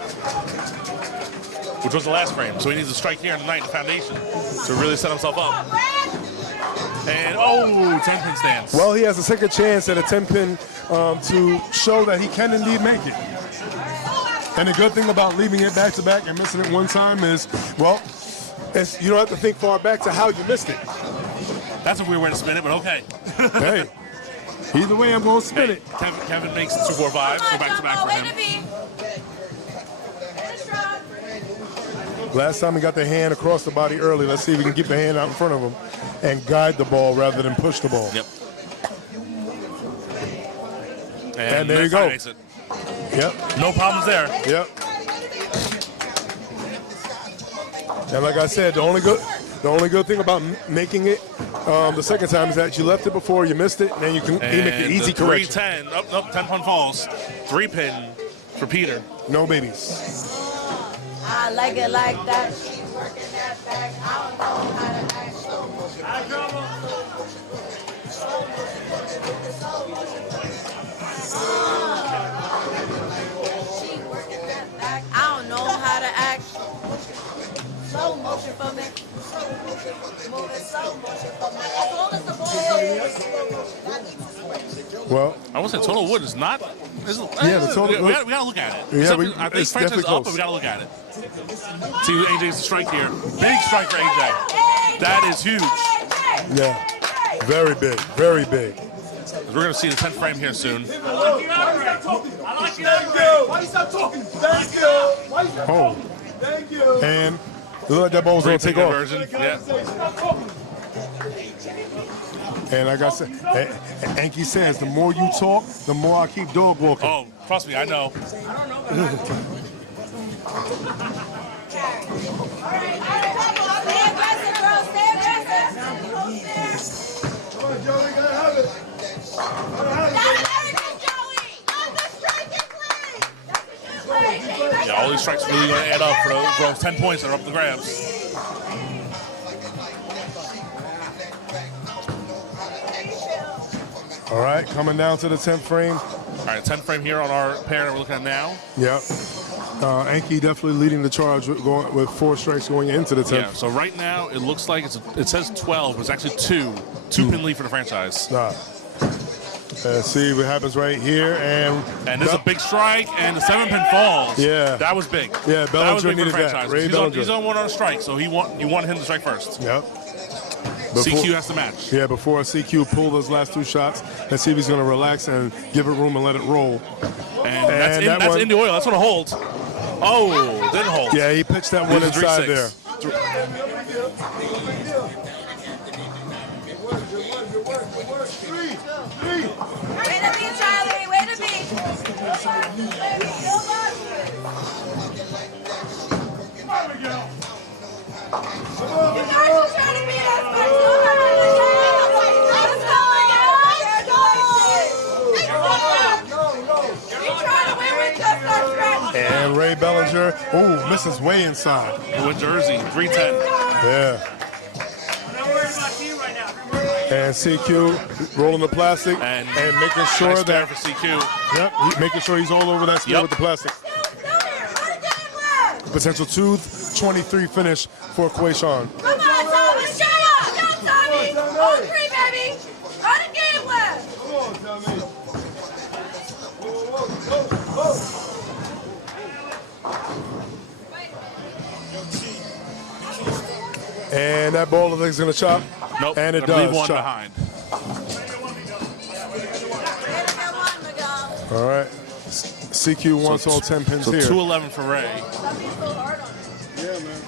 Which was the last frame. So he needs to strike here in the 9th foundation to really set himself up. And, 10-pin stance. Well, he has a second chance at a 10-pin to show that he can indeed make it. And the good thing about leaving it back-to-back and missing it one time is, well, you don't have to think far back to how you missed it. That's a weird way to spin it, but okay. Hey, either way, I'm going to spin it. Kevin makes 245, so back-to-back for him. Last time he got the hand across the body early. Let's see if we can get the hand out in front of him and guide the ball rather than push the ball. Yep. And there you go. Yep. No problems there. Yep. And like I said, the only good thing about making it the second time is that you left it before, you missed it, and then you can make the easy correction. 310, 10-pin falls, 3-pin for Peter. No babies. I like it like that. She's working that back. I don't know how to act. She's working that back. I don't know how to act. Slow motion for me. Moving slow motion for me. As long as the ball is. Well, I would say total wood is not. Yeah, the total. We gotta look at it. Yeah, I think it's Franchise definitely is up, but close. we gotta look at it. See, AJ's the strike here. Big strike for AJ. That is huge. Yeah, very big, very big. We're gonna see the 10th frame here soon. Thank you. Why you stop talking? Thank you. Why you stop Oh, Thank you. and it looked like that ball was going to take off. Conversion. Yeah. And like I said, Enki says, the more you talk, the more I keep dog walking. Oh, trust me, I know. Yeah, all these strikes really going to add up for those 10 points that are up the grabs. All right, coming down to the 10th frame. All right, 10th frame here on our pair that we're looking at now. Yep. Enki definitely leading the charge with 4 strikes going into the 10th. Yeah, so right now it looks like it says 12, but it's actually 2. 2-pin lead for the franchise. Let's see what happens right here. And there's a big strike, and the 7-pin falls. Yeah. That was big. Yeah, that was Bellinger big for the needed that. franchise. Ray Bellinger. He's on one on a strike, so you wanted him to strike first. Yep. CQ has to match. Yeah, before CQ pulled those last 2 shots, let's see if he's going to relax and give it room and let it roll. And that's in the oil. That's going to hold. Oh, didn't hold. Yeah, he pitched that one inside there. Way to be, Charlie. Way to be. You guys are trying to beat us by 200. Let's go. You trying to win with just our scratch. And Ray Bellinger, ooh, misses way inside. With Jersey, 310. Yeah. And CQ rolling the plastic and making sure nice that for CQ. Yep, making sure he's all over that sphere with the plastic. Potential 223 finish for Quayshawn. Come on, Tommy, show up! Go, Tommy! All 3, baby! On the game left! Come on, Tommy. And that ball is going to chop. Nope. And it Gonna leave does one chop. behind. All right. CQ wants all 10 pins so here. 211 for Ray. Yeah, man.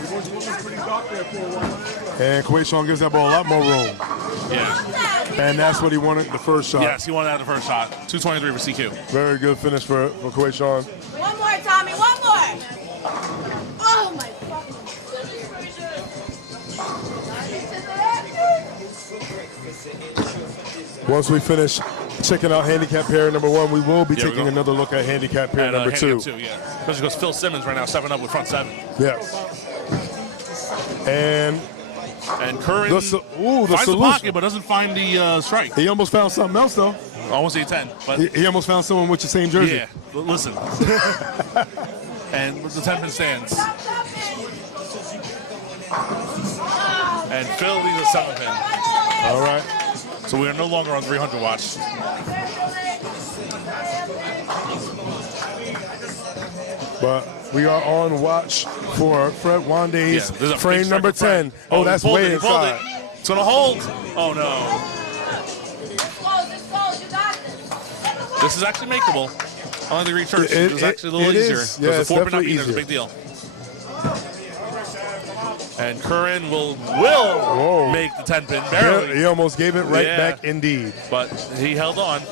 It was pretty dark there for a while. And Quayshawn gives that ball a lot more room. Yeah. And that's what he wanted the first shot. Yes, he wanted that the first shot. 223 for CQ. Very good finish for Quayshawn. One more, Tommy, one more! Oh, my fucking... Once we finish checking out handicap pair number 1, we will be taking another look at handicap pair number 2. Yeah. Especially because Phil Simmons right now 7-up with front 7. Yes. And Curran the finds the solution. pocket but doesn't find the strike. He almost found something else though. Almost 8-10. But he almost found someone with the same jersey. Yeah, listen. And the 10-pin stands. And Phil leads a 7-pin. All right. So we are no longer on 300 watch. But we are on watch for Fred Wandagh's frame number 10. Oh, that's way inside. It's going to hold. Oh, no. This is actually makeable. I don't think Reed Church is actually a little easier. Is. Yeah, the 4-pin not being easier. there is a big deal. And Curran will make the 10-pin, barely. He almost gave it right back indeed. But he held on.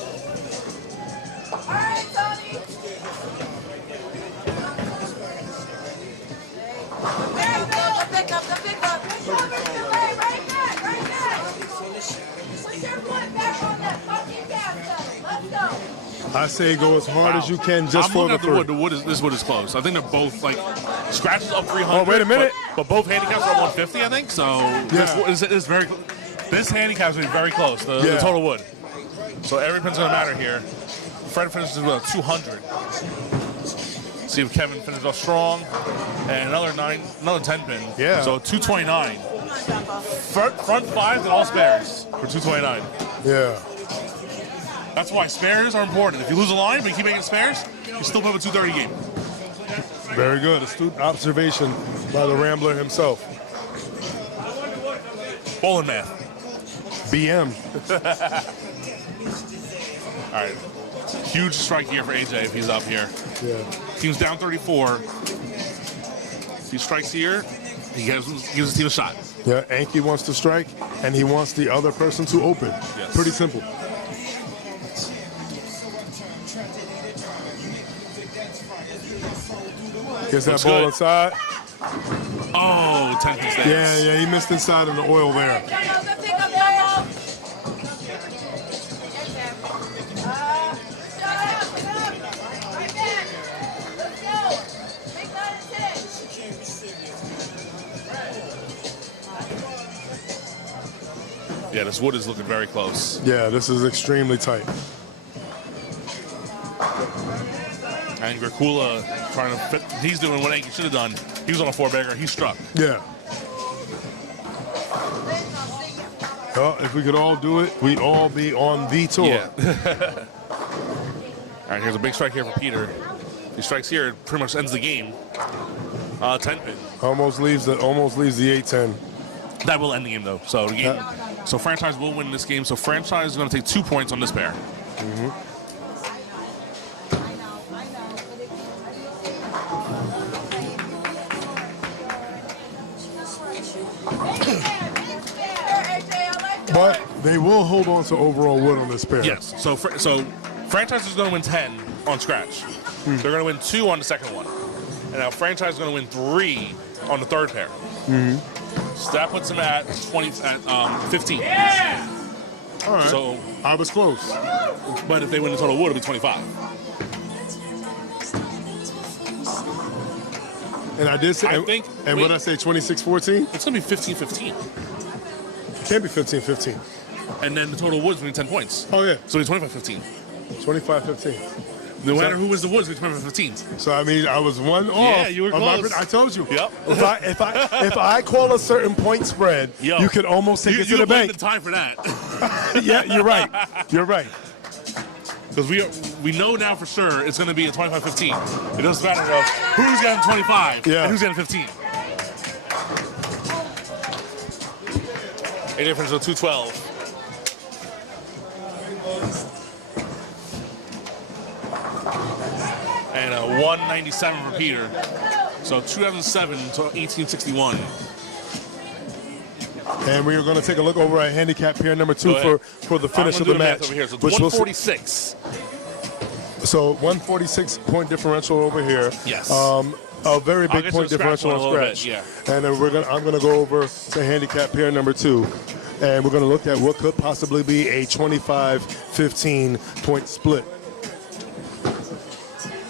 I say go as hard as you can just for the wood. This wood is close. I think they're both like scratches up 300. Oh, wait a minute. But both handicaps are 150, I think. So this is very. This handicap is very close. The total wood. So every pin's gonna matter here. Fred finishes with 200. See if Kevin finishes off strong, and another 10 pin. Yeah. So 229. Front 5 and all spares for 229. Yeah. That's why spares are important. If you lose a line, but you keep making spares, you still have a 230 game. Very good. Astute observation by the Rambler himself. Bowling math. BM. All right. Huge strike here for AJ if he's up here. Yeah. Team's down 34. If he strikes here, he gives his team a shot. Yeah, Anki wants to strike, and he wants the other person to open. Yes. Pretty simple. Gets that Looks ball good. inside. Oh, 10 pin stance. Yeah, he missed inside in the oil there. Yeah, this wood is looking very close. Yeah, this is extremely tight. And Gracula trying to fit. He's doing what Anki should have done. He was on a 4-bagger. He struck. Yeah. Well, if we could all do it, we'd all be on the tour. Yeah. All right, here's a big strike here for Peter. If he strikes here, it pretty much ends the game. 10 pin. Almost leaves the 8-10. That will end the game though. So the game. So franchise will win this game. So franchise is going to take 2 points on this pair. But they will hold on to overall wood on this pair. Yes. So franchise is going to win 10 on scratch. They're going to win 2 on the second one. And now franchise is going to win 3 on the third pair. So that puts them at 15. Yeah! All right. So I was close. but if they win the total wood, it'll be 25. And I did say, I think- and wait. what did I say, 26-14? It's going to be 15-15. Can't be 15-15. And then the total wood's going to be 10 points. Oh, yeah. So it's 25-15. 25-15. No matter who wins the woods, it's 25-15. So, I mean, I was one off. Yeah, you were of my- close. I told you. Yep. If I call a certain point spread, Yo, you could almost take it to the bank. the time for that. Yeah, you're right. You're right. Because we know now for sure it's going to be a 25-15. It doesn't matter of who's getting 25 Yeah. and who's getting 15. A difference of 212. And a 197 for Peter. So 2007 to 1861. And we are going to take a look over at handicap pair number 2 Go ahead. for the finish I'm of gonna the do math match. over here. So it's which we'll see. 146. So 146 point differential over here. Yes. A very I'll big get to point the scratch differential one on in a little scratch. bit, yeah. And then I'm going to go over to handicap pair number 2. And we're going to look at what could possibly be a 25-15 point split.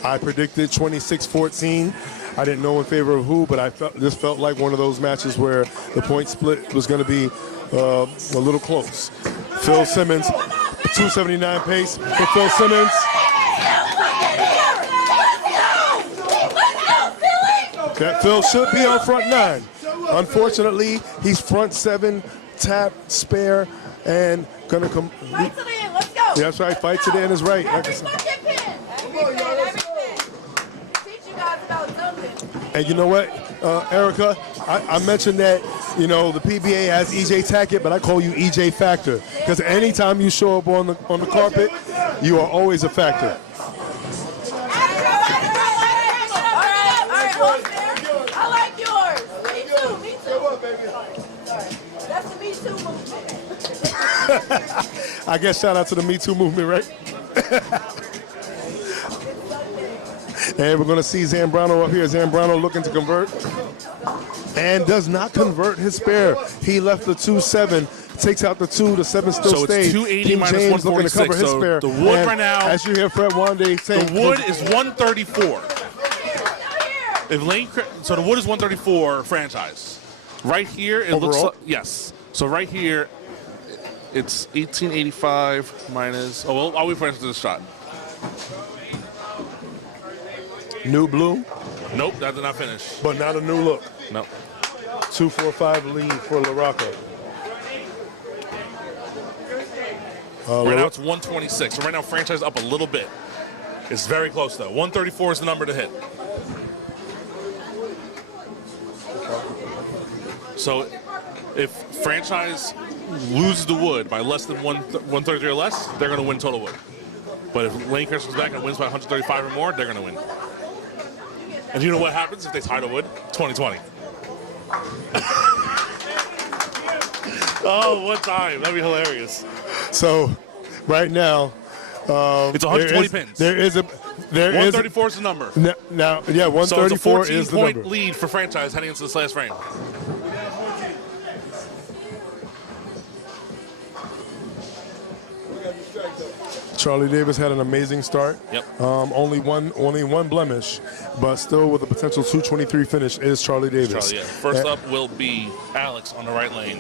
I predicted 26-14. I didn't know in favor of who, but this felt like one of those matches where the point split was going to be a little close. Phil Simmons, 279 pace for Phil Simmons. That Phil should be on front 9. Unfortunately, he's front 7, tap, spare, and gonna come. Fight to the end, let's go. Yeah, that's right. Fight to the end is right. Like I Every said. fucking pin. Every pin. Teach you guys about dumping. And you know what, Erica? I mentioned that, the PBA has EJ Tackett, but I call you EJ Factor. Because anytime you show up on the carpet, you are always a factor. I like yours. Me too. That's the Me Too movement. I guess shout out to the Me Too movement, right? And we're going to see Zambrano up here. Zambrano looking to convert. And does not convert his spare. He left the 2-7, takes out the 2, the 7 still So it's stays. 280 King minus James looking to 146. cover his So spare. the wood And right now- as you hear Fred Wantagh saying, The wood is 134. So the wood is 134 franchise. Right here, it looks Overall? like, yes. So right here, it's 1885 minus, I'll wait for answer to this shot. new blue, Nope, that did not finish. but not a new look. Nope. 2-4-5 lead for LaRocca. Right now it's 126. So right now franchise up a little bit. It's very close though. 134 is the number to hit. So if franchise loses the wood by less than 133 or less, they're going to win total wood. But if Lane Chris comes back and wins by 135 or more, they're going to win. And you know what happens if they tie the wood? 2020. Oh, what time? That'd be hilarious. So right now, It's 120 pins. There is 134 is the number. Now, yeah, So it's a 134 is the 14-point number. lead for franchise heading into this last frame. Charlie Davis had an amazing start. Yep. Only one blemish, but still with a potential 223 finish is Charlie Davis. Charlie, yeah. First up will be Alex on the right lane.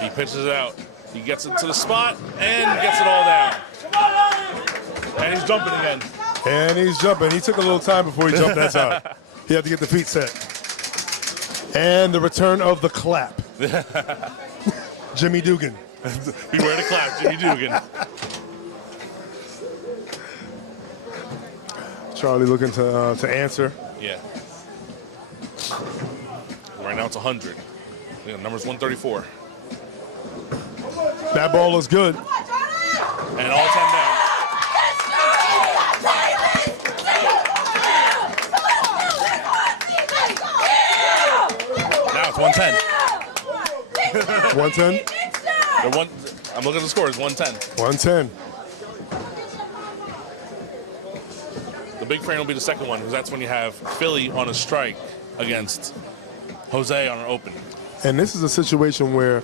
He pitches it out. He gets it to the spot and gets it all down. And he's jumping again. And he's jumping. He took a little time before he jumped that time. He had to get the feet set. And the return of the clap. Jimmy Dugan. Beware the clap, Jimmy Dugan. Charlie looking to answer. Yeah. Right now it's 100. Yeah, number's 134. That ball is good. And all 10 down. Now it's 110. 110? I'm looking at the score. It's 110. 110. The big frame will be the second one, because that's when you have Philly on a strike against Jose on an open. And this is a situation where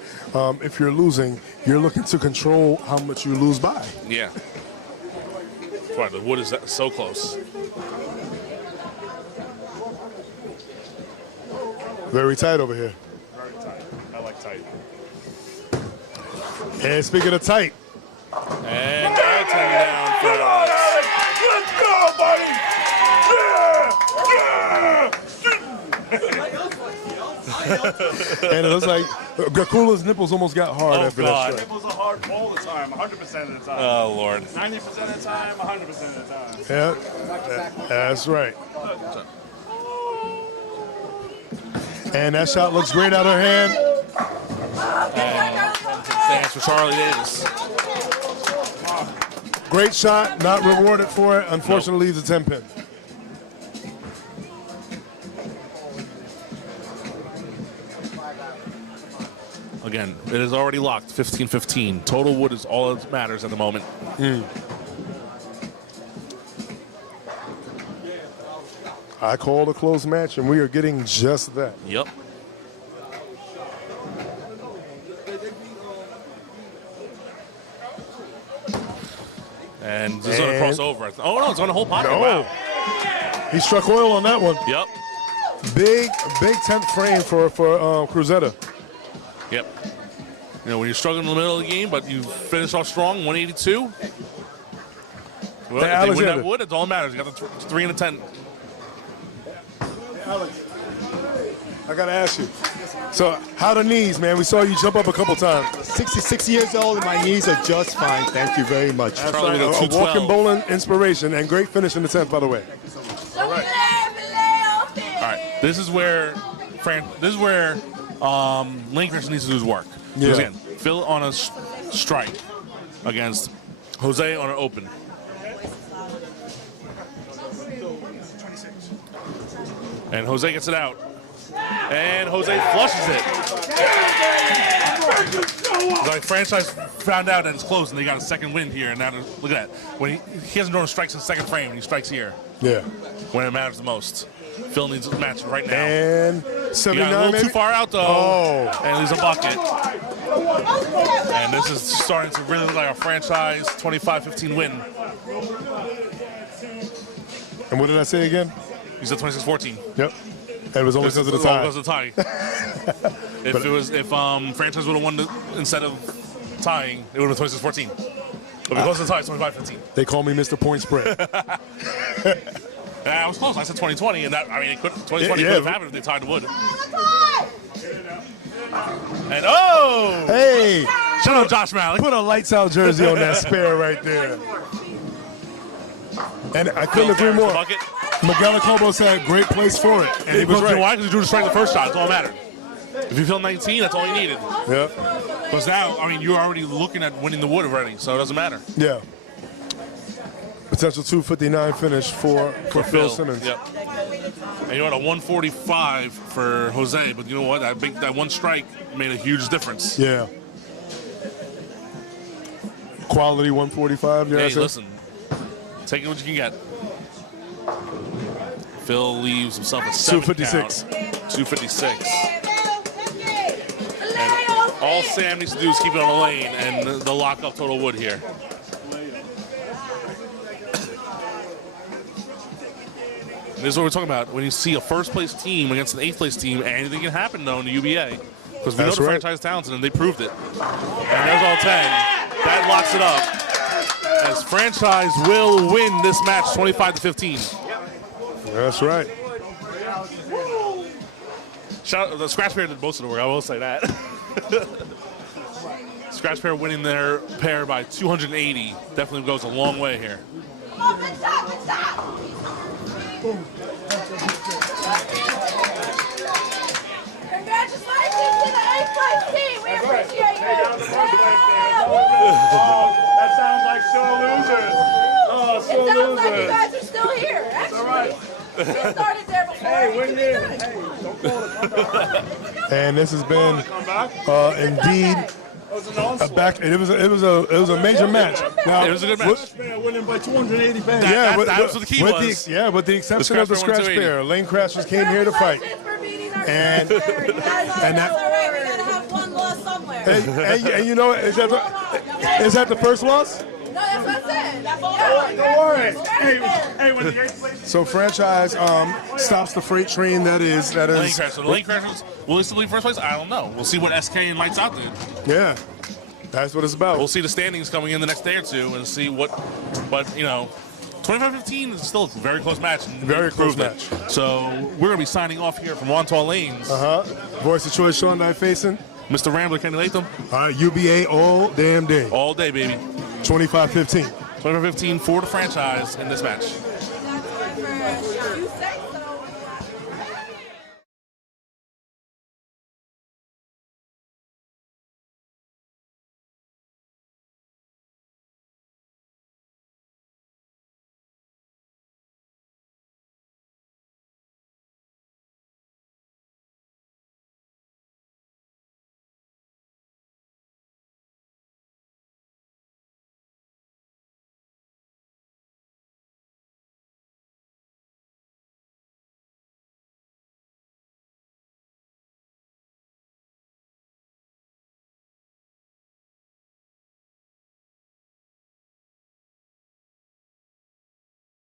if you're losing, you're looking to control how much you lose by. Yeah. That's why the wood is so close. Very tight over here. Very tight. I like tight. And speaking of tight. And all 10 down for Alex. Let's go, buddy! And it looks like Gakula's nipples almost got hard after that strike. Nipples are hard all the time, 100% of the time. Oh, Lord. 90% of the time, 100% of the time. Yeah, that's right. And that shot looks great out of her hand. And stands for Charlie Davis. Great shot, not rewarded for it. Unfortunately, leaves a 10 pin. Again, it is already locked, 15-15. Total wood is all that matters at the moment. I called a close match, and we are getting just that. Yep. And this is going to cross over. Oh, no, it's on the whole pocket. No. Wow. He struck oil on that one. Yep. Big 10th frame for Cruzetta. Yep. You know, when you're struggling in the middle of the game, but you finish off strong, 182. Well, if they win that wood, it's all that matters. You got the 3 and a 10. Alex, I got to ask you. So, how the knees, man? We saw you jump up a couple times. 66 years old and my knees are just fine. Thank you very much. That's right. A walking bowling inspiration and great finish in the 10th, by the way. All right. All right. This is where Lane Christian needs to do his work. Yeah. Because again, Phil on a strike against Jose on an open. And Jose gets it out. And Jose flushes it. Like franchise found out that it's close and they got a second win here. And now look at that. When he hasn't drawn strikes in the second frame and he strikes here. Yeah. When it matters the most. Phil needs a match right now. And 79, he got a little maybe? too far out though. Oh. And there's a bucket. And this is starting to really look like a franchise 25-15 win. And what did I say again? He's at 26-14. Yep. It was only because of the tie. Because of the tie. If franchise would have won instead of tying, it would have been 26-14. But because of the tie, it's 25-15. They call me Mr. Point Spread. I was close. I said 2020, and that 2020 could have happened if they tied the wood. And hey, shout out Josh Malik. Put a lights out jersey on that spare right there. And I couldn't agree more. Miguel Acobo said great place for it, and he was right. Why? Because he drew the strike the first shot. That's all that mattered. If you feel 19, that's all you needed. Yeah. Because now, you're already looking at winning the wood already, so it doesn't matter. Yeah. Potential 259 finish for Phil Simmons. Yep. And you had a 145 for Jose, but you know what? That one strike made a huge difference. Yeah. Quality 145. Hey, listen. Take it what you can get. Phil leaves himself a 256. 256. And all Sam needs to do is keep it on the lane and the lock up total wood here. And this is what we're talking about. When you see a first-place team against an eighth-place team, anything can happen, though, in the UBA. Because we know the franchise is talented, and they proved it. And there's all 10. That locks it up. As franchise will win this match 25-15. That's right. The Scratch Bear did most of the work, I will say that. Scratch pair winning their pair by 280 definitely goes a long way here. Come on, good job, good job. Congratulations to the 8th place team. We appreciate you. That sounds like sore losers. Oh, It sore sounds losers. like you guys are still here, actually. All right. We started there before. Hey, You win can be in. good. Hey, don't call it. Come back. And this has been Come back. indeed That was an a onslaught. back. It was a major match. Now, It was a good match. with- Winning by 280 pounds. Yeah, that was what the key with was. with the exception of the scratch pair scratch won 280. pair, Lane Crashers came here to fight. Congratulations for beating our And- sister. You guys are and that- all right. We gotta have one loss somewhere. And you know, is that the first loss? No, that's what I said. Don't worry. Hey, when the 8th place. So franchise stops the freight train that is Lane Crash. So the Lane Crashers, will they still leave first place? I don't know. We'll see what SK and Lights Out did. yeah, that's what it's about. We'll see the standings coming in the next day or two and see what. But 25-15 is still a very close match. And Very close proved it. So we're gonna be signing off here from Wantagh Lanes. Voice of choice, Sean Knight facing. Mr. Rambler, Kenny Latham, All right, UBA all damn day. all day, baby. 25-15. 25-15 for the franchise in this match. You say so.